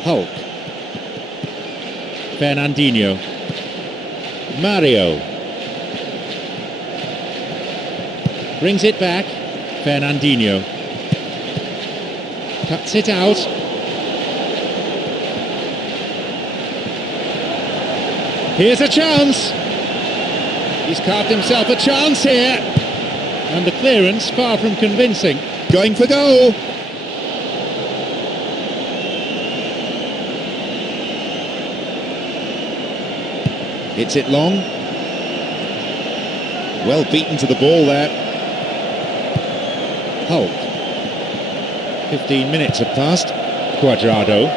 Hulk. Fernandinho. Mario. Brings it back. Fernandinho. Cuts it out. Here's a chance. He's carved himself a chance here. And the clearance far from convincing. Going for goal. Hits it long. Well beaten to the ball there. Hulk. 15 minutes have passed. Cuadrado.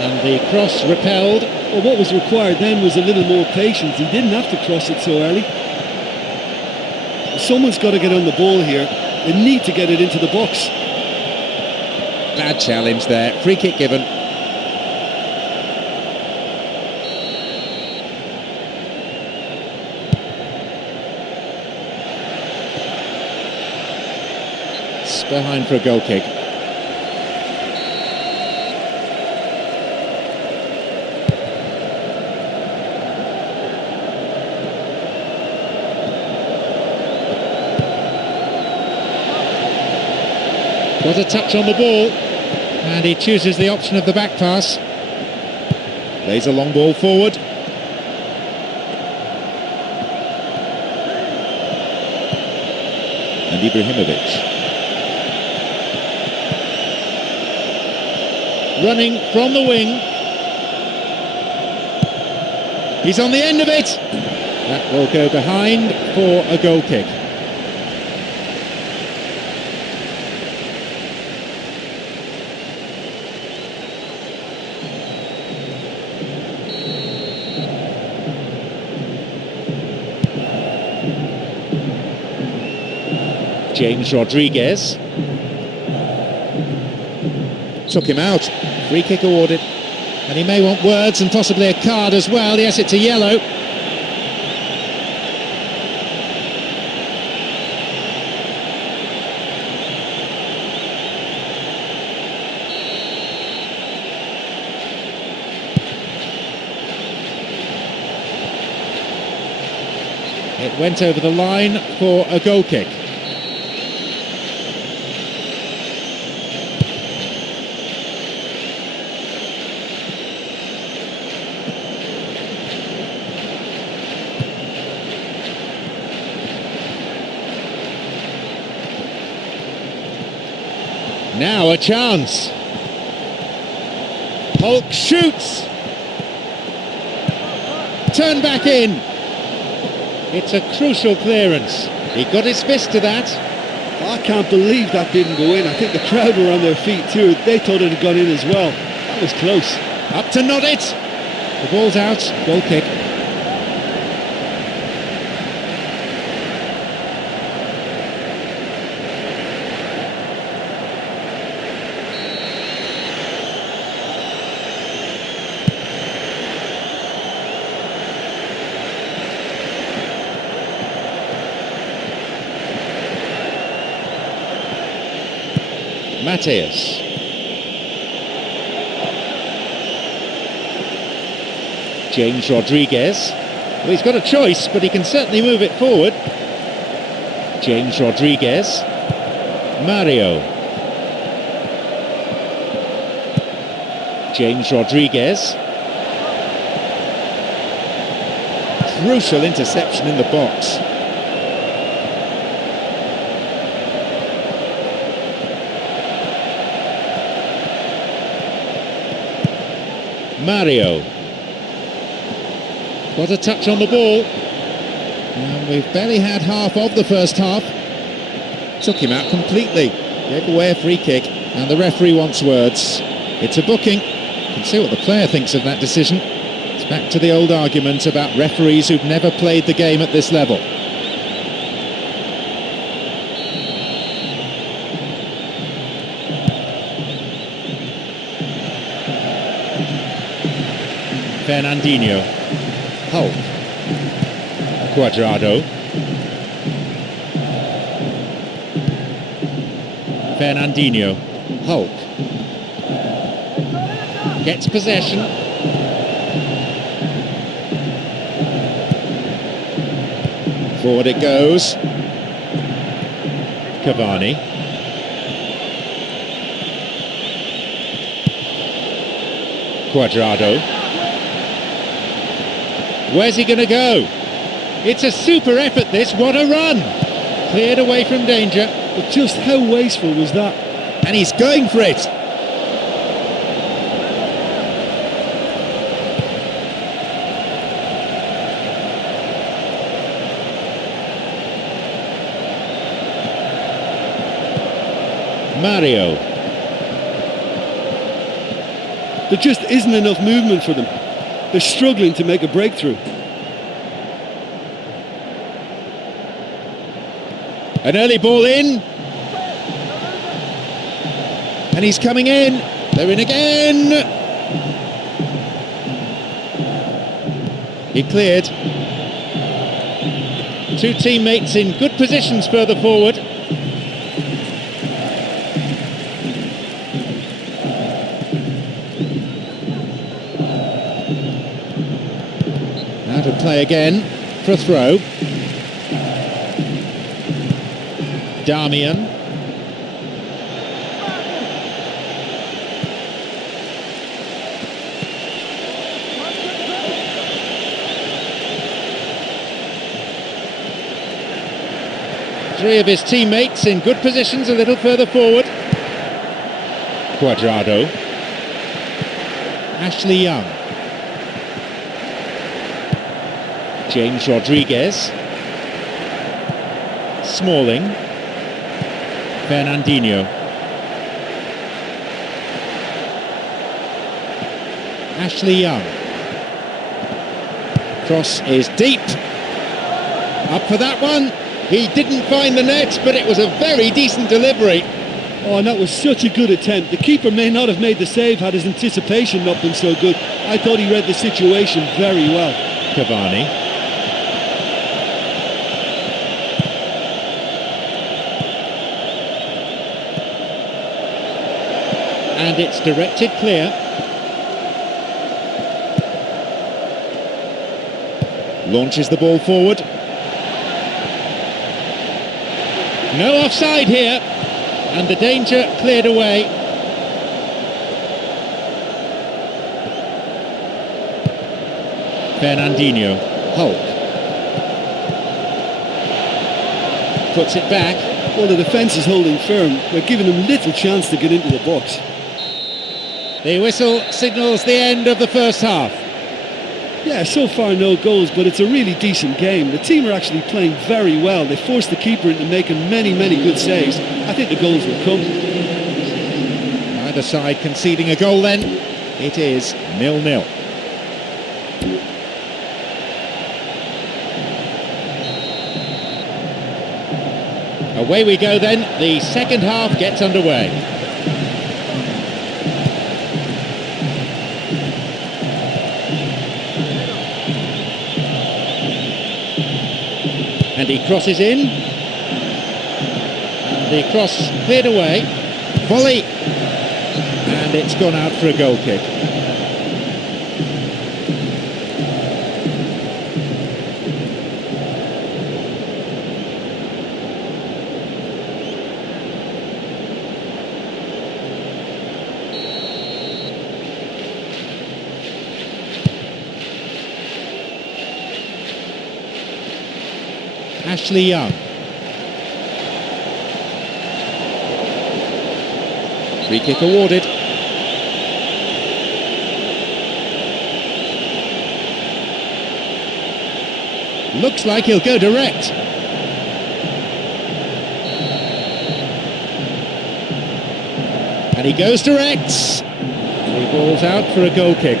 And the cross repelled. Well, what was required then was a little more patience. He didn't have to cross it so early. Someone's got to get on the ball here. They need to get it into the box. Bad challenge there. Free kick given. Behind for a goal kick. Got a touch on the ball and he chooses the option of the back pass. Plays a long ball forward. And Ibrahimovic. Running from the wing. He's on the end of it. That will go behind for a goal kick. James Rodriguez took him out. Free kick awarded. And he may want words and possibly a card as well. Yes, it's a yellow. It went over the line for a goal kick. Now a chance. Hulk shoots. Turn back in. It's a crucial clearance. He got his fist to that. I can't believe that didn't go in. I think the crowd were on their feet too. They thought it had gone in as well. That was close. Up to nod it. The ball's out. Goal kick. Mateus. James Rodriguez. Well, he's got a choice, but he can certainly move it forward. James Rodriguez. Mario. James Rodriguez. Crucial interception in the box. Mario. What a touch on the ball. And we've barely had half of the first half. Took him out completely. Gave away a free kick. And the referee wants words. It's a booking. You can see what the player thinks of that decision. It's back to the old argument about referees who've never played the game at this level. Fernandinho. Hulk. Cuadrado. Fernandinho. Hulk. Gets possession. Forward it goes. Cavani. Cuadrado. Where's he going to go? It's a super effort this, what a run! Cleared away from danger. But just how wasteful was that? And he's going for it! Mario. There just isn't enough movement for them. They're struggling to make a breakthrough. An early ball in. And he's coming in. They're in again. He cleared. Two teammates in good positions further forward. Now to play again for a throw. Damian. Three of his teammates in good positions a little further forward. Cuadrado. Ashley Young. James Rodriguez. Smalling. Fernandinho. Ashley Young. Cross is deep. Up for that one. He didn't find the net, but it was a very decent delivery. Oh, and that was such a good attempt. The keeper may not have made the save had his anticipation not been so good. I thought he read the situation very well. Cavani. And it's directed clear. Launches the ball forward. No offside here, and the danger cleared away. Fernandinho, Hulk. Puts it back. Well, the defence is holding firm. They're giving them little chance to get into the box. The whistle signals the end of the first half. Yeah, so far no goals, but it's a really decent game. The team are actually playing very well. They forced the keeper into making many good saves. I think the goals will come. Either side conceding a goal then. It is 0-0. Away we go then. The second half gets underway. And he crosses in. And the cross cleared away. Volley. And it's gone out for a goal kick. Ashley Young. Free kick awarded. Looks like he'll go direct. And he goes direct. The ball's out for a goal kick.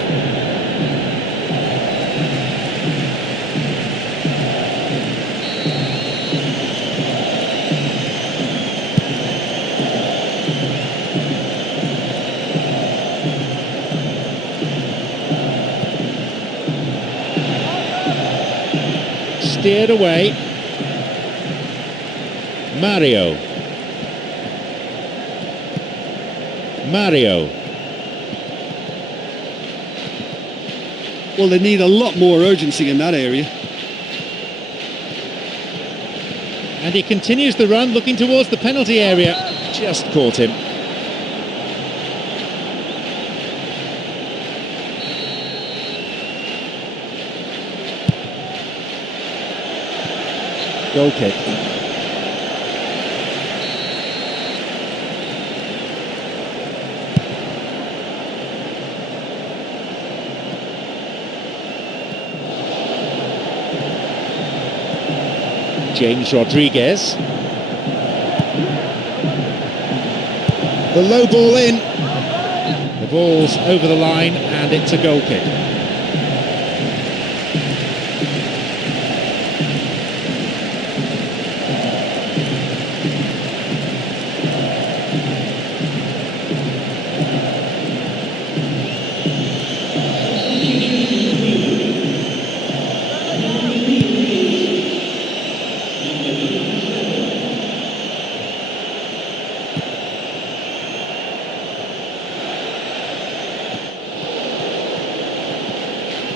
Steered away. Mario. Well, they need a lot more urgency in that area. And he continues the run, looking towards the penalty area. Just caught him. Goal kick. James Rodriguez. The low ball in. The ball's over the line and it's a goal kick.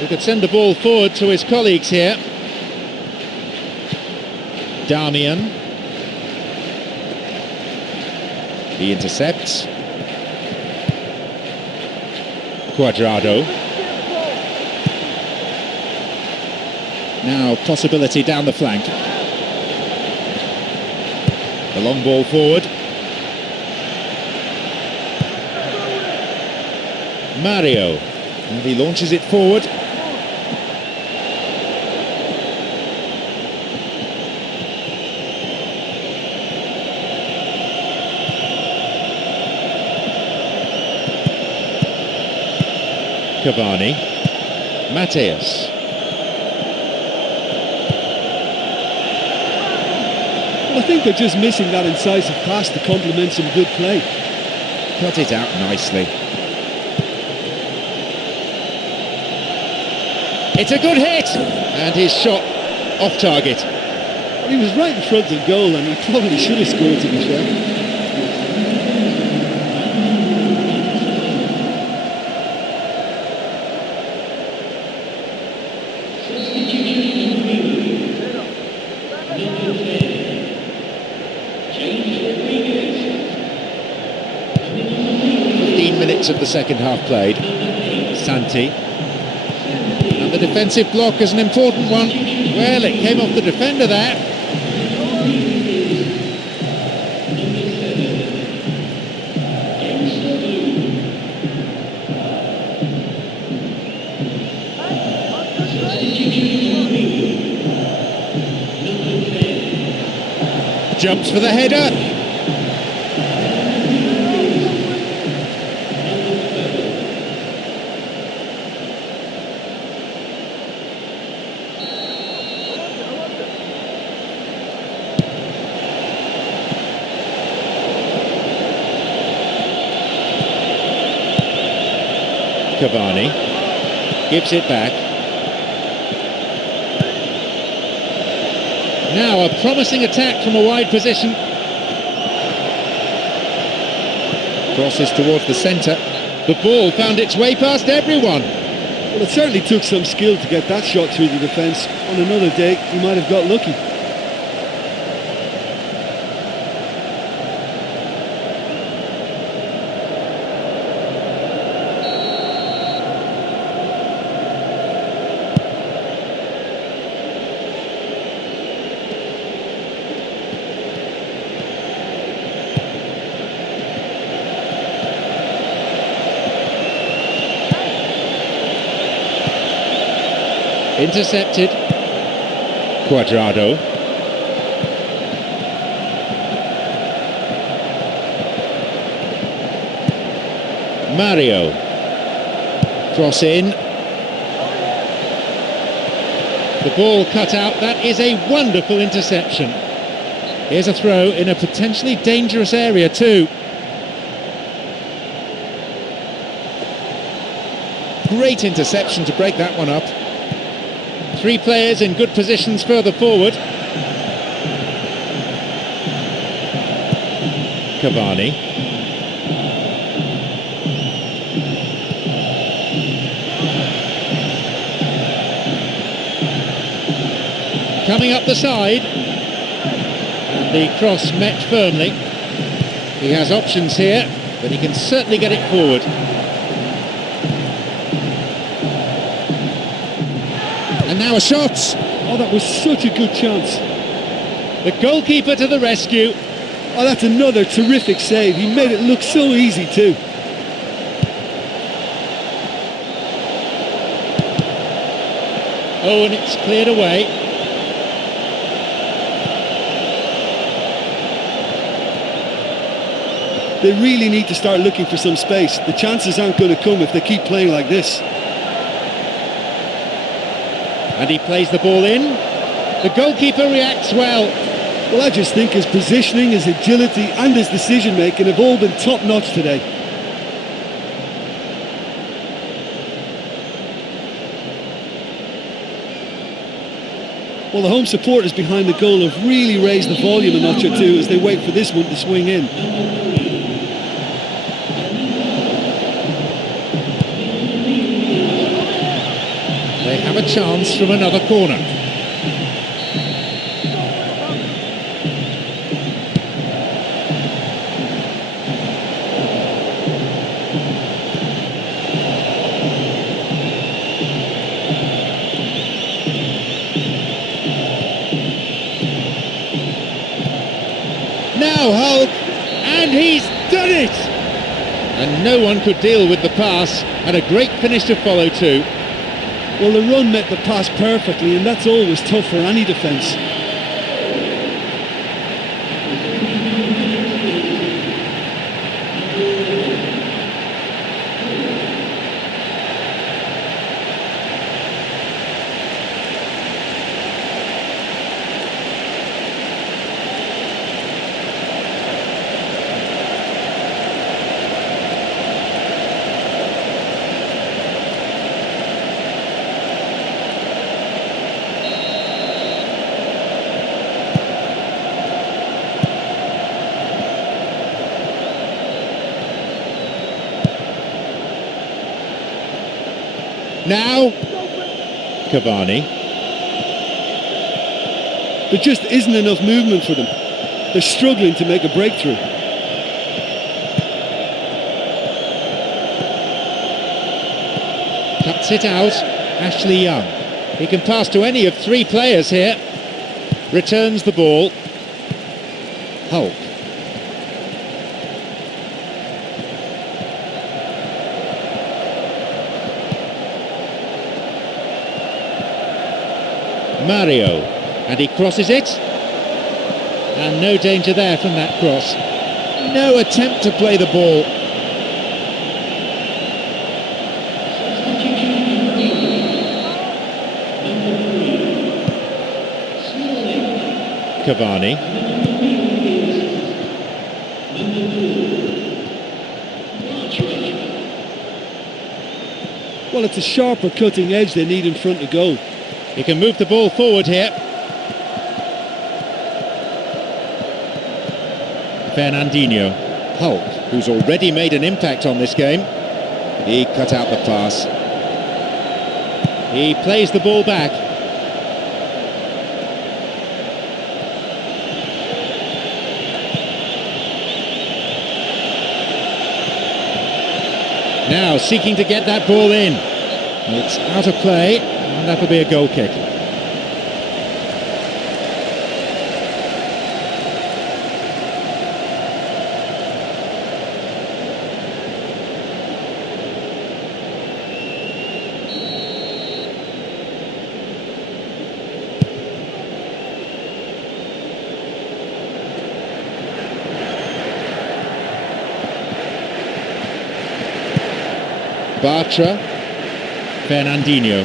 He could send the ball forward to his colleagues here. Damian. He intercepts. Cuadrado. Now possibility down the flank. The long ball forward. Mario. And he launches it forward. Cavani. Mateus. Well, I think they're just missing that incisive pass to complement some good play. Cut it out nicely. It's a good hit! And his shot off target. Well, he was right in front of the goal and he probably should have scored, to be fair. Of the second half played. Santi. And the defensive block is an important one. Well, it came off the defender there. Jumps for the header. Cavani gives it back. Now a promising attack from a wide position. Crosses towards the centre. The ball found its way past everyone. Well, it certainly took some skill to get that shot through the defence. On another day, he might have got lucky. Intercepted. Cuadrado. Mario. Cross in. The ball cut out. That is a wonderful interception. Here's a throw in a potentially dangerous area too. Great interception to break that one up. Three players in good positions further forward. Cavani. Coming up the side. And the cross met firmly. He has options here, but he can certainly get it forward. And now a shot. Oh, that was such a good chance. The goalkeeper to the rescue. Oh, that's another terrific save. He made it look so easy too. Oh, and it's cleared away. They really need to start looking for some space. The chances aren't going to come if they keep playing like this. And he plays the ball in. The goalkeeper reacts well. Well, I just think his positioning, his agility and his decision making have all been top notch today. Well, the home supporters behind the goal have really raised the volume a notch or two as they wait for this one to swing in. They have a chance from another corner. Now Hulk, and he's done it! And no one could deal with the pass, and a great finish to follow too. Well, the run met the pass perfectly, and that's always tough for any defence. Now, Cavani. There just isn't enough movement for them. They're struggling to make a breakthrough. Cuts it out, Ashley Young. He can pass to any of three players here. Returns the ball. Hulk. Mario, and he crosses it, and no danger there from that cross. No attempt to play the ball. Cavani. Well, it's a sharper cutting edge they need in front of goal. He can move the ball forward here. Fernandinho. Hulk, who's already made an impact on this game. He cut out the pass. He plays the ball back. Now seeking to get that ball in. It's out of play, and that'll be a goal kick. Bartra, Fernandinho,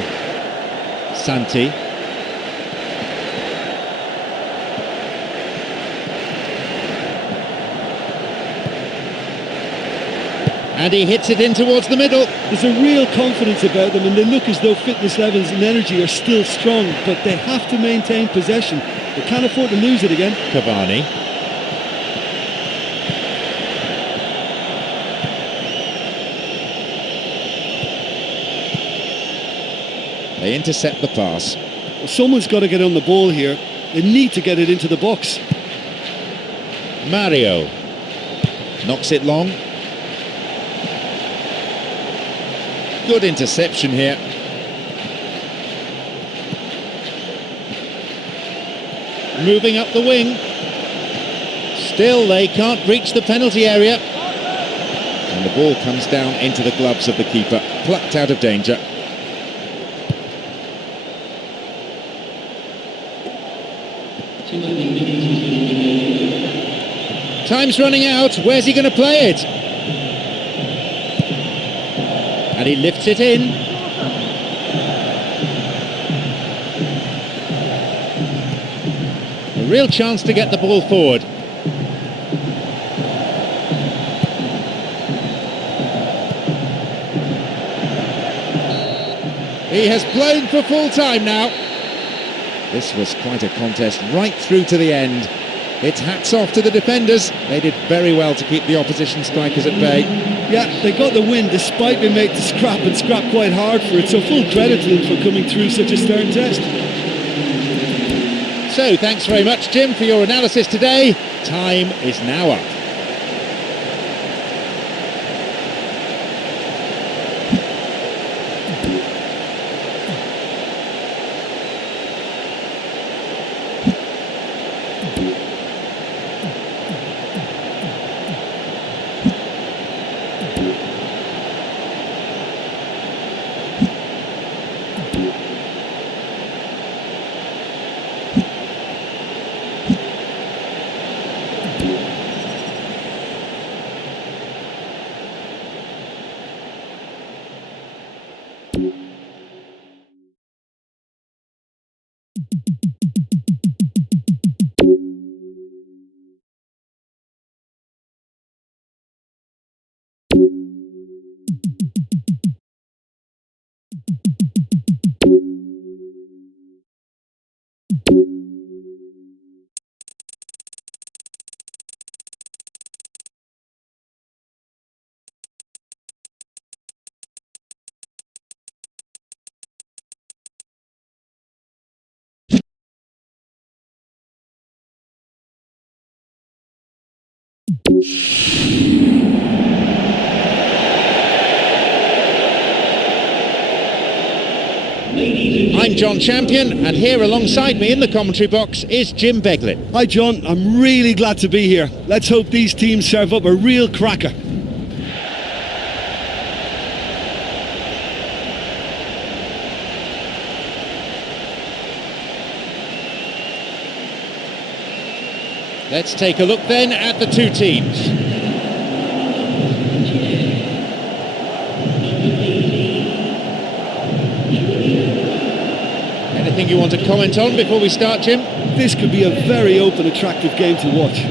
Santi, and he hits it in towards the middle. There's a real confidence about them, and they look as though fitness levels and energy are still strong, but they have to maintain possession. They can't afford to lose it again. Cavani. They intercept the pass. Well, someone's got to get on the ball here. They need to get it into the box. Mario knocks it long. Good interception here. Moving up the wing. Still they can't reach the penalty area. And the ball comes down into the gloves of the keeper, plucked out of danger. Time's running out. Where's he going to play it? And he lifts it in. A real chance to get the ball forward. He has blown for full time now. This was quite a contest right through to the end. It's hats off to the defenders. They did very well to keep the opposition strikers at bay. Yeah, they got the win despite being made to scrap and scrap quite hard for it, so full credit to them for coming through such a stern test. So thanks very much, Jim, for your analysis today. Time is now up. I'm John Champion, and here alongside me in the commentary box is Jim Beglin. Hi John, I'm really glad to be here. Let's hope these teams serve up a real cracker. Let's take a look then at the two teams. Anything you want to comment on before we start, Jim? This could be a very open, attractive game to watch.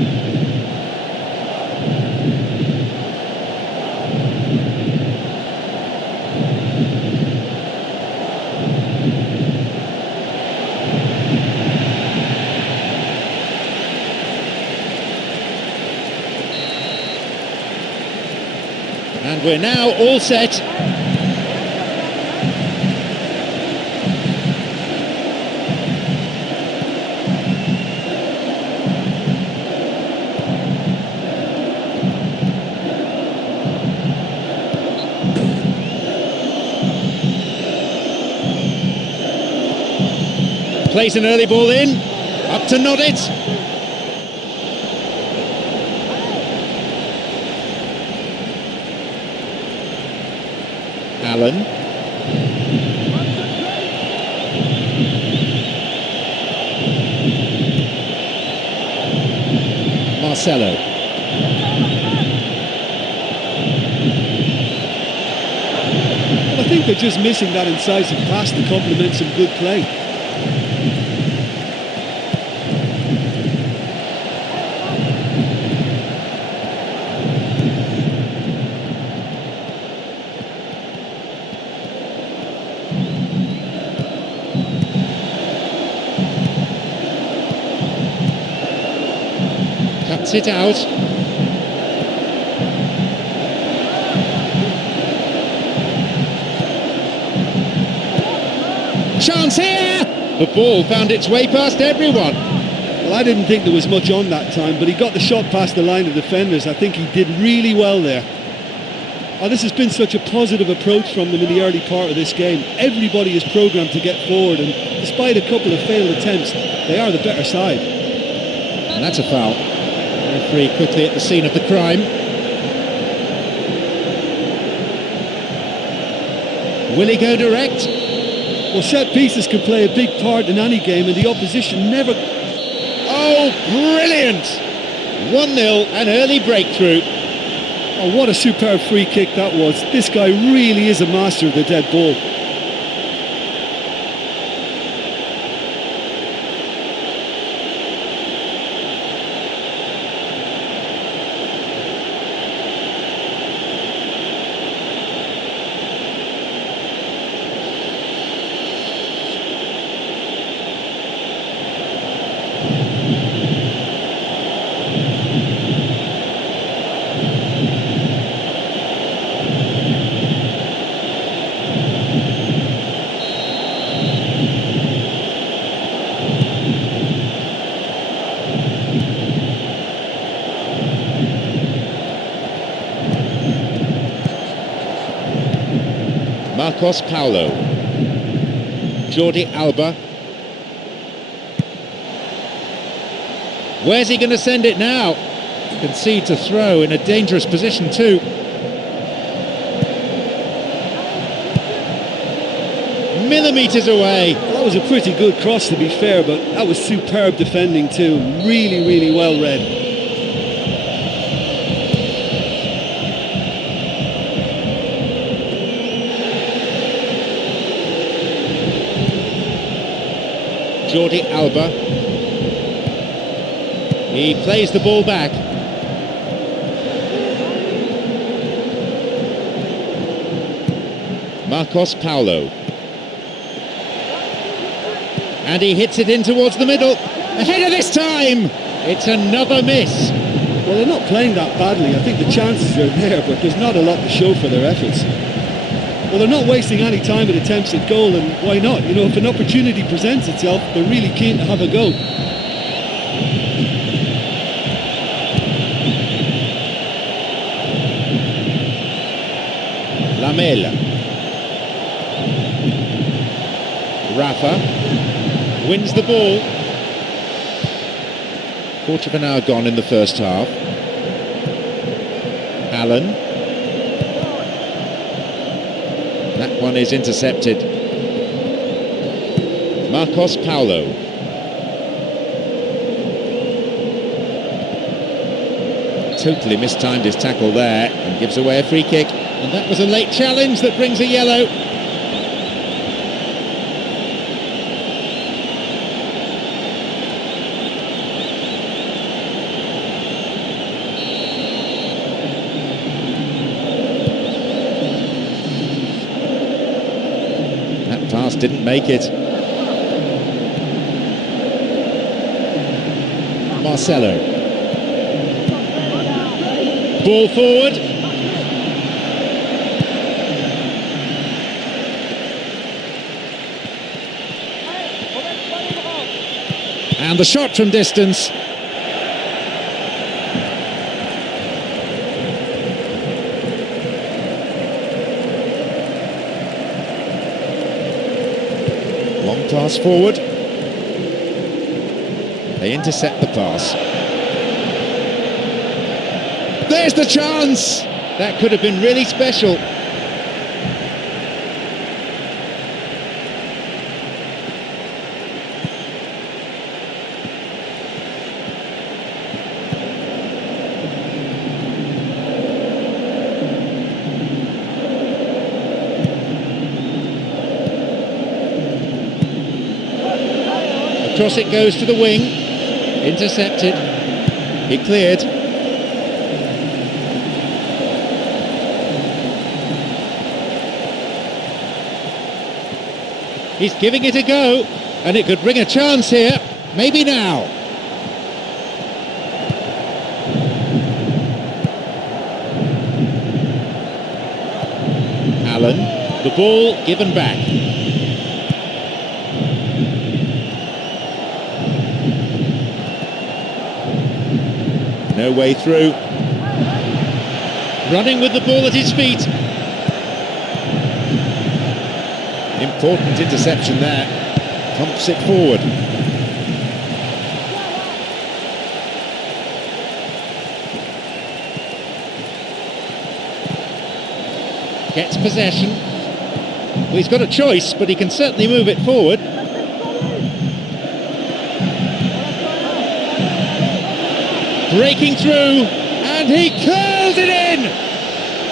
And we're now all set. Plays an early ball in, up to nod it. Allen. Marcelo. Well, I think they're just missing that incisive pass to complement some good play. Cuts it out. Chance here! The ball found its way past everyone. Well, I didn't think there was much on that time, but he got the shot past the line of defenders. I think he did really well there. Oh, this has been such a positive approach from them in the early part of this game. Everybody is programmed to get forward, and despite a couple of failed attempts, they are the better side. And that's a foul. Referee quickly at the scene of the crime. Will he go direct? Well, set pieces can play a big part in any game, and the opposition never... Oh, brilliant! 1-0, an early breakthrough. Oh, what a superb free kick that was. This guy really is a master of the dead ball. Marcos Paulo. Jordi Alba. Where's he going to send it now? Concedes a throw in a dangerous position too. Millimetres away. Well, that was a pretty good cross, to be fair, but that was superb defending too. Really, really well read. Jordi Alba. He plays the ball back. Marcos Paulo. And he hits it in towards the middle. Ahead of this time! It's another miss. Well, they're not playing that badly. I think the chances are there, but there's not a lot to show for their efforts. Well, they're not wasting any time in attempts at goal, and why not? You know, if an opportunity presents itself, they're really keen to have a go. Lamela. Rafa wins the ball. Quarter of an hour gone in the first half. Allen. That one is intercepted. Marcos Paulo. Totally mistimed his tackle there and gives away a free kick. And that was a late challenge that brings a yellow. That pass didn't make it. Marcelo. Ball forward. And the shot from distance. Long pass forward. They intercept the pass. There's the chance! That could have been really special. Across it goes to the wing. Intercepted. He cleared. He's giving it a go, and it could bring a chance here. Maybe now. Allen, the ball given back. No way through. Running with the ball at his feet. Important interception there. Pumps it forward. Gets possession. Well, he's got a choice, but he can certainly move it forward. Breaking through, and he curls it in!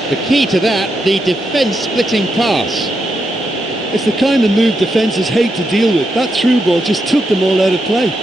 The key to that, the defence-splitting pass. It's the kind of move defences hate to deal with. That through ball just took them all out of play.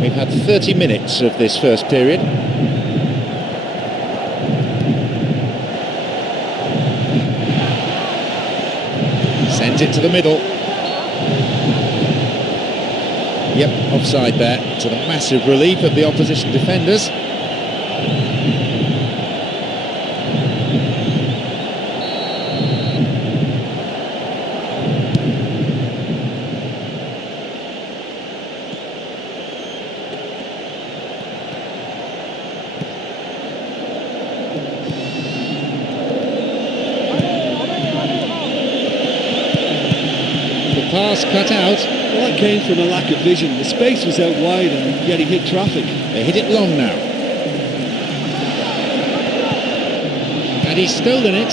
We've had 30 minutes of this first period. Sends it to the middle. Yep, offside there, to the massive relief of the opposition defenders. Pass cut out. Well, that came from a lack of vision. The space was out wide and yet he hit traffic. They hit it long now. And he's stolen it.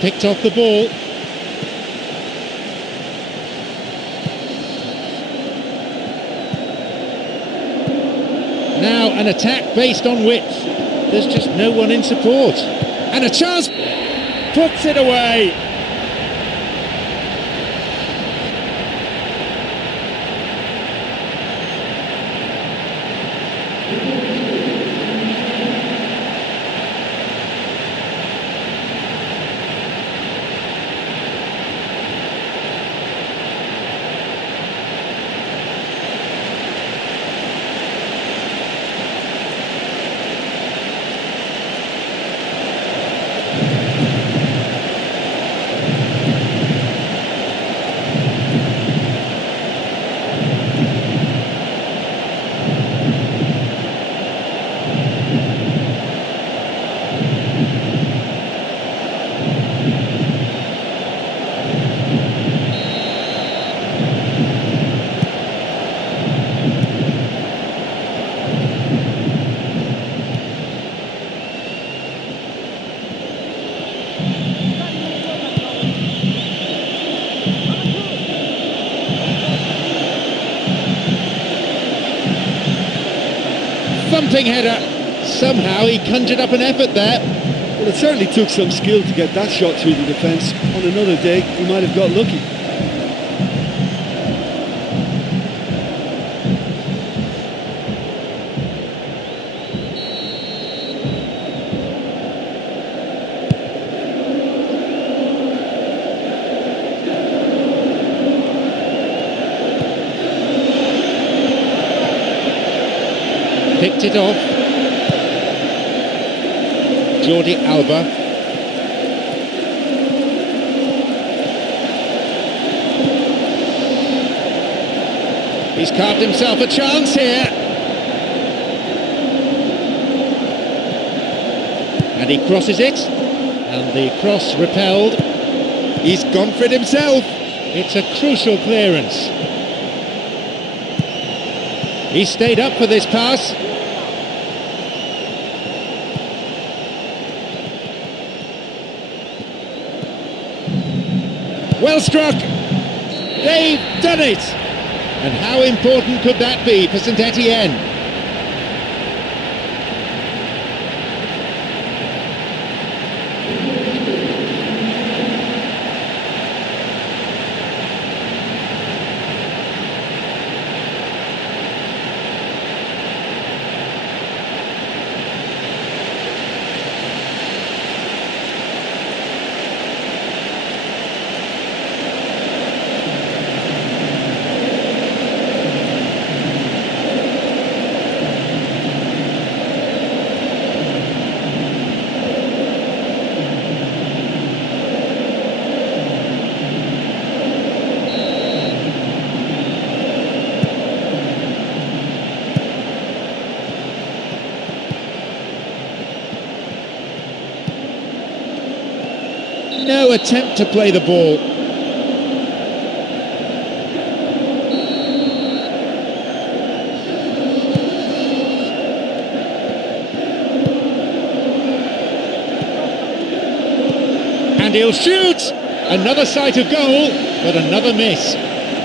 Picked off the ball. Now an attack based on width. There's just no one in support. And a chance. Puts it away. Thumping header. Somehow he conjured up an effort there. Well, it certainly took some skill to get that shot through the defence. On another day, he might have got lucky. Picked it off. Jordi Alba. He's carved himself a chance here. And he crosses it. And the cross repelled. He's gone for it himself. It's a crucial clearance. He stayed up for this pass. Well struck. They've done it. And how important could that be for St Etienne? No attempt to play the ball. And he'll shoot! Another sight of goal, but another miss.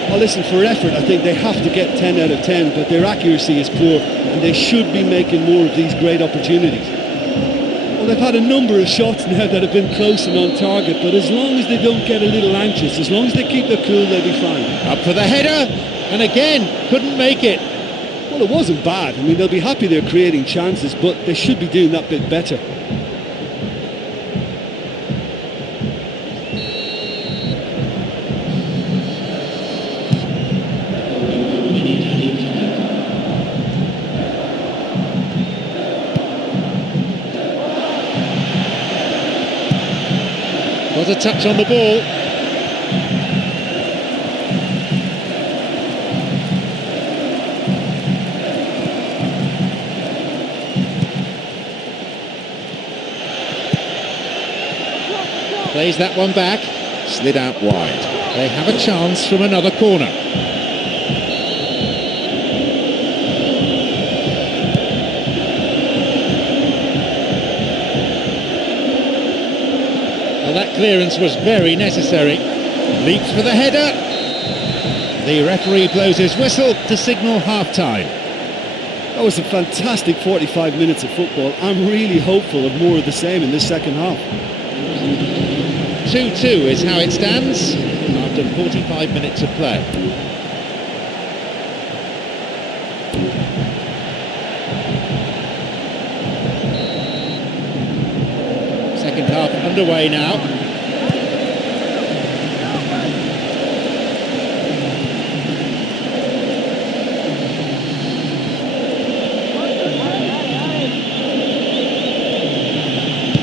Well, listen, for effort, I think they have to get 10 out of 10, but their accuracy is poor, and they should be making more of these great opportunities. Well, they've had a number of shots now that have been close and on target, but as long as they don't get a little anxious, as long as they keep their cool, they'll be fine. Up for the header, and again, couldn't make it. Well, it wasn't bad. I mean, they'll be happy they're creating chances, but they should be doing that bit better. Got a touch on the ball. Plays that one back, slid out wide. They have a chance from another corner. that clearance was very necessary. Leaps for the header. The referee blows his whistle to signal half-time. That was a fantastic 45 minutes of football. I'm really hopeful of more of the same in this second half. 2-2 is how it stands after 45 minutes of play. Second half underway now.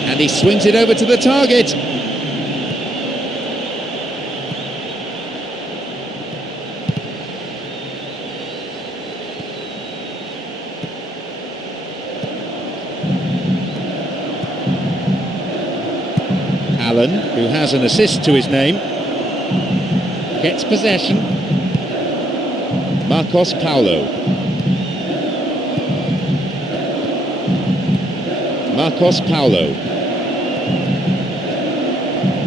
And he swings it over to the target. Allen, who has an assist to his name, gets possession. Marcos Paulo. Marcos Paulo.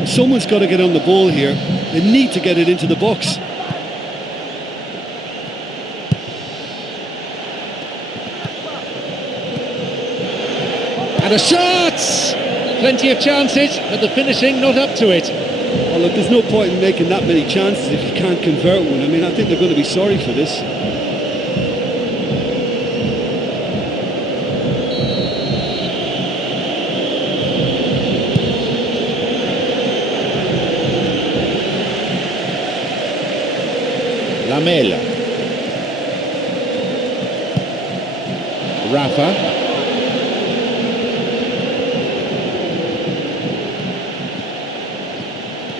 Someone's got to get on the ball here. They need to get it into the box. And a shot! Plenty of chances, but the finishing not up to it. Well, look, there's no point in making that many chances if you can't convert one. I mean, I think they're going to be sorry for this. Lamela. Rafa.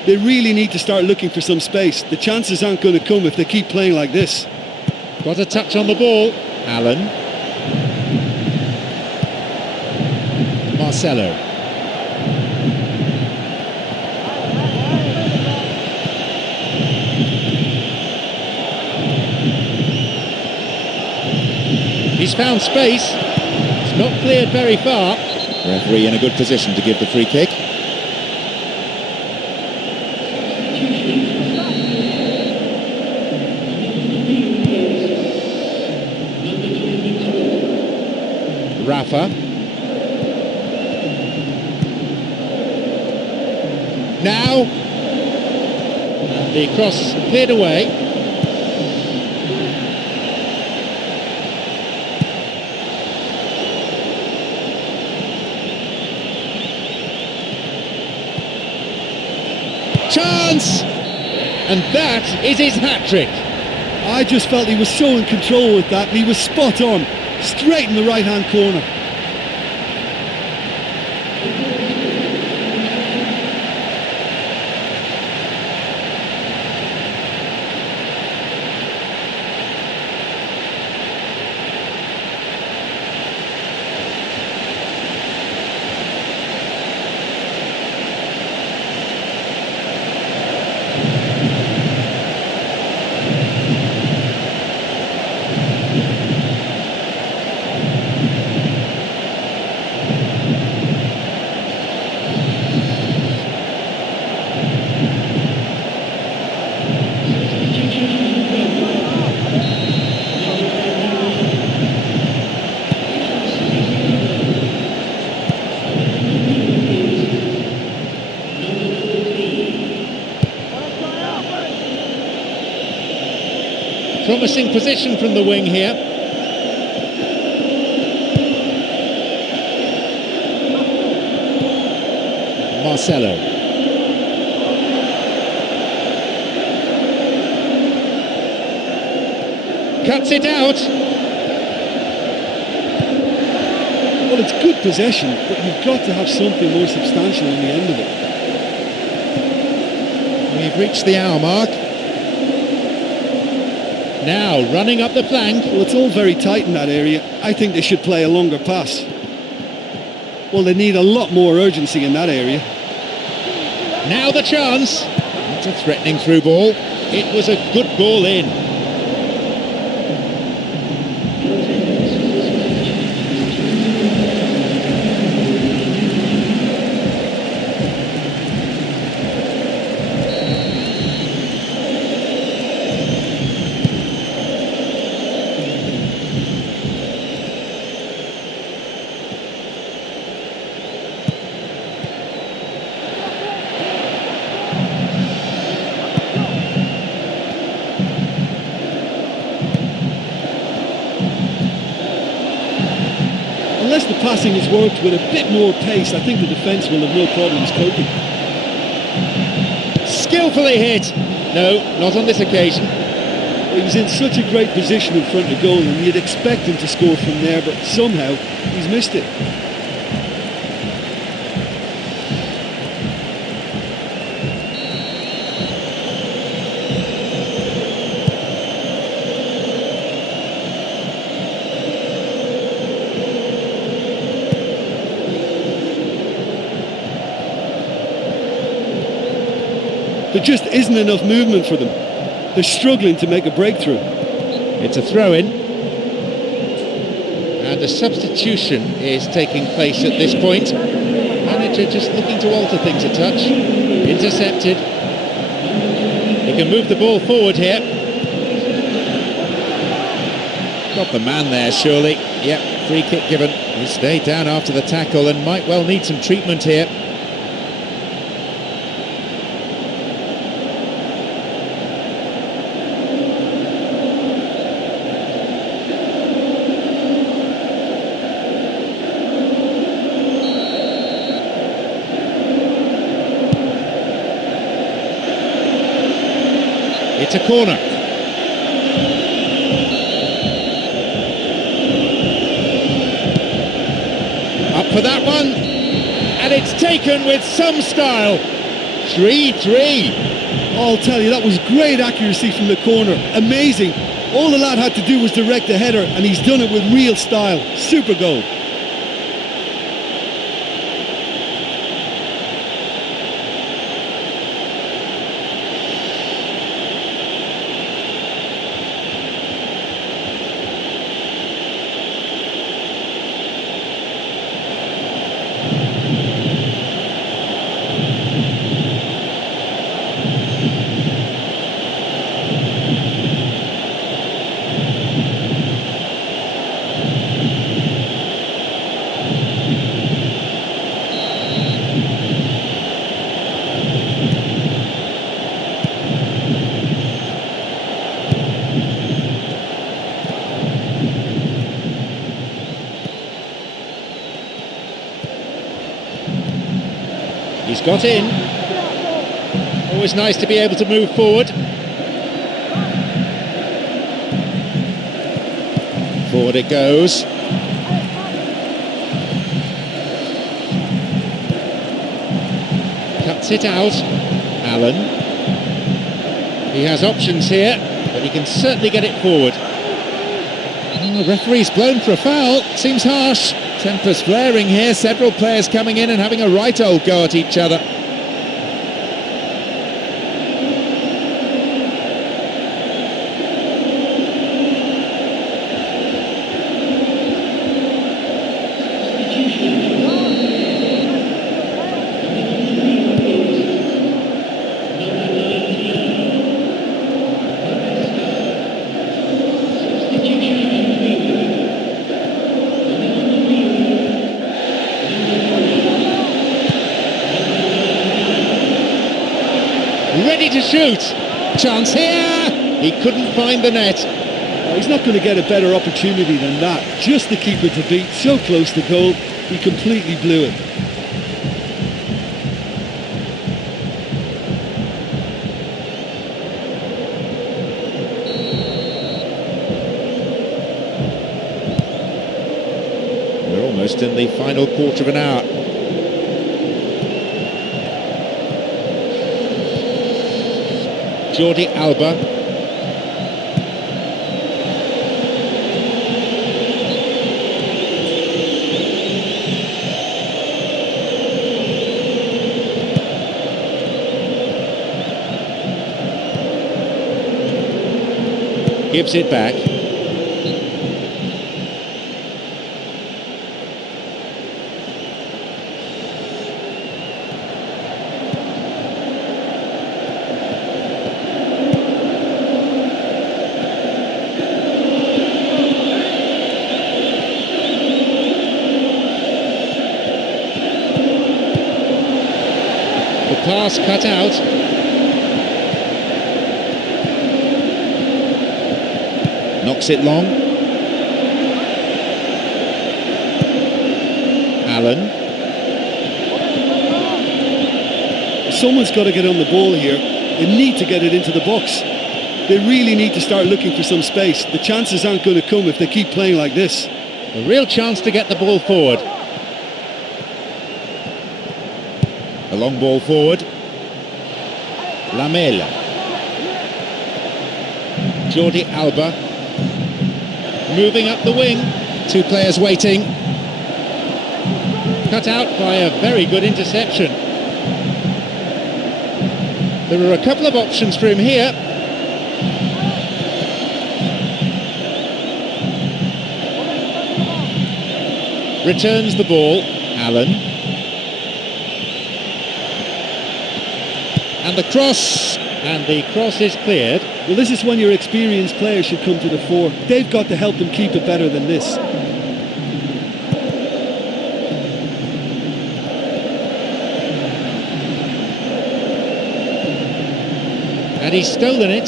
They really need to start looking for some space. The chances aren't going to come if they keep playing like this. Got a touch on the ball. Allen. Marcelo. He's found space. It's not cleared very far. Referee in a good position to give the free kick. Rafa. Now. And the cross cleared away. Chance! And that is his hat-trick. I just felt he was so in control with that, and he was spot on. Straight in the right-hand corner. Promising position from the wing here. Marcelo. Cuts it out. Well, it's good possession, but you've got to have something more substantial on the end of it. We've reached the hour mark. Now, running up the flank. Well, it's all very tight in that area. I think they should play a longer pass. Well, they need a lot more urgency in that area. Now the chance. It's a threatening through ball. It was a good ball in. passing has worked with a bit more pace, I think the defence will have no problems coping. Skillfully hit. No, not on this occasion. He was in such a great position in front of goal and you'd expect him to score from there, but somehow he's missed it. There just isn't enough movement for them. They're struggling to make a breakthrough. It's a throw-in. And a substitution is taking place at this point. Manager just looking to alter things a touch. Intercepted. He can move the ball forward here. Got the man there, surely. Yep, free kick given. He stayed down after the tackle and might well need some treatment here. It's a corner. Up for that one. And it's taken with some style. 3-3. Oh, I'll tell you, that was great accuracy from the corner. Amazing. All the lad had to do was direct the header, and he's done it with real style. Super goal. He's got in. Always nice to be able to move forward. Forward it goes. Cuts it out. Allen. He has options here, but he can certainly get it forward. Oh, the referee's blown for a foul. Seems harsh. Tempers flaring here, several players coming in and having a right old go at each other. Ready to shoot. Chance here. He couldn't find the net. Oh, he's not going to get a better opportunity than that. Just the keeper to beat. So close to goal. He completely blew it. We're almost in the final quarter of an hour. Jordi Alba. Gives it back. Pass cut out. Knocks it long. Allen. Someone's got to get on the ball here. They need to get it into the box. They really need to start looking for some space. The chances aren't going to come if they keep playing like this. A real chance to get the ball forward. A long ball forward. Lamela. Jordi Alba. Moving up the wing. Two players waiting. Cut out by a very good interception. There are a couple of options for him here. Returns the ball. Allen. And the cross. And the cross is cleared. Well, this is when your experienced players should come to the fore. They've got to help them keep it better than this. And he's stolen it.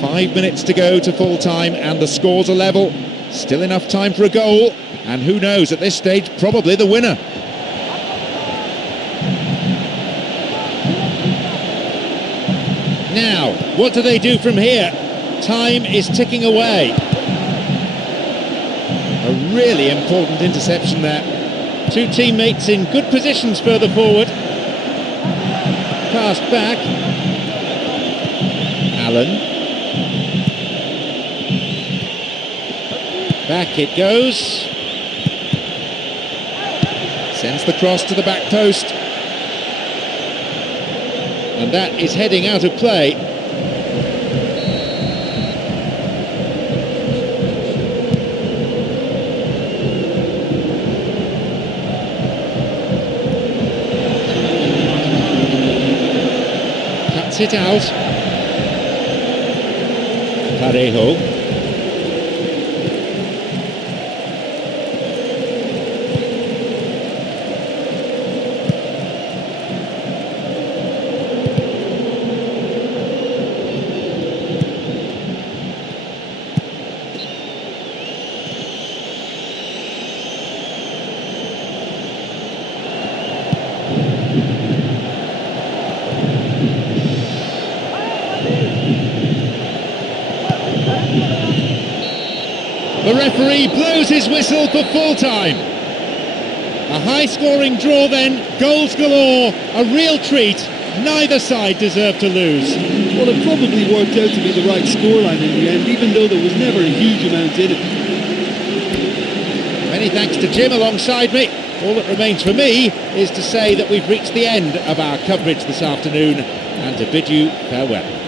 5 minutes to go to full time and the scores are level. Still enough time for a goal. And who knows, at this stage, probably the winner. Now, what do they do from here? Time is ticking away. A really important interception there. Two teammates in good positions further forward. Passed back. Allen. Back it goes. Sends the cross to the back post. And that is heading out of play. Cuts it out. Parejo. The referee blows his whistle for full time. A high-scoring draw then, goals galore, a real treat. Neither side deserved to lose. Well, it probably worked out to be the right scoreline in the end, even though there was never a huge amount in it. Many thanks to Jim alongside me. All that remains for me is to say that we've reached the end of our coverage this afternoon and to bid you farewell.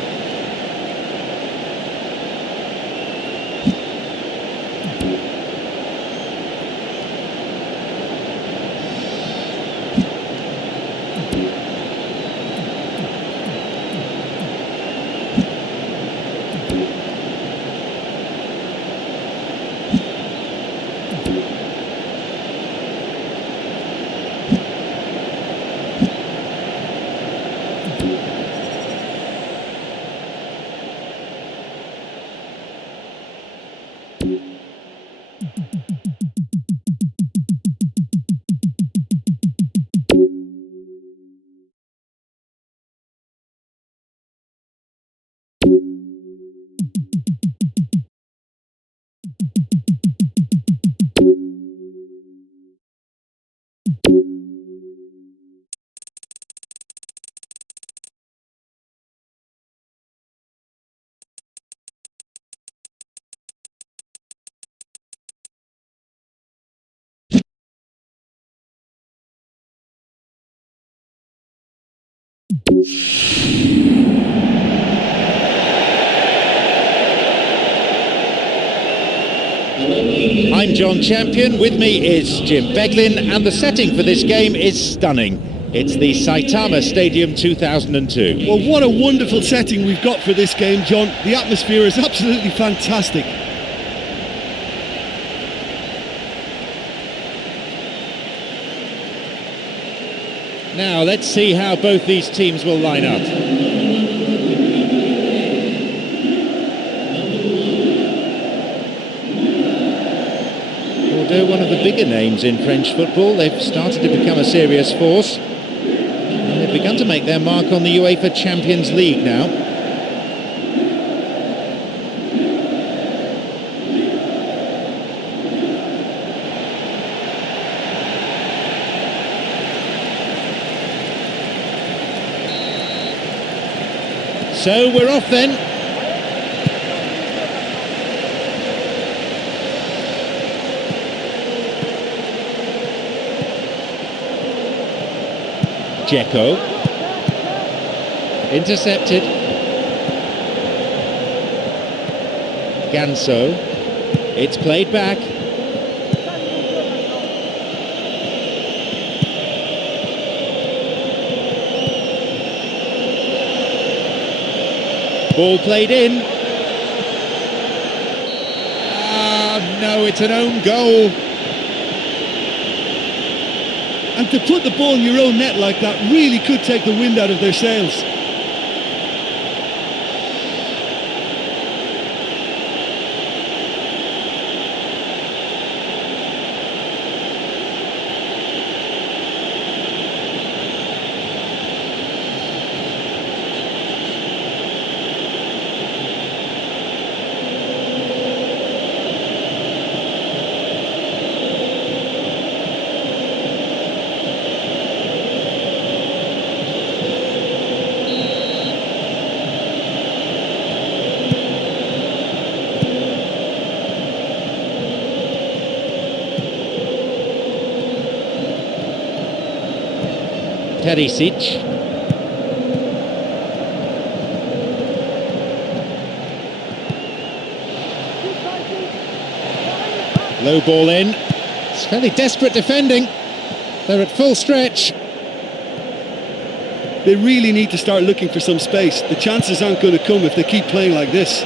I'm John Champion, with me is Jim Beglin, and the setting for this game is stunning. It's the Saitama Stadium 2002. Well, what a wonderful setting we've got for this game, John. The atmosphere is absolutely fantastic. Now, let's see how both these teams will line up. bigger names in French football. They've started to become a serious force. And they've begun to make their mark on the UEFA Champions League now. So we're off then. Heko. Intercepted. Ganso. It's played back. Ball played in. Ah, no, it's an own goal. And to put the ball in your own net like that really could take the wind out of their sails. Perisic. Low ball in. It's fairly desperate defending. They're at full stretch. They really need to start looking for some space. The chances aren't going to come if they keep playing like this.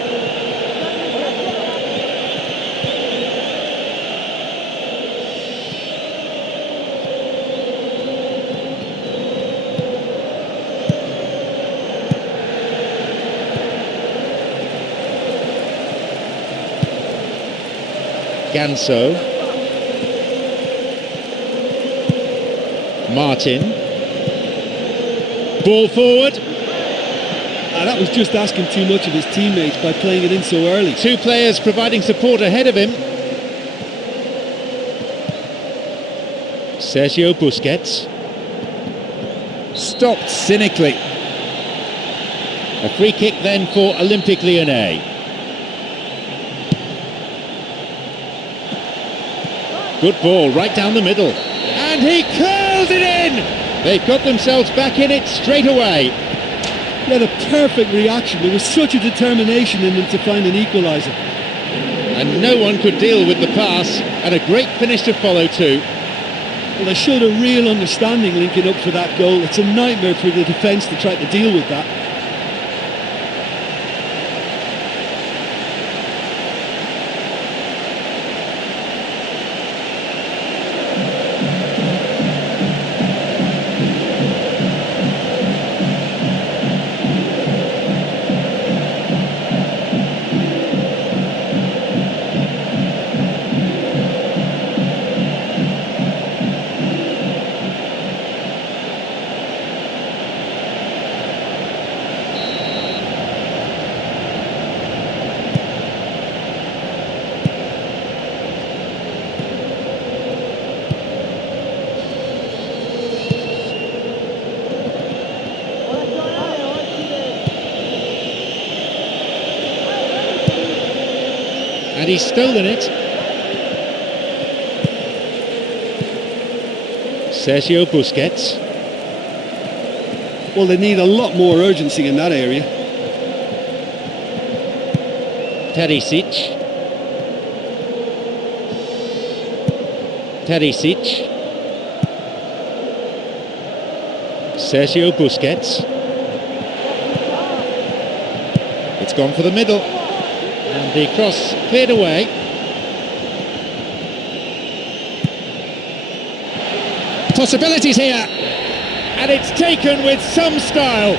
Ganso. Martin. Ball forward. That was just asking too much of his teammates by playing it in so early. Two players providing support ahead of him. Sergio Busquets. Stopped cynically. A free kick then for Olympique Lyonnais. Good ball, right down the middle. And he curls it in! They've got themselves back in it straight away. He had a perfect reaction. There was such a determination in them to find an equaliser. And no one could deal with the pass, and a great finish to follow too. Well, they showed a real understanding linking up for that goal. It's a nightmare for the defence to try to deal with that. And he's stolen it. Sergio Busquets. Well, they need a lot more urgency in that area. Perisic. Sergio Busquets. It's gone for the middle. And the cross cleared away. Possibilities here. And it's taken with some style.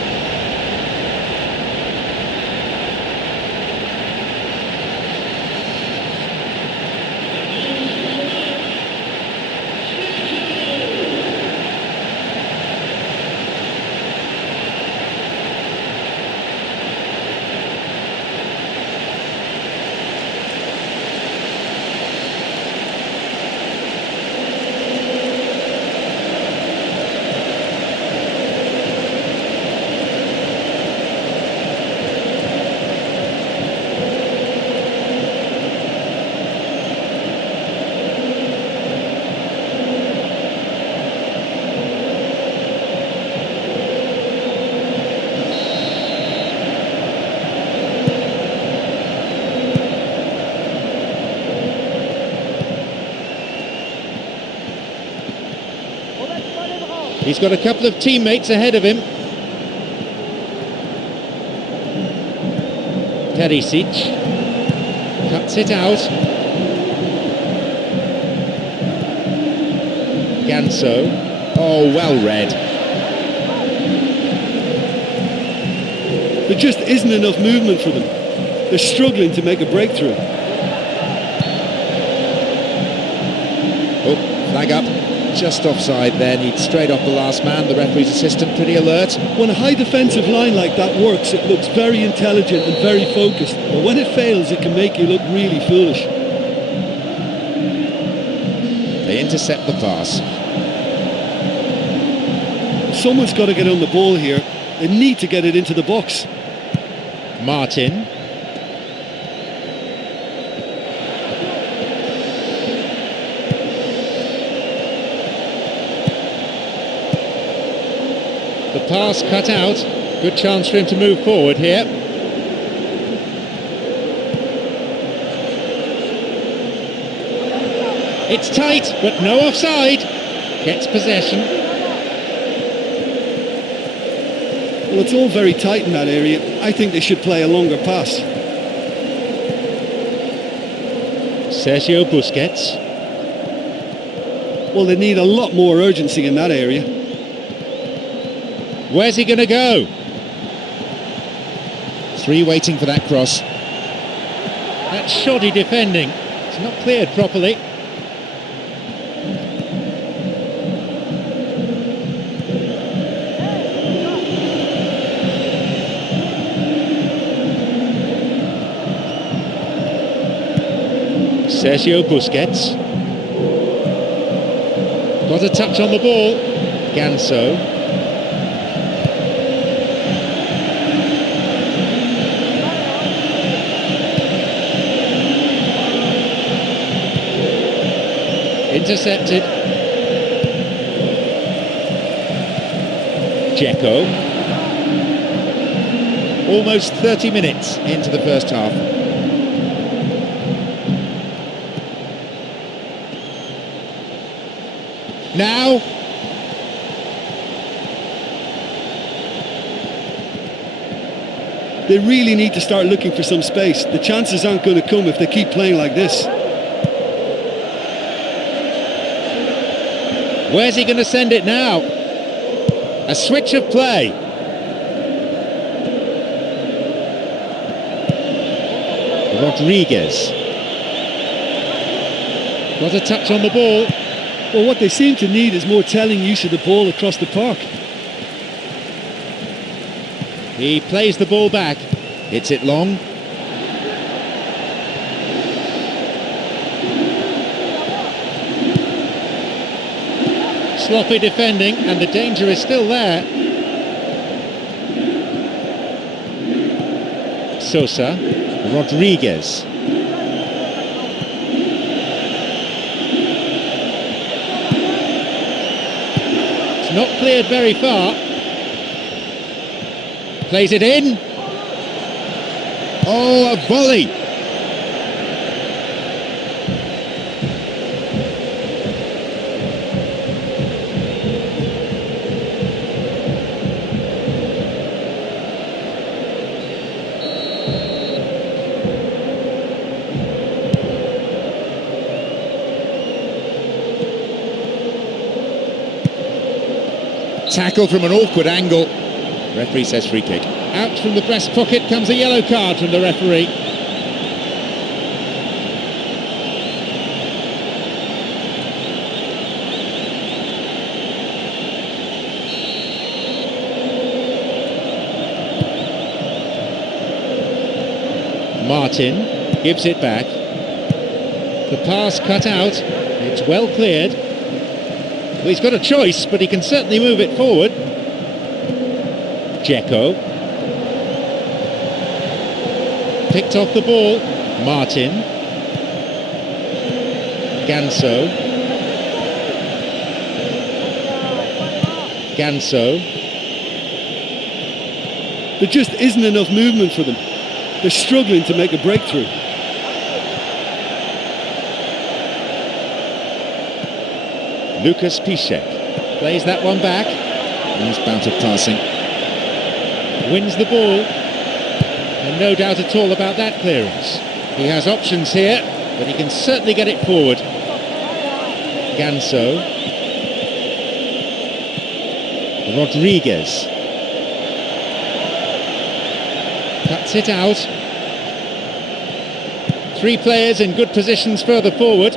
He's got a couple of teammates ahead of him. Perisic cuts it out. Ganso. Oh, well read. There just isn't enough movement for them. They're struggling to make a breakthrough. Oh, flag up. Just offside then. He'd straight off the last man. The referee's assistant pretty alert. When a high defensive line like that works, it looks very intelligent and very focused. But when it fails, it can make you look really foolish. They intercept the pass. Someone's got to get on the ball here. They need to get it into the box. Martin. The pass cut out. Good chance for him to move forward here. It's tight, but no offside. Gets possession. Well, it's all very tight in that area. I think they should play a longer pass. Sergio Busquets. Well, they need a lot more urgency in that area. Where's he going to go? Three waiting for that cross. That's shoddy defending. It's not cleared properly. Sergio Busquets. Got a touch on the ball. Ganso. Intercepted. Heko. Almost 30 minutes into the first half. Now. They really need to start looking for some space. The chances aren't going to come if they keep playing like this. Where's he going to send it now? A switch of play. Rodriguez. Got a touch on the ball. Well, what they seem to need is more telling use of the ball across the park. He plays the ball back. Hits it long. Sloppy defending, and the danger is still there. Sosa. Rodriguez. It's not cleared very far. Plays it in. Oh, a volley. Tackle from an awkward angle. Referee says free kick. Out from the breast pocket comes a yellow card from the referee. Martin gives it back. The pass cut out. It's well cleared. Well, he's got a choice, but he can certainly move it forward. Heko. Picked off the ball. Martin. Ganso. Ganso. There just isn't enough movement for them. They're struggling to make a breakthrough. Lucas Piszczek. Plays that one back. Nice bout of passing. Wins the ball. And no doubt at all about that clearance. He has options here, but he can certainly get it forward. Ganso. Rodriguez. Cuts it out. 3 players in good positions further forward.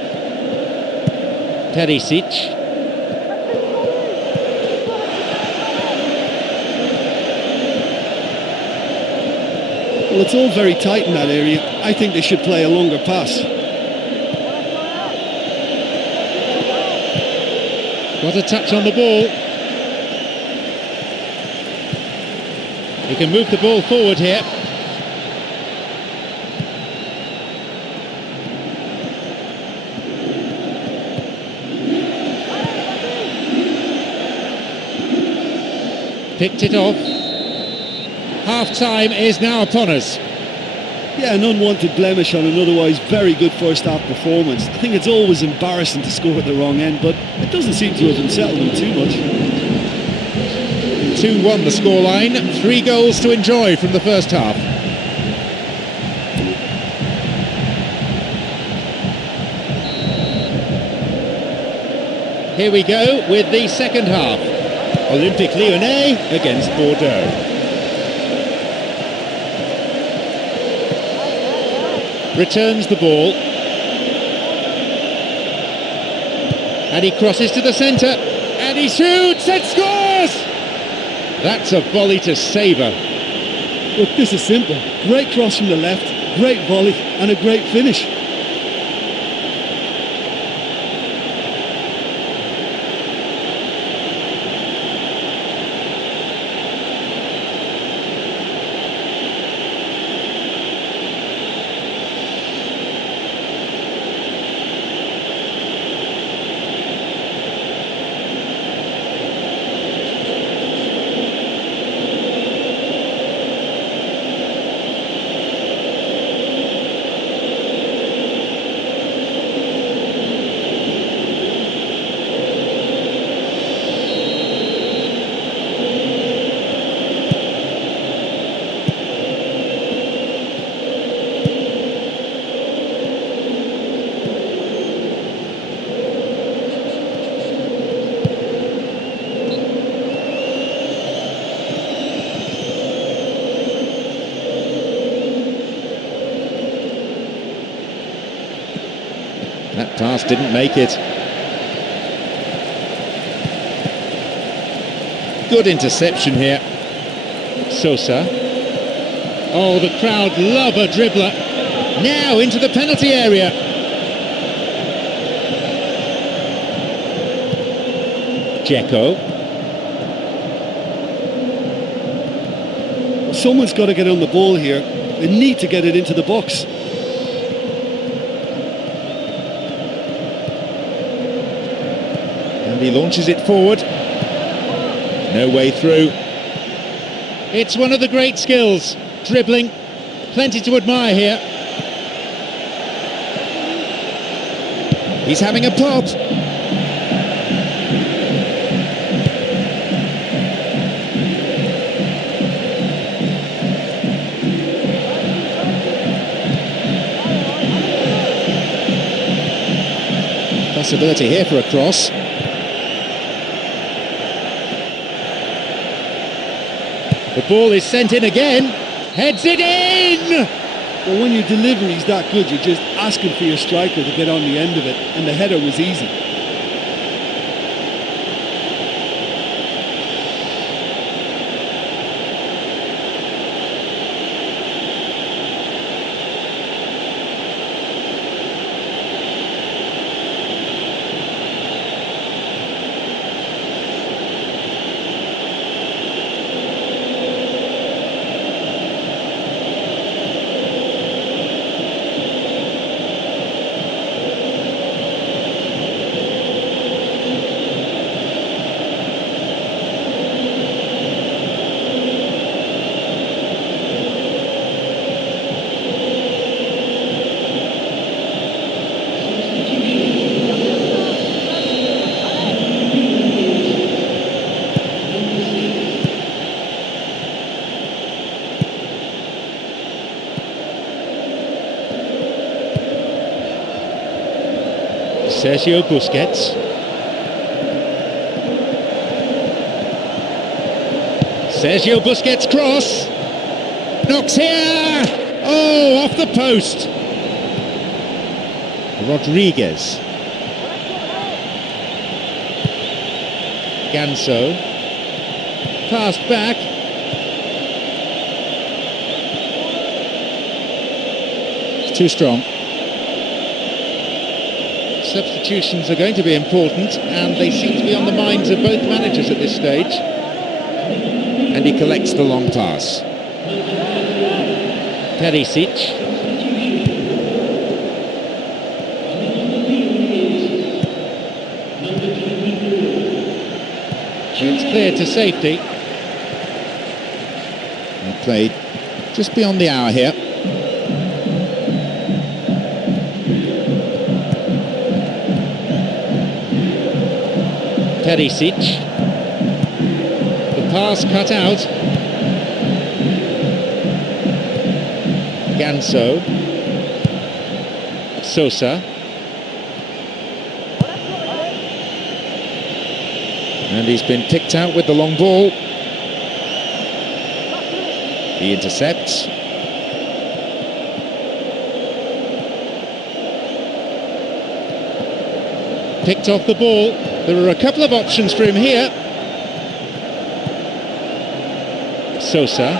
Perisic. Well, it's all very tight in that area. I think they should play a longer pass. Got a touch on the ball. He can move the ball forward here. Picked it off. Half-time is now upon us. Yeah, an unwanted blemish on an otherwise very good first half performance. I think it's always embarrassing to score at the wrong end, but it doesn't seem to have unsettled them too much. 2-1 the scoreline, 3 goals to enjoy from the first half. Here we go with the second half. Olympique Lyonnais against Bordeaux. Returns the ball. And he crosses to the centre. And he shoots and scores! That's a volley to savour. Look, this is simple. Great cross from the left, great volley, and a great finish. That pass didn't make it. Good interception here. Sosa. Oh, the crowd love a dribbler. Now into the penalty area. Heko. Someone's got to get on the ball here. They need to get it into the box. And he launches it forward. No way through. It's one of the great skills. Dribbling. Plenty to admire here. He's having a pop. Possibility here for a cross. The ball is sent in again. Heads it in! Well, when your delivery's that good, you're just asking for your striker to get on the end of it, and the header was easy. Sergio Busquets. Sergio Busquets cross. Knocks here. Oh, off the post. Rodriguez. Ganso. Passed back. It's too strong. Substitutions are going to be important, and they seem to be on the minds of both managers at this stage. And he collects the long pass. Perisic. It's clear to safety. And played just beyond the hour here. Perisic. The pass cut out. Ganso. Sosa. And he's been picked out with the long ball. He intercepts. Picked off the ball. There are a couple of options for him here. Sosa.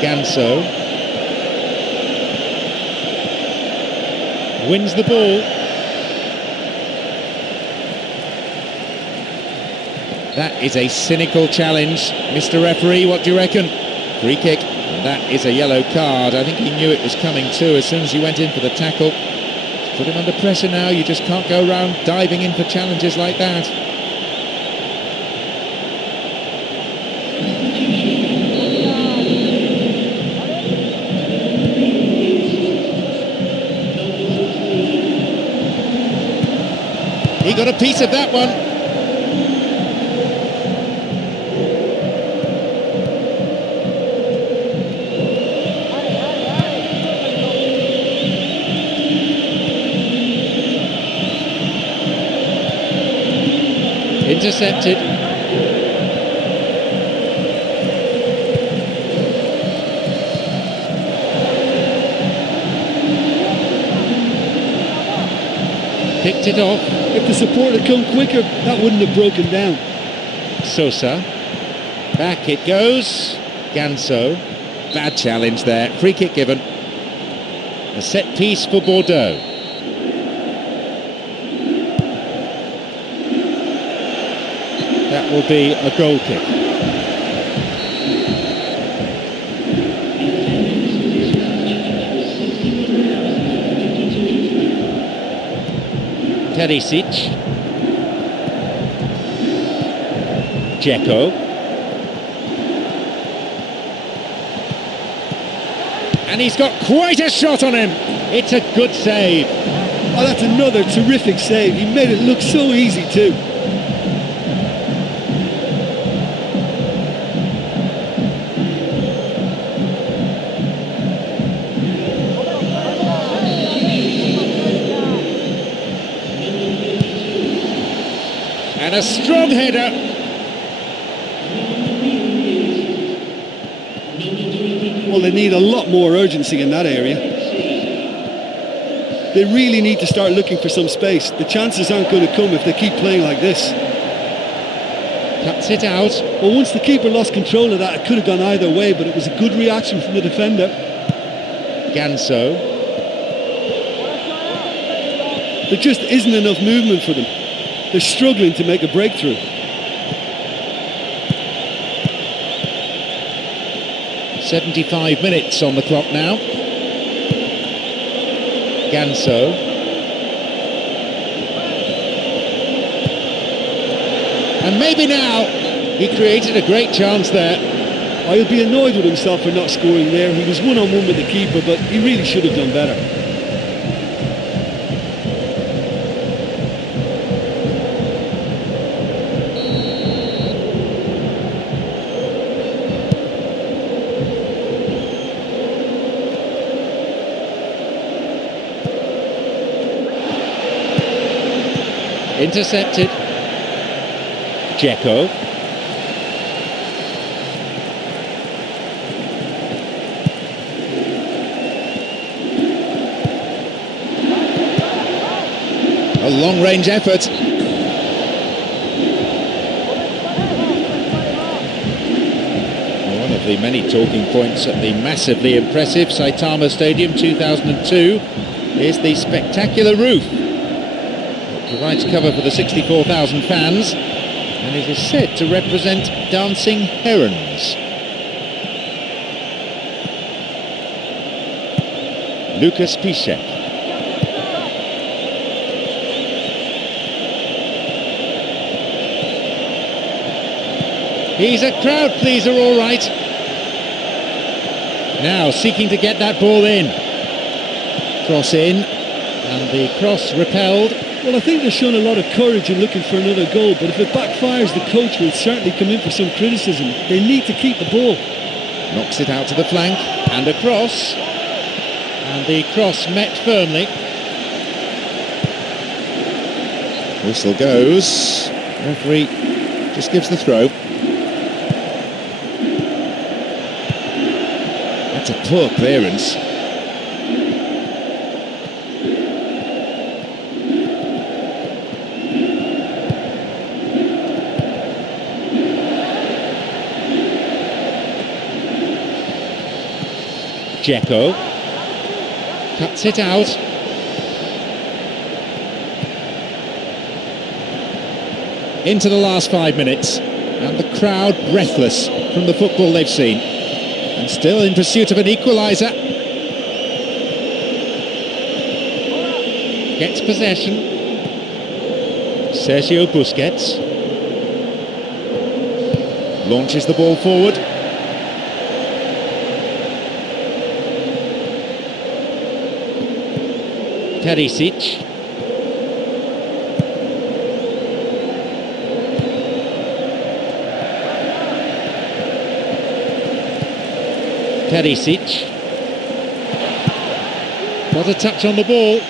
Ganso. Wins the ball. That is a cynical challenge. Mr. Referee, what do you reckon? Free kick. And that is a yellow card. I think he knew it was coming too as soon as he went in for the tackle. Put him under pressure now. You just can't go around diving in for challenges like that. He got a piece of that one. Intercepted. Picked it off. If the support had come quicker, that wouldn't have broken down. Sosa. Back it goes. Ganso. Bad challenge there. Free kick given. A set piece for Bordeaux. That will be a goal kick. Perisic. Heko. And he's got quite a shot on him. It's a good save. Oh, that's another terrific save. He made it look so easy too. And a strong header. Well, they need a lot more urgency in that area. They really need to start looking for some space. The chances aren't going to come if they keep playing like this. Cuts it out. Well, once the keeper lost control of that, it could have gone either way, but it was a good reaction from the defender. Ganso. There just isn't enough movement for them. They're struggling to make a breakthrough. "75 minutes on the clock now. Ganso. And maybe now he created a great chance there. I'll be annoyed with himself for not scoring there. He was one-on-one with the keeper, but he really should have done better. Intercepted. Heko. A long-range effort. One of the many talking points at the massively impressive Saitama Stadium 2002 is the spectacular roof. It provides cover for the 64,000 fans, and it is said to represent dancing herons. Lucas Piszczek. He's a crowd pleaser, all right. Now seeking to get that ball in. Cross in, and the cross repelled. Well, I think they've shown a lot of courage in looking for another goal, but if it backfires, the coach will certainly come in for some criticism. They need to keep the ball. Knocks it out to the flank, and across. And the cross met firmly. Whistle goes. Referee just gives the throw. That's a poor clearance. Heko cuts it out. Into the last 5 minutes, and the crowd breathless from the football they've seen, and still in pursuit of an equaliser. Gets possession. Sergio Busquets launches the ball forward. Perisic. Perisic. Got a touch on the ball.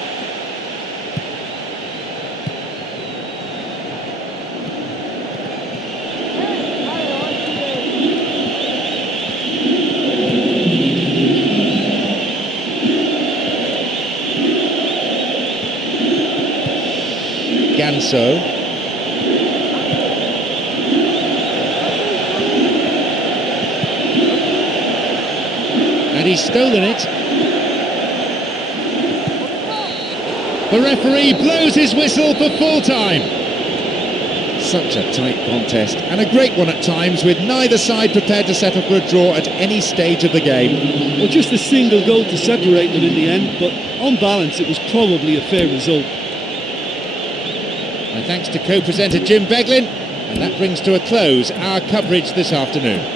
Ganso. And he's stolen it. The referee blows his whistle for full time. Such a tight contest, and a great one at times, with neither side prepared to settle for a draw at any stage of the game. Well, just a single goal to separate them in the end, but on balance it was probably a fair result. And thanks to co-presenter Jim Beglin, and that brings to a close our coverage this afternoon.